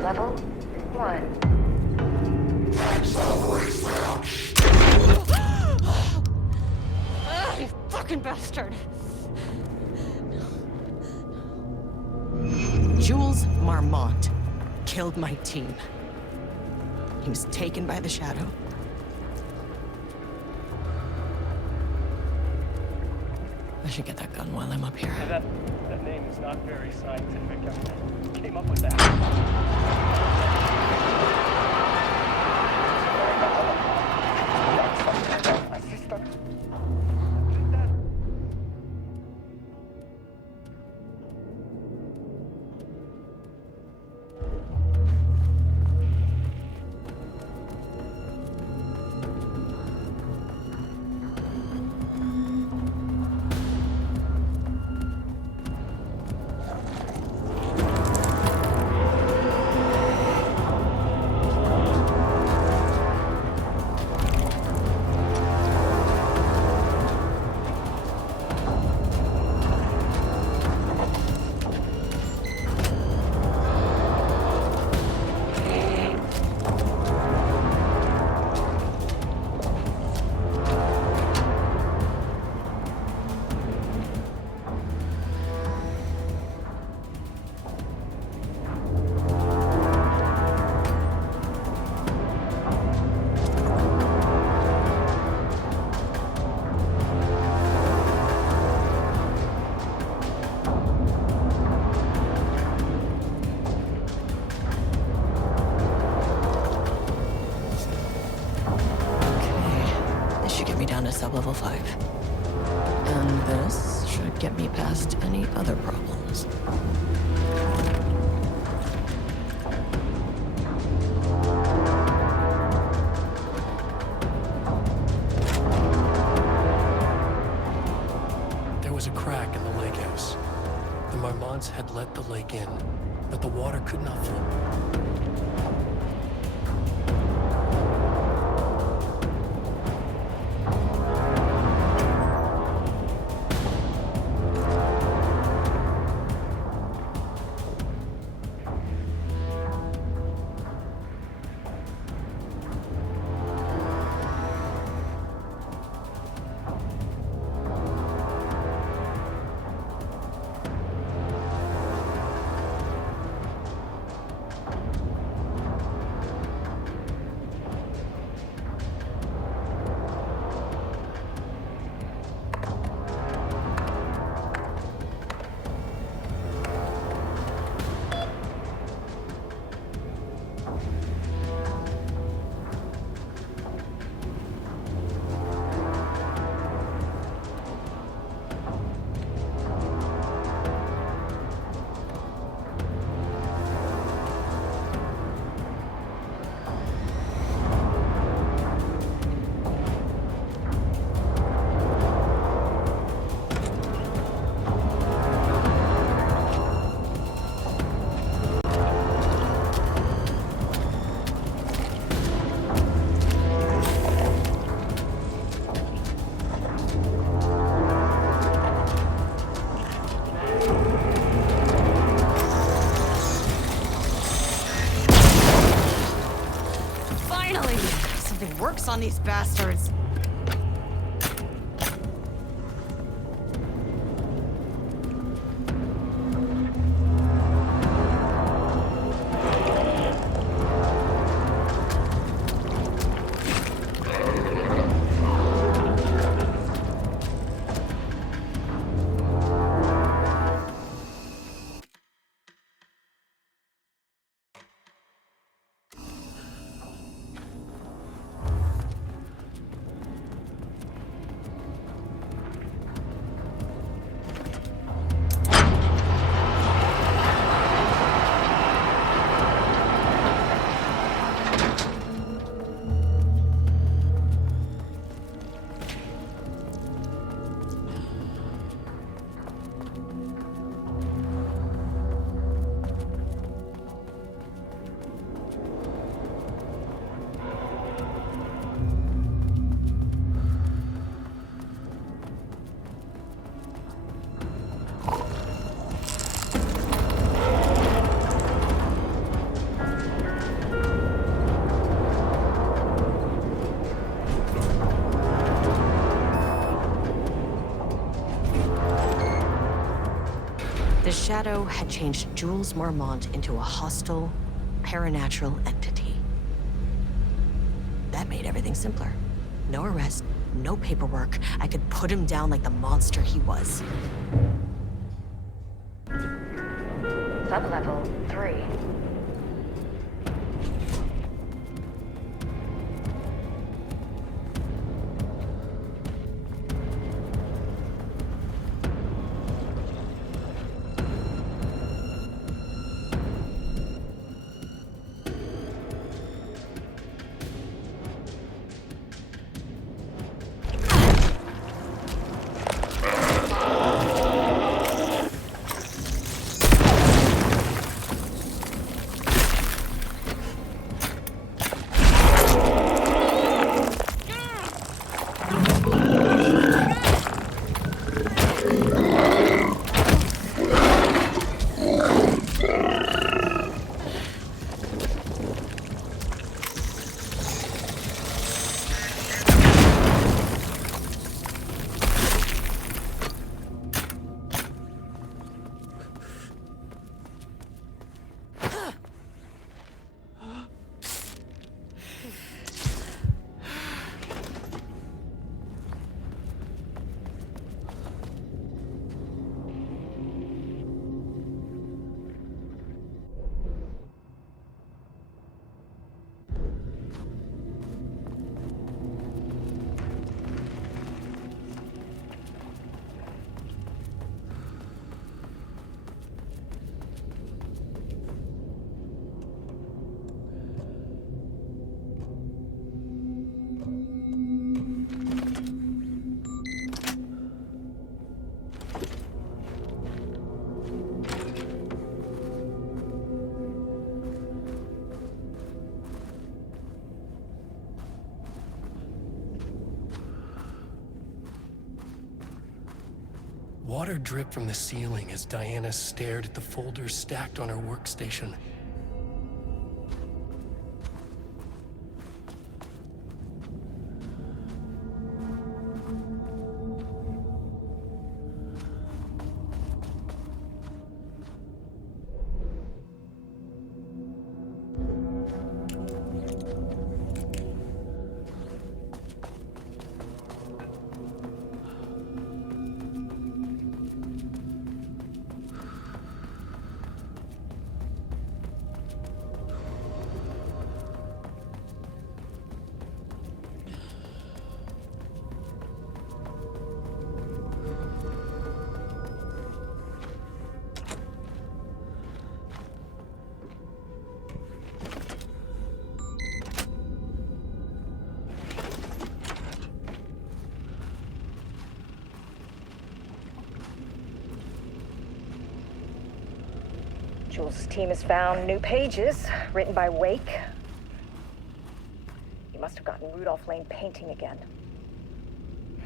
Level 1. Ah, you fucking bastard! Jules Marmont killed my team. He was taken by the Shadow. I should get that gun while I'm up here. That name is not very scientific. I came up with that. down to sublevel 5. And this should get me past any other problems. There was a crack in the lake house. The Marmonts had let the lake in, but the water could not flow. Works on these bastards. The Shadow had changed Jules Marmont into a hostile, paranatural entity. That made everything simpler. No arrest, no paperwork. I could put him down like the monster he was. Sublevel 3. Water dripped from the ceiling as Diana stared at the folders stacked on her workstation. Jules' team has found new pages written by Wake. He must have gotten Rudolph Lane painting again.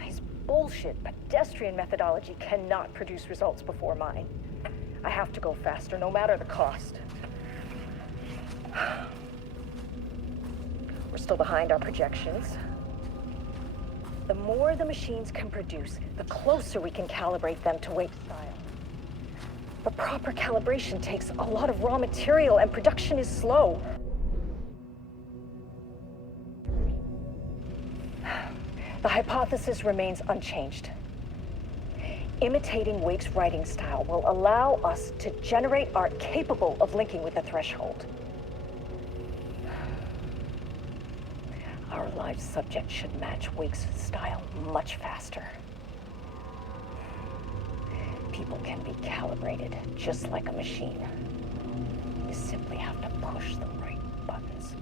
His bullshit pedestrian methodology cannot produce results before mine. I have to go faster, no matter the cost. We're still behind our projections. The more the machines can produce, the closer we can calibrate them to Wake's style. But proper calibration takes a lot of raw material, and production is slow. The hypothesis remains unchanged. Imitating Wake's writing style will allow us to generate art capable of linking with the threshold. Our live subject should match Wake's style much faster. People can be calibrated just like a machine. You simply have to push the right buttons.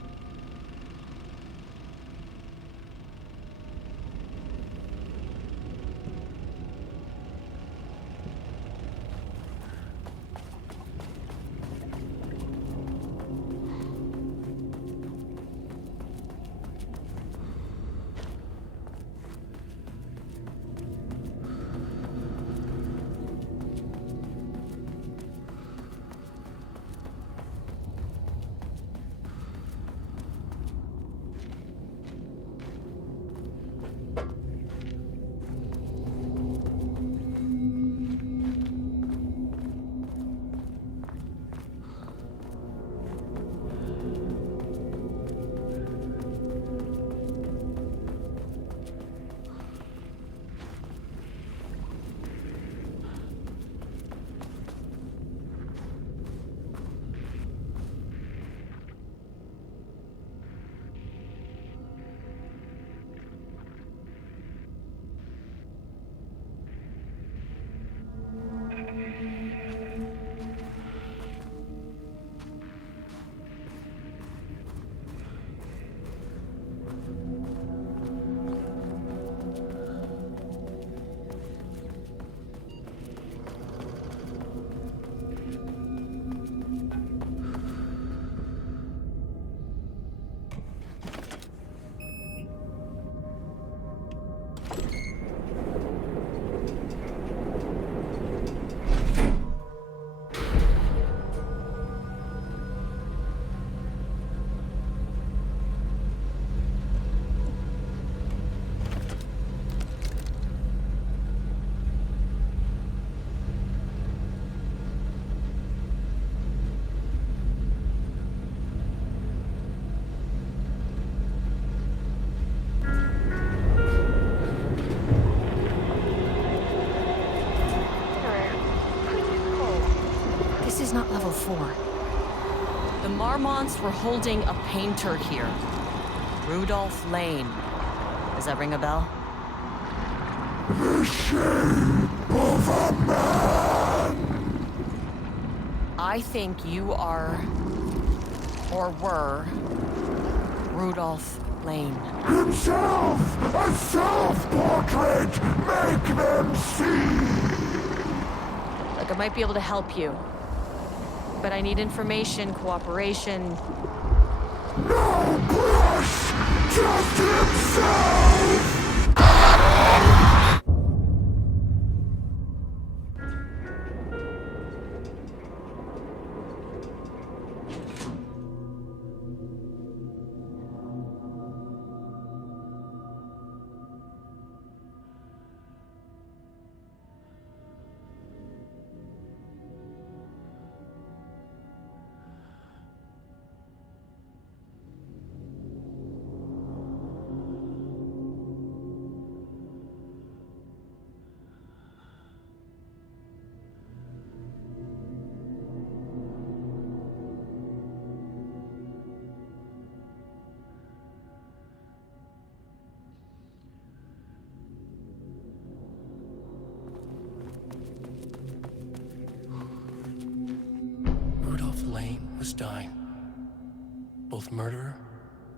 Not level 4. The Marmonts were holding a painter here. Rudolph Lane. Does that ring a bell? The shape of a man! I think you are, or were, Rudolph Lane. Himself! A self-portrait! Make them see! Look, I might be able to help you. But I need information, cooperation. No brush! Just himself! dying. Both murderer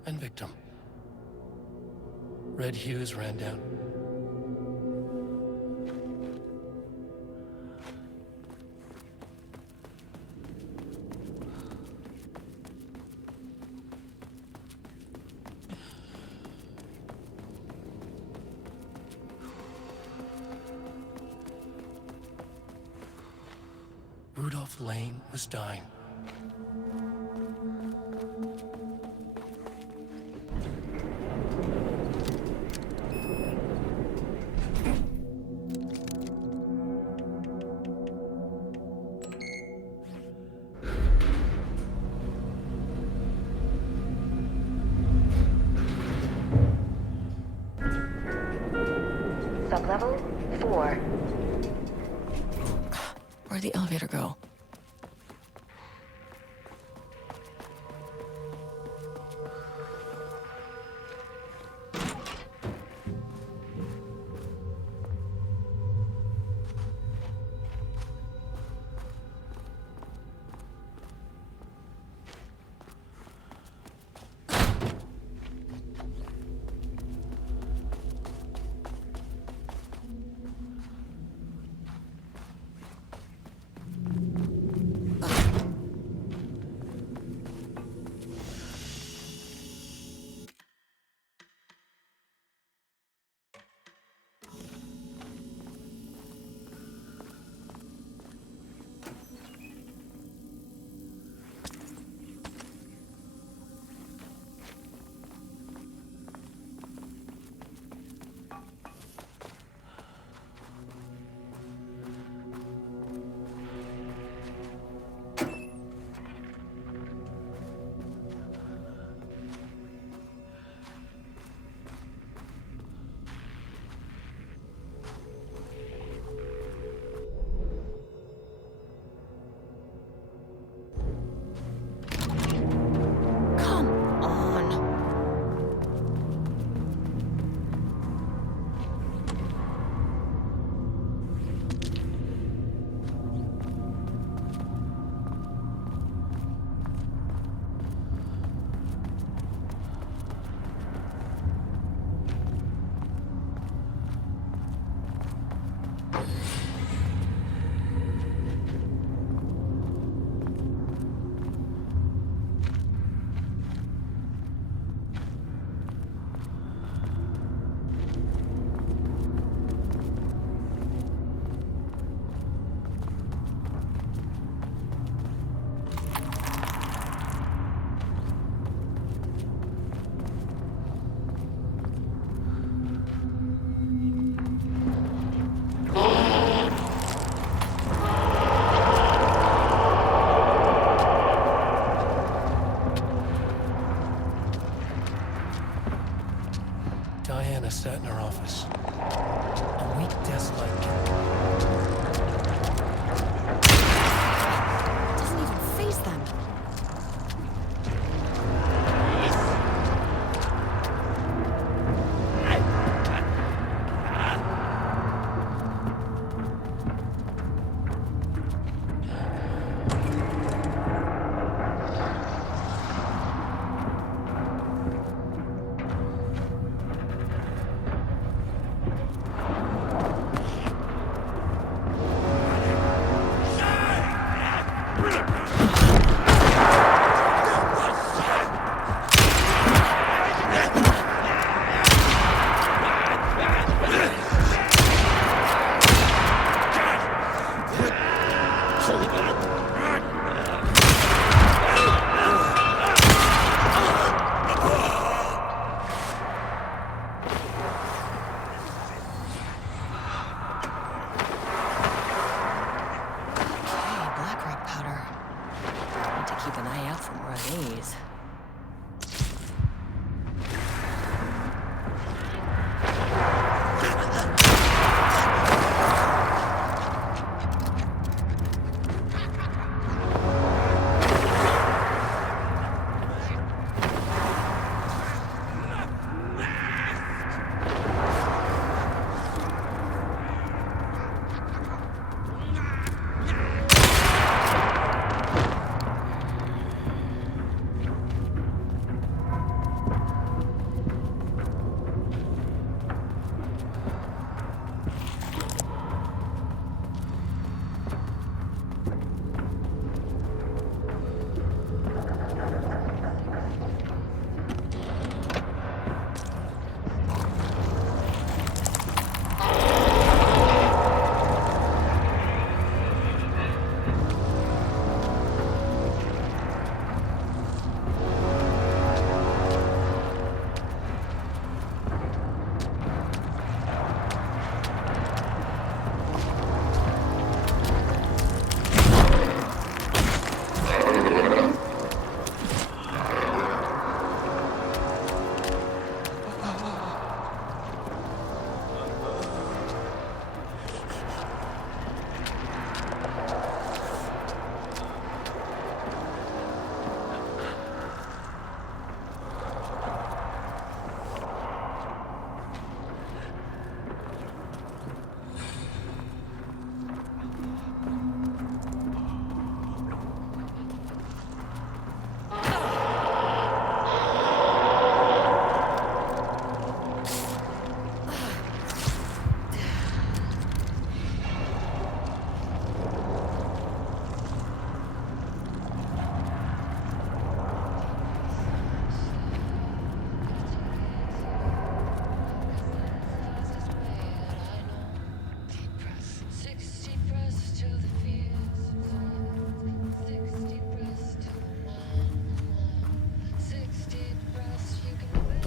and victim. Red Hughes ran down. Rudolph Lane was dying. Sublevel 4. Where'd the elevator go? Diana sat in her office. A weak desk-like. Doesn't even face them.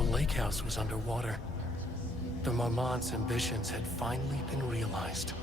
lake house was underwater. The Marmont's ambitions had finally been realized.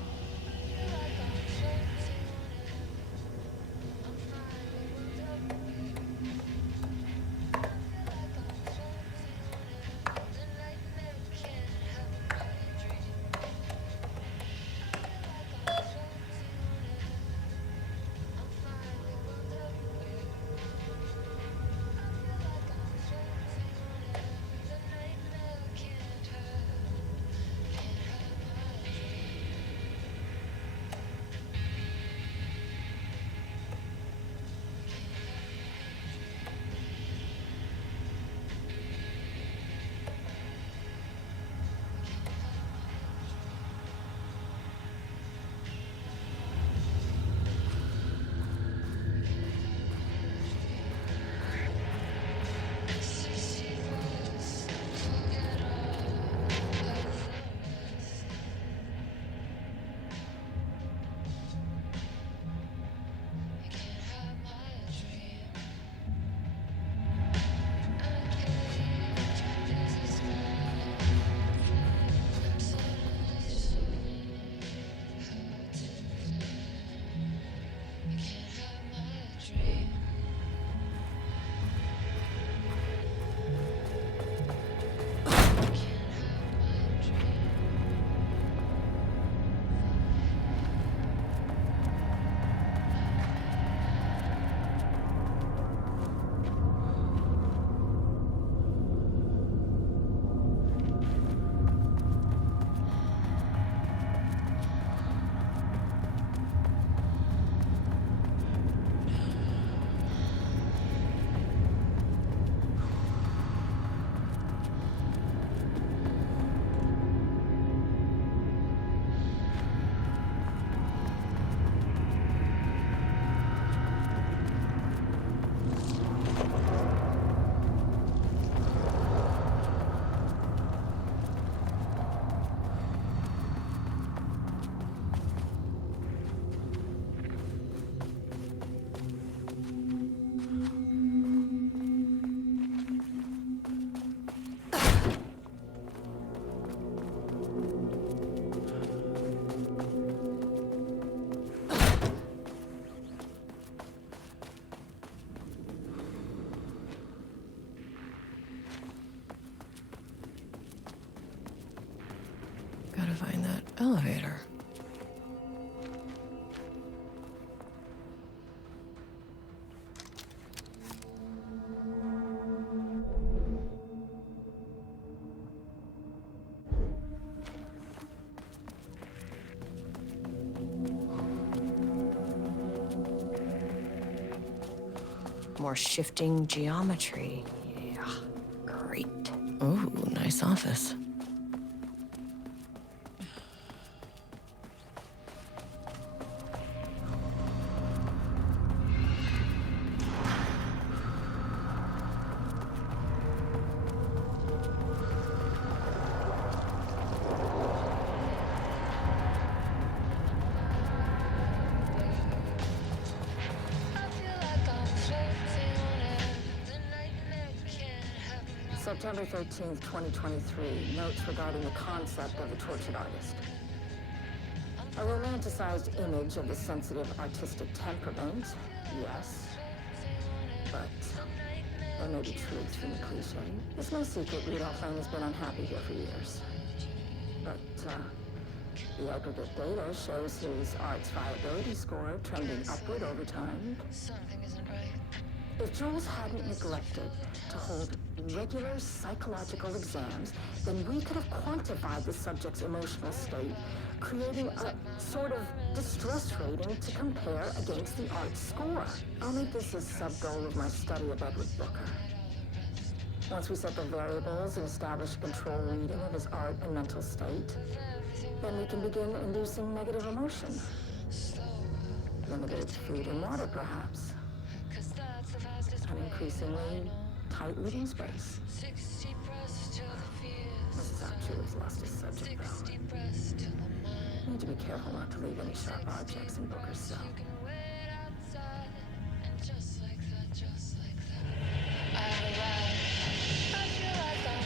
Gotta find that elevator. More shifting geometry. Yeah, great. Ooh, nice office. September 13th, 2023, notes regarding the concept of the tortured artist. A romanticized image of the sensitive artistic temperament, yes. But there may be truth in the cliche. It's no secret Rudolph Lane has been unhappy here for years. But the aggregate data shows his art's viability score trending upward over time. Something isn't right. If Jules hadn't neglected to hold regular psychological exams, then we could have quantified the subject's emotional state, creating a sort of distress rating to compare against the art's score. I'll make this a sub-goal of my study of Edward Booker. Once we set the variables and establish a control reading of his art and mental state, then we can begin inducing negative emotion. Limited food and water, perhaps. An increasingly tight living space. Mrs. Apchu has lost his subject, though. You need to be careful not to leave any sharp objects in Booker's cell. Just like that. I feel like I'm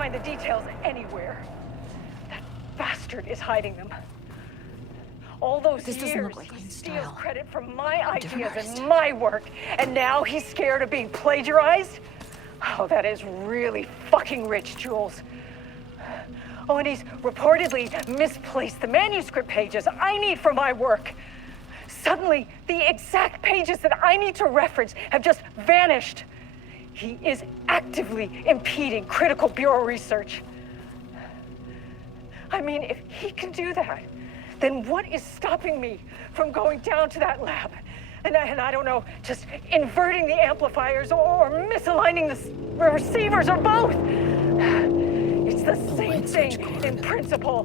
find the details anywhere. That bastard is hiding them. All those This doesn't years, look like he Lane's steals style. credit for my ideas artist. and my work, and now he's scared of being plagiarized? Oh, that is really fucking rich, Jules. Oh, and he's reportedly misplaced the manuscript pages I need for my work. Suddenly, the exact pages that I need to reference have just vanished. He is actively impeding critical bureau research. I mean, if he can do that, then what is stopping me from going down to that lab? And I don't know, just inverting the amplifiers or misaligning the receivers or both. It's the same thing in principle.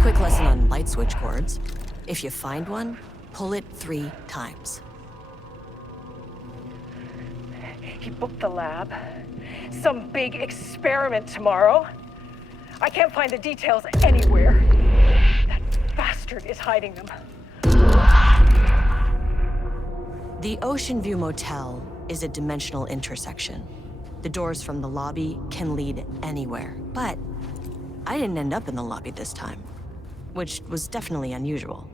Quick lesson on light switch cords. If you find one, pull it 3 times. He booked the lab. Some big experiment tomorrow. I can't find the details anywhere. That bastard is hiding them. The Ocean View Motel is a dimensional intersection. The doors from the lobby can lead anywhere, but I didn't end up in the lobby this time, which was definitely unusual.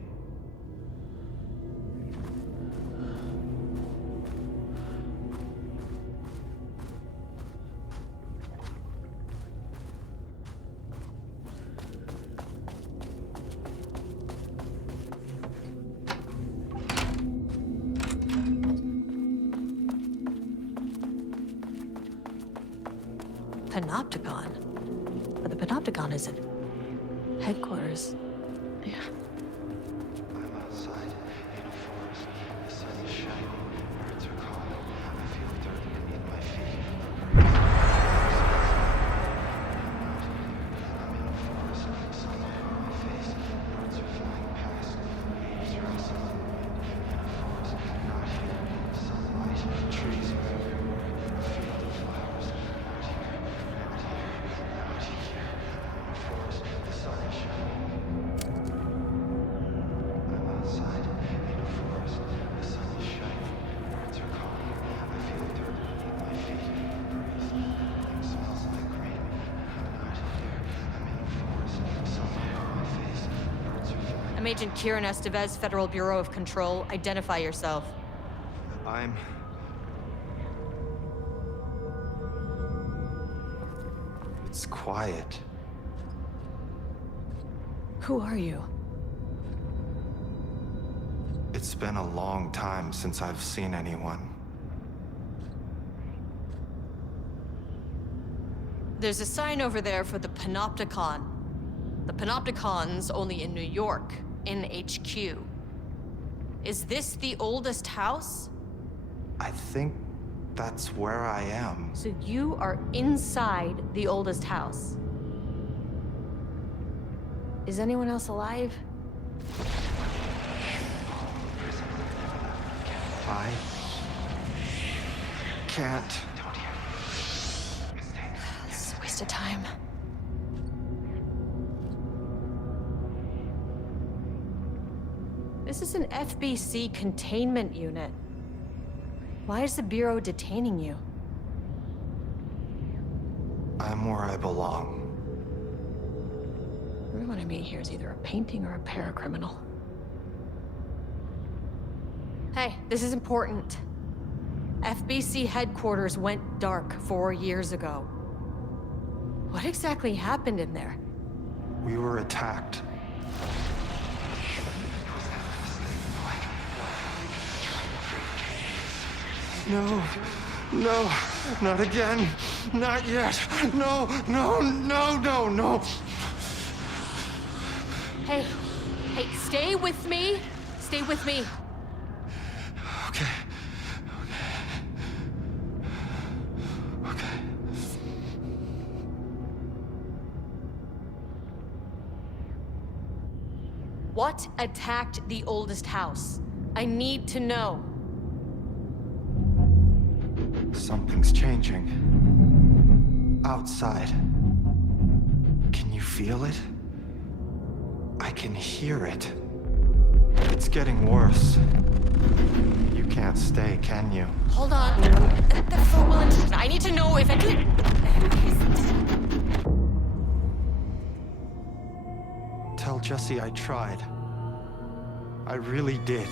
Panopticon? But the Panopticon isn't headquarters. Yeah. I'm outside in a forest. The sun is shining. Birds are calling. I feel dirt beneath my feet. I'm in a forest. Sunlight on my face. Birds are flying past. Leaves rustling in the wind. In a forest. Not here. Sunlight. Trees moving. A field of flowers. Not here. Not here. Not here. I'm in a forest. The sun is shining. I'm outside in a forest. The sun is shining. Birds are calling. I feel dirt beneath my feet. Breathe. Everything smells like rain. I'm not here. I'm in a forest. Sunlight on my face. Birds are flying. I'm Agent Kieran Estevez, Federal Bureau of Control. Identify yourself. I'm... It's quiet. Who are you? It's been a long time since I've seen anyone. There's a sign over there for the Panopticon. The Panopticon's only in New York, in HQ. Is this the oldest house? I think that's where I am. So you are inside the oldest house. Is anyone else alive? I can't. This is a waste of time. This is an FBC containment unit. Why is the Bureau detaining you? I'm where I belong. Everyone I meet here is either a painting or a paracriminal. Hey, this is important. FBC headquarters went dark 4 years ago. What exactly happened in there? We were attacked. No, no, not again. Not yet. No, no, no, no, no. Hey, stay with me. Stay with me. Okay. Okay. What attacked the oldest house? I need to know. Something's changing. Outside. Can you feel it? I can hear it. It's getting worse. You can't stay, can you? Hold on. That's so well intentioned. I need to know if I can. tell Jesse I tried. I really did.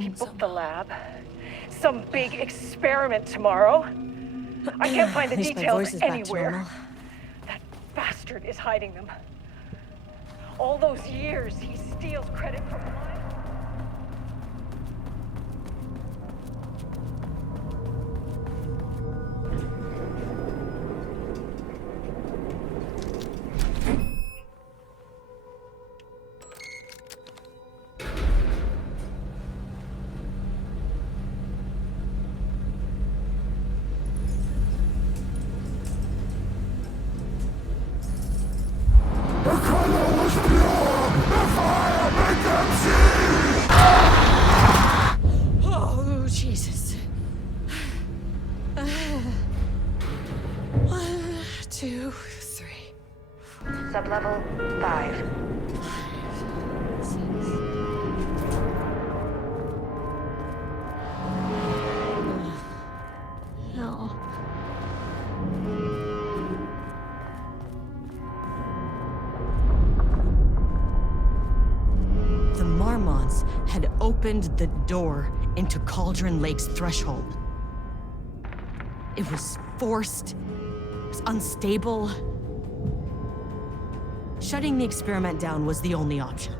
He booked the lab. Some big experiment tomorrow. I can't find the details anywhere. That bastard is hiding them. All those years, he steals credit from mine. Oh, Jesus. 1, 2, 3. Sublevel 5. No. The Marmonts had opened the door into Cauldron Lake's threshold. It was forced, it was unstable. Shutting the experiment down was the only option.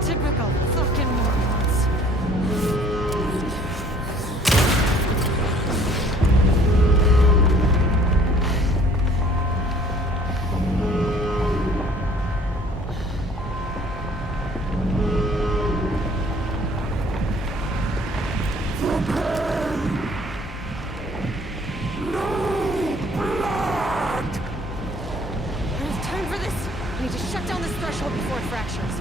Typical fucking Marmonts. I don't have time for this. I need to shut down this threshold before it fractures.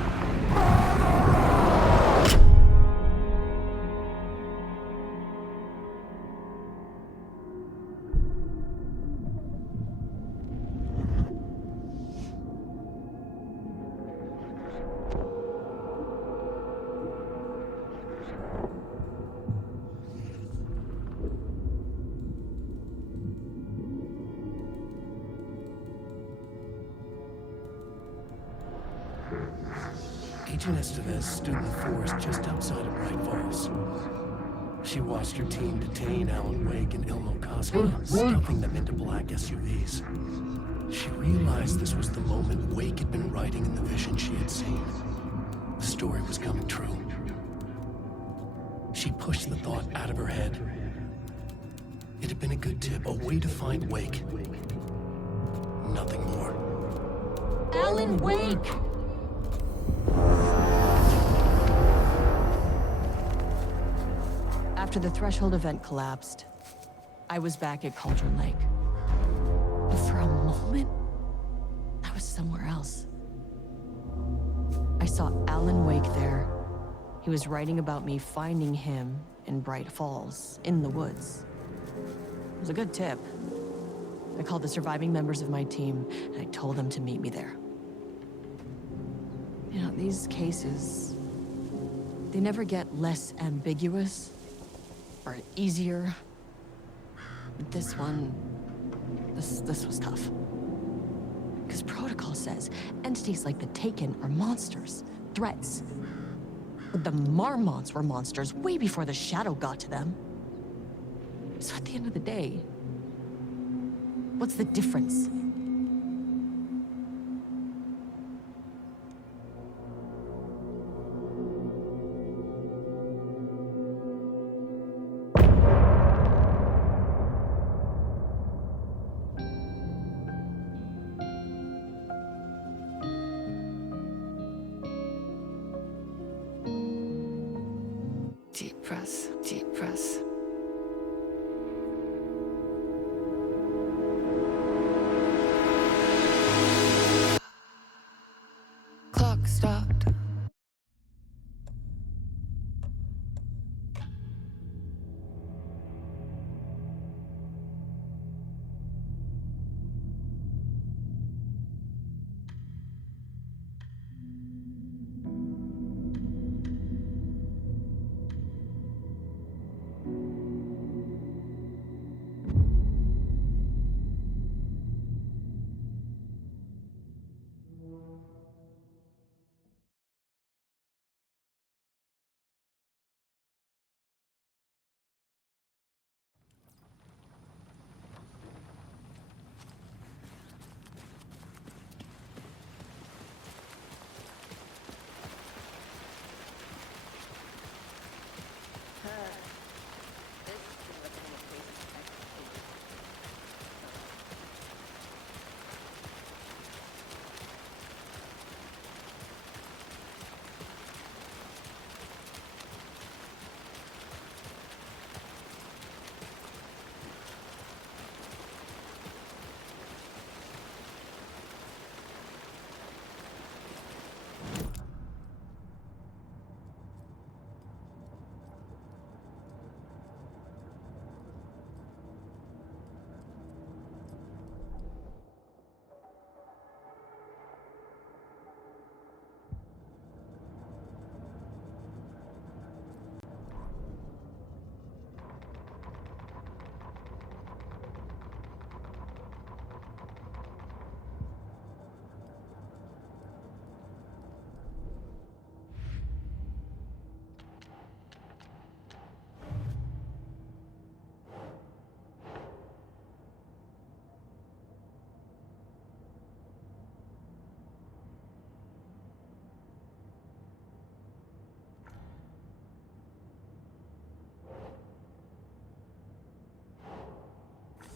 Agent Estevez stood in the forest just outside of Bright Falls. She watched her team detain Alan Wake and Ilmo Koski, stuffing them into black SUVs. She realized this was the moment Wake had been writing in the vision she had seen. The story was coming true. She pushed the thought out of her head. It had been a good tip, a way to find Wake. Nothing more. Alan Wake! After the Threshold event collapsed, I was back at Cauldron Lake. But for a moment, I was somewhere else. I saw Alan Wake there. He was writing about me finding him in Bright Falls, in the woods. It was a good tip. I called the surviving members of my team, and I told them to meet me there. You know, these cases, they never get less ambiguous or easier. But this one, this was tough. Because protocol says entities like the Taken are monsters, threats. But the Marmots were monsters way before the Shadow got to them. So at the end of the day, what's the difference? Deep breaths, deep breaths. Clock stopped.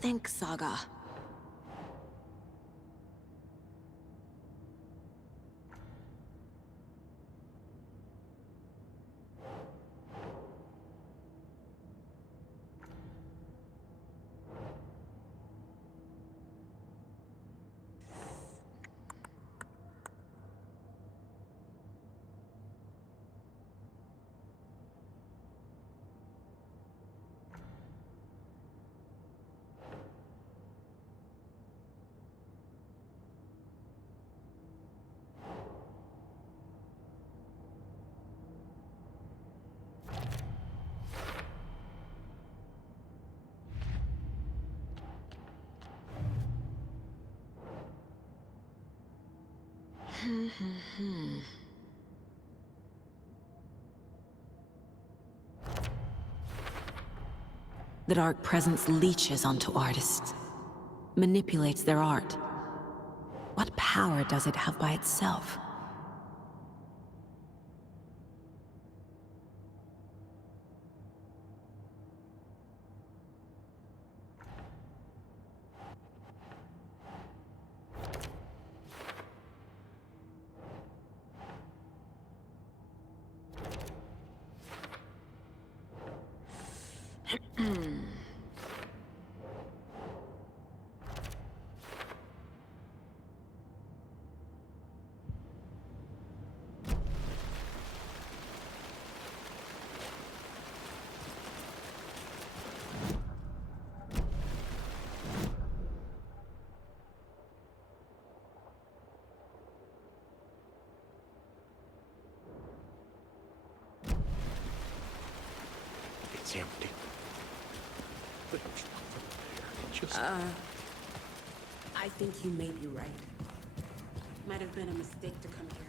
Think, Saga. The Dark Presence leeches onto artists, manipulates their art. What power does it have by itself? It's empty. Just... I think you may be right. Might have been a mistake to come here.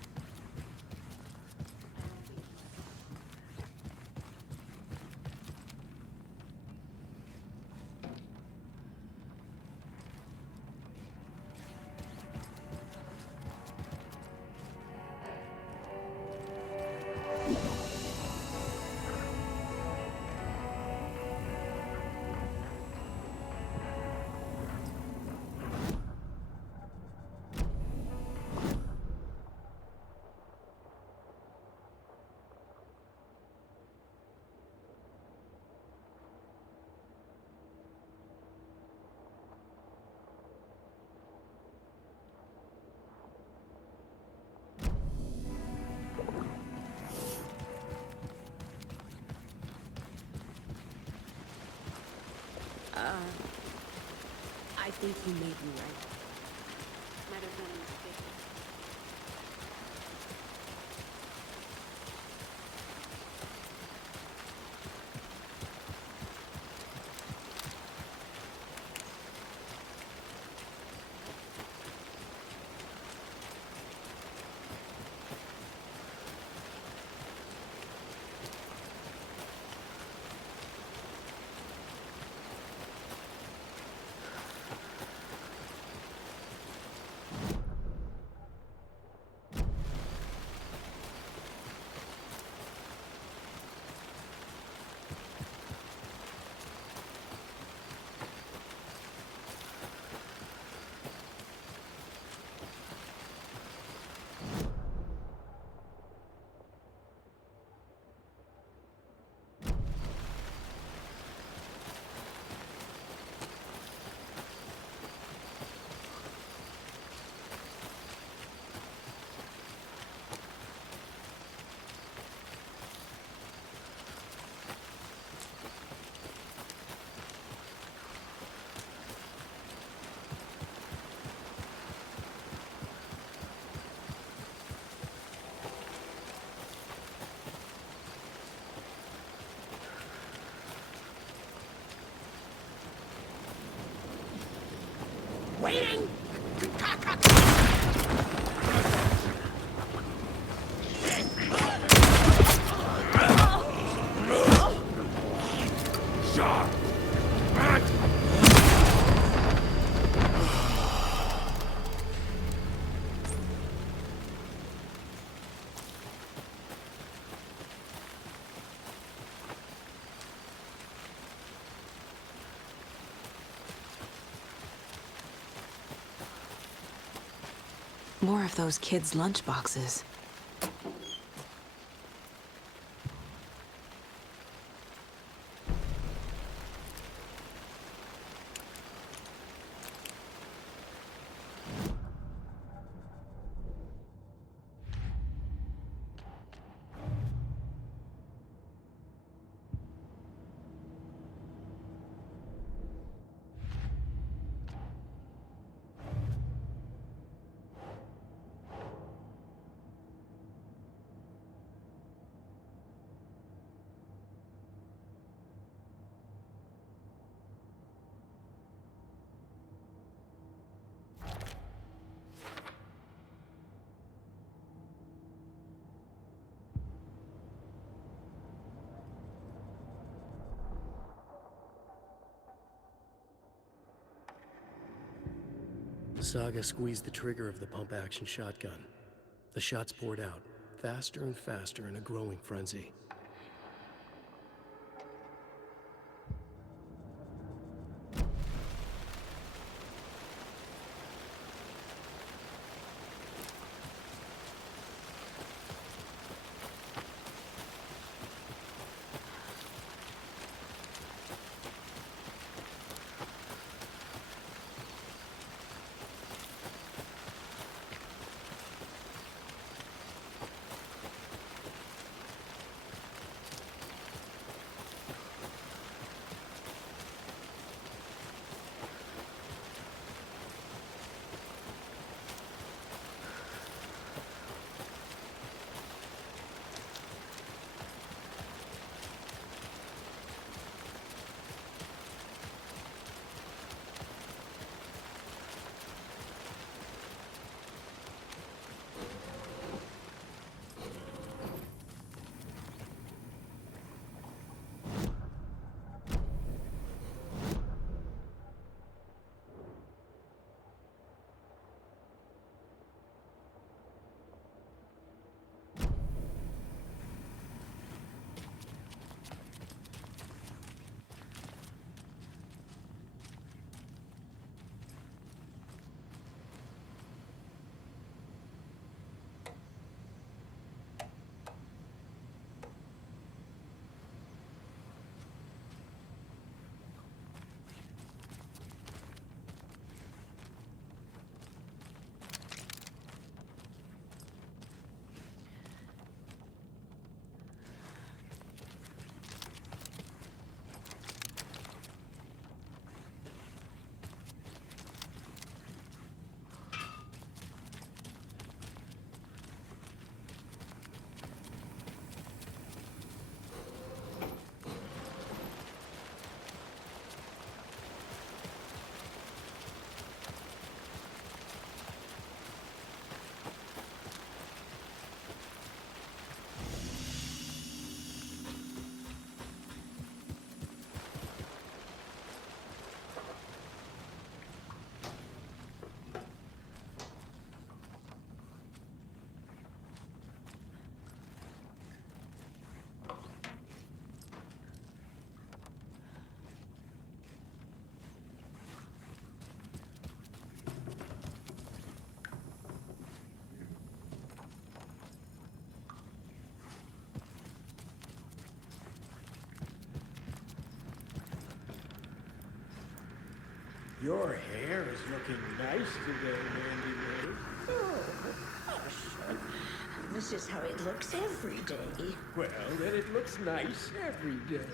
I think you may be right. Might have been a mistake. Waiting! More of those kids' lunchboxes. Saga squeezed the trigger of the pump-action shotgun. The shots poured out, faster and faster in a growing frenzy. Your hair is looking nice today, Mandy Ray. Oh, hush. This is how it looks every day. Well, then it looks nice every day.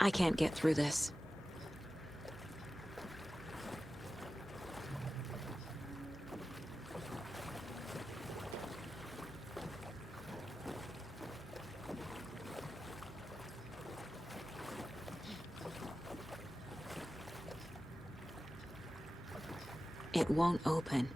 I can't get through this. It won't open.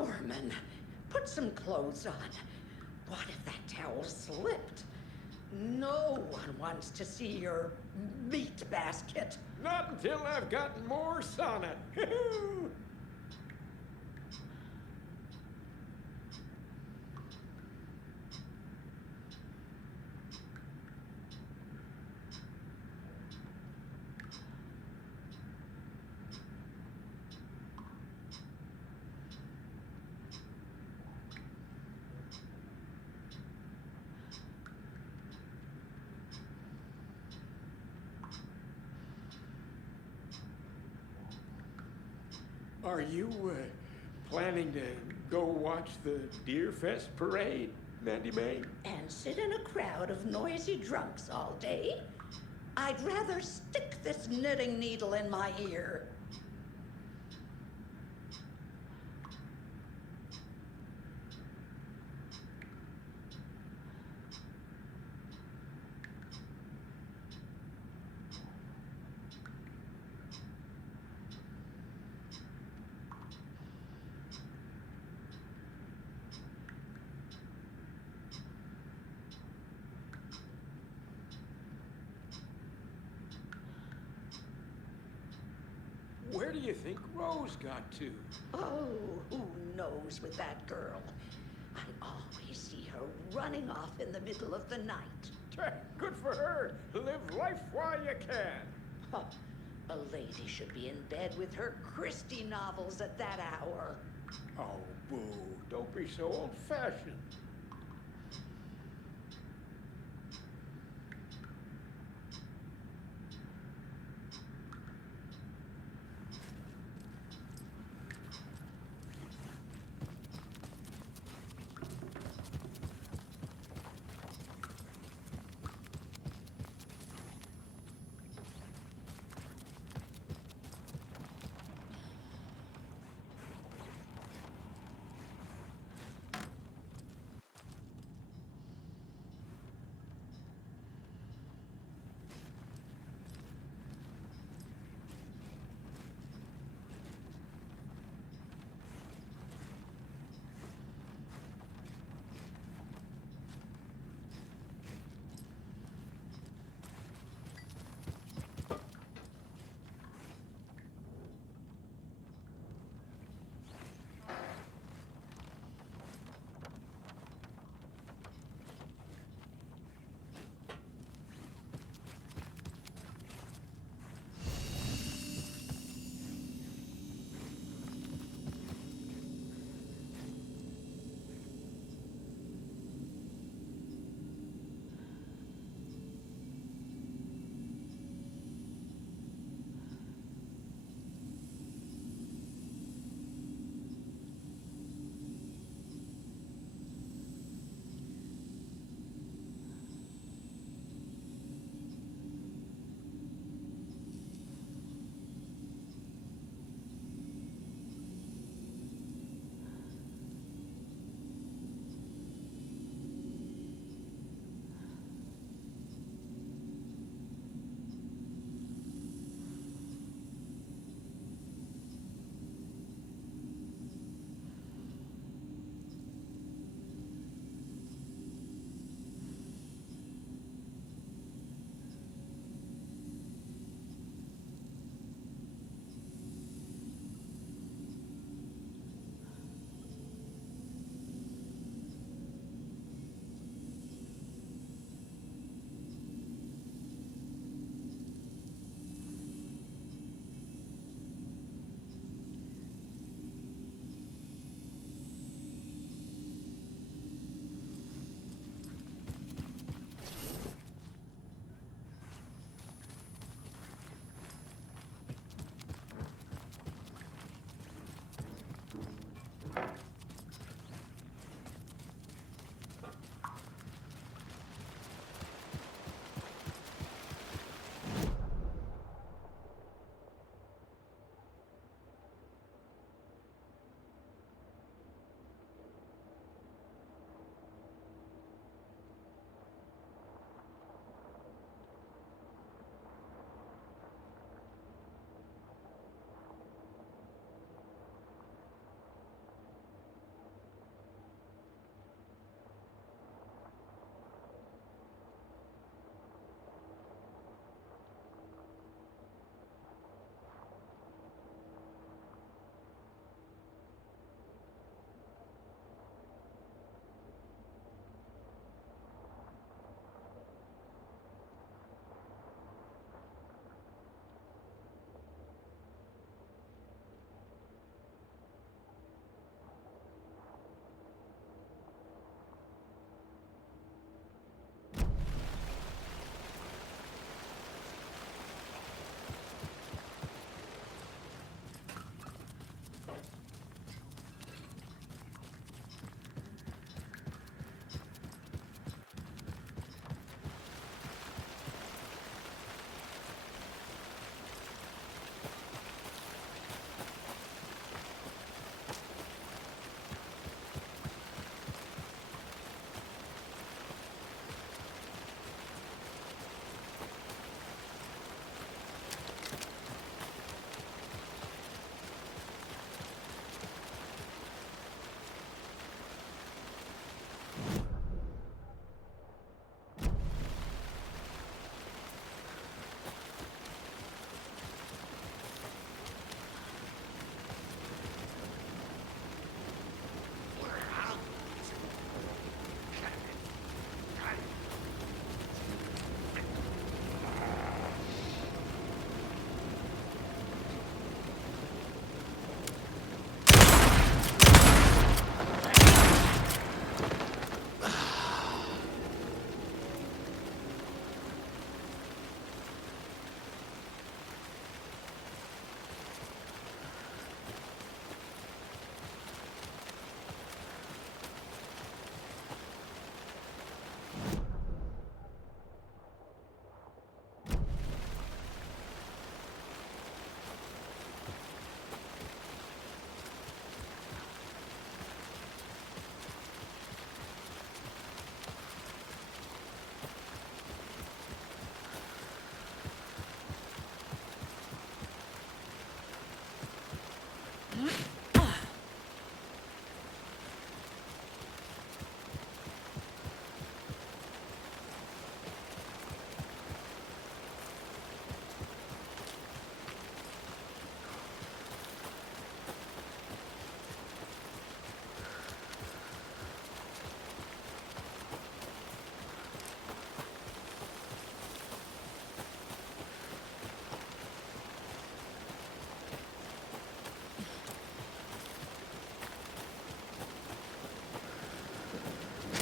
Norman, put some clothes on. What if that towel slipped? No one wants to see your meat basket. Not until I've got more sonnet. Are you planning to go watch the Deer Fest parade, Mandy May? And sit in a crowd of noisy drunks all day? I'd rather stick this knitting needle in my ear. Where do you think Rose got to? Oh, who knows with that girl? I always see her running off in the middle of the night. Good for her. Live life while you can. Huh. A lady should be in bed with her Christie novels at that hour. Oh, boo. Don't be so old-fashioned.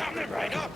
Coming right up!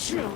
you!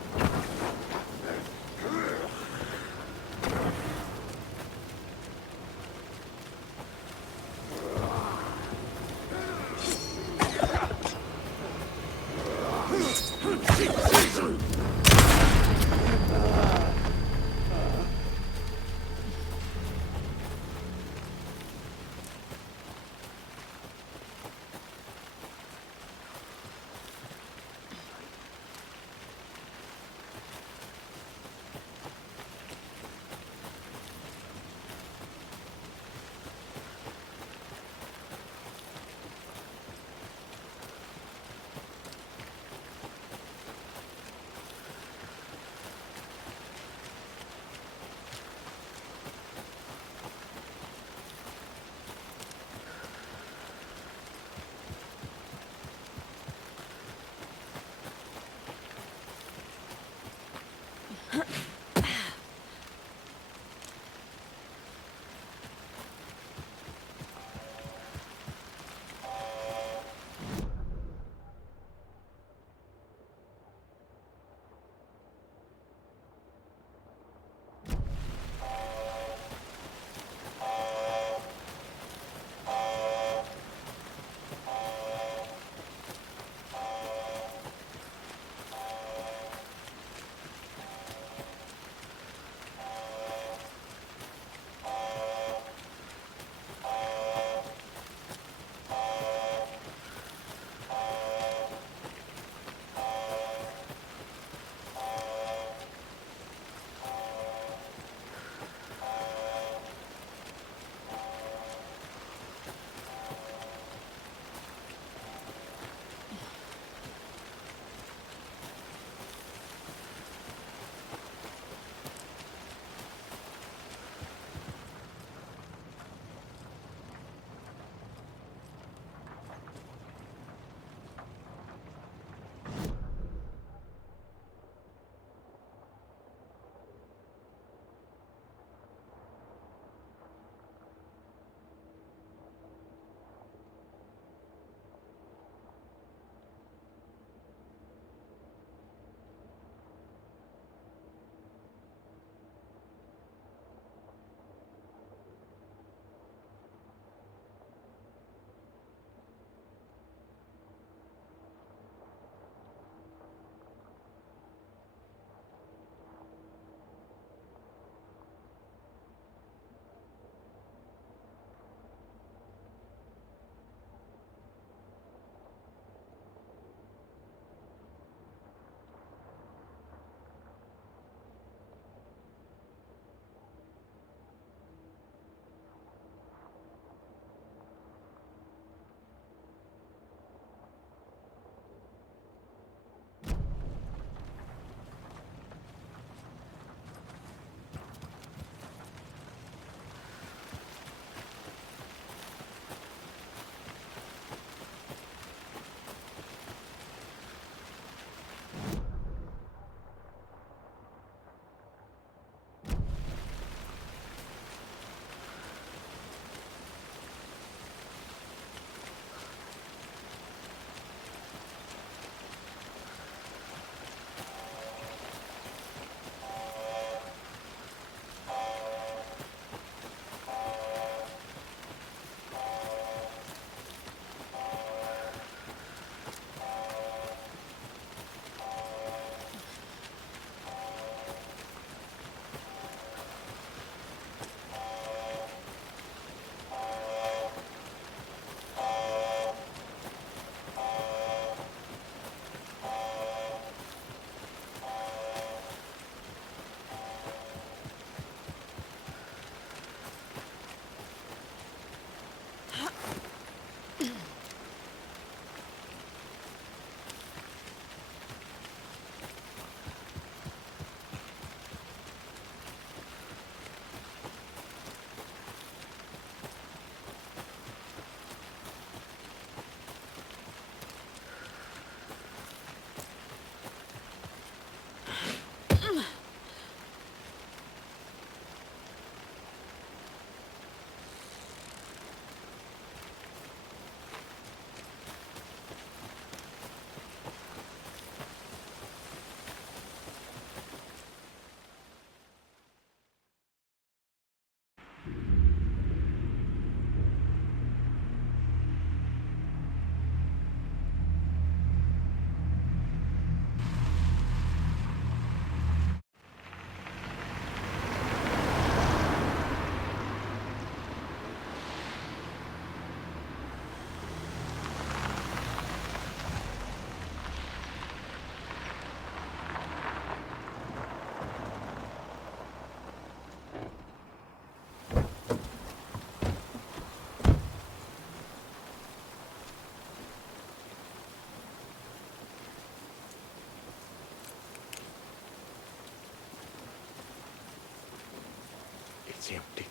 It's empty.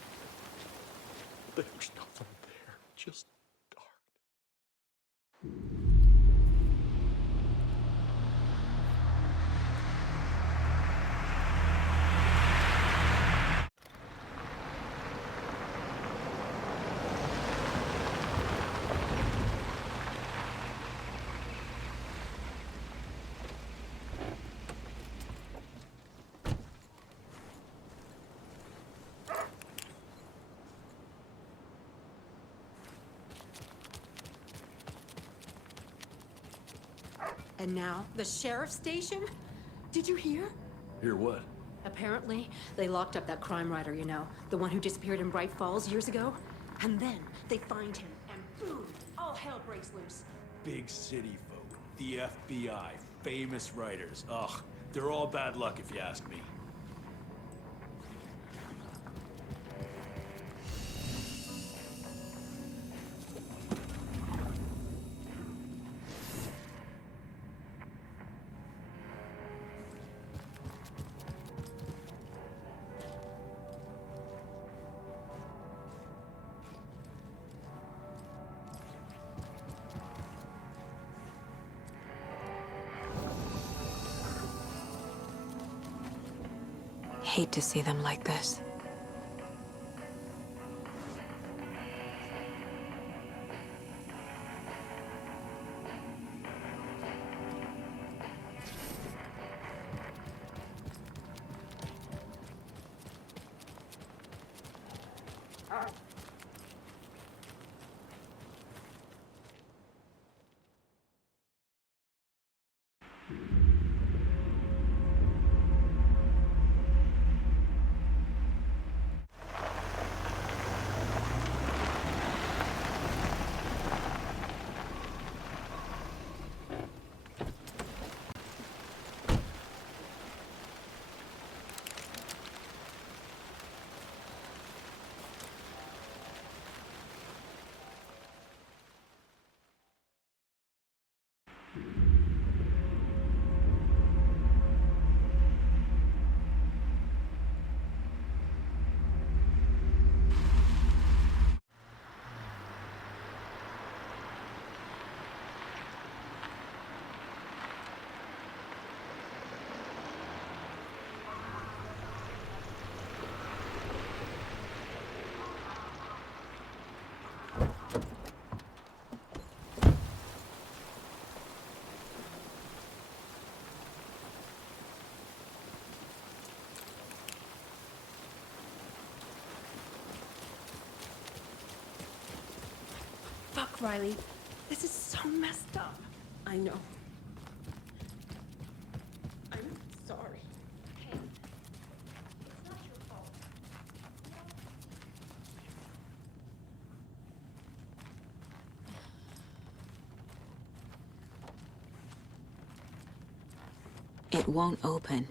There's nothing there. Just dark. And now, the sheriff's station? Did you hear? Hear what? Apparently, they locked up that crime writer, you know, the one who disappeared in Bright Falls years ago. And then they find him, and boom, all hell breaks loose. Big city folk, the FBI, famous writers. Ugh, they're all bad luck if you ask me. Hate to see them like this. Fuck, Riley. This is so messed up. I know. I'm sorry. Hey, it's not your fault. It won't open.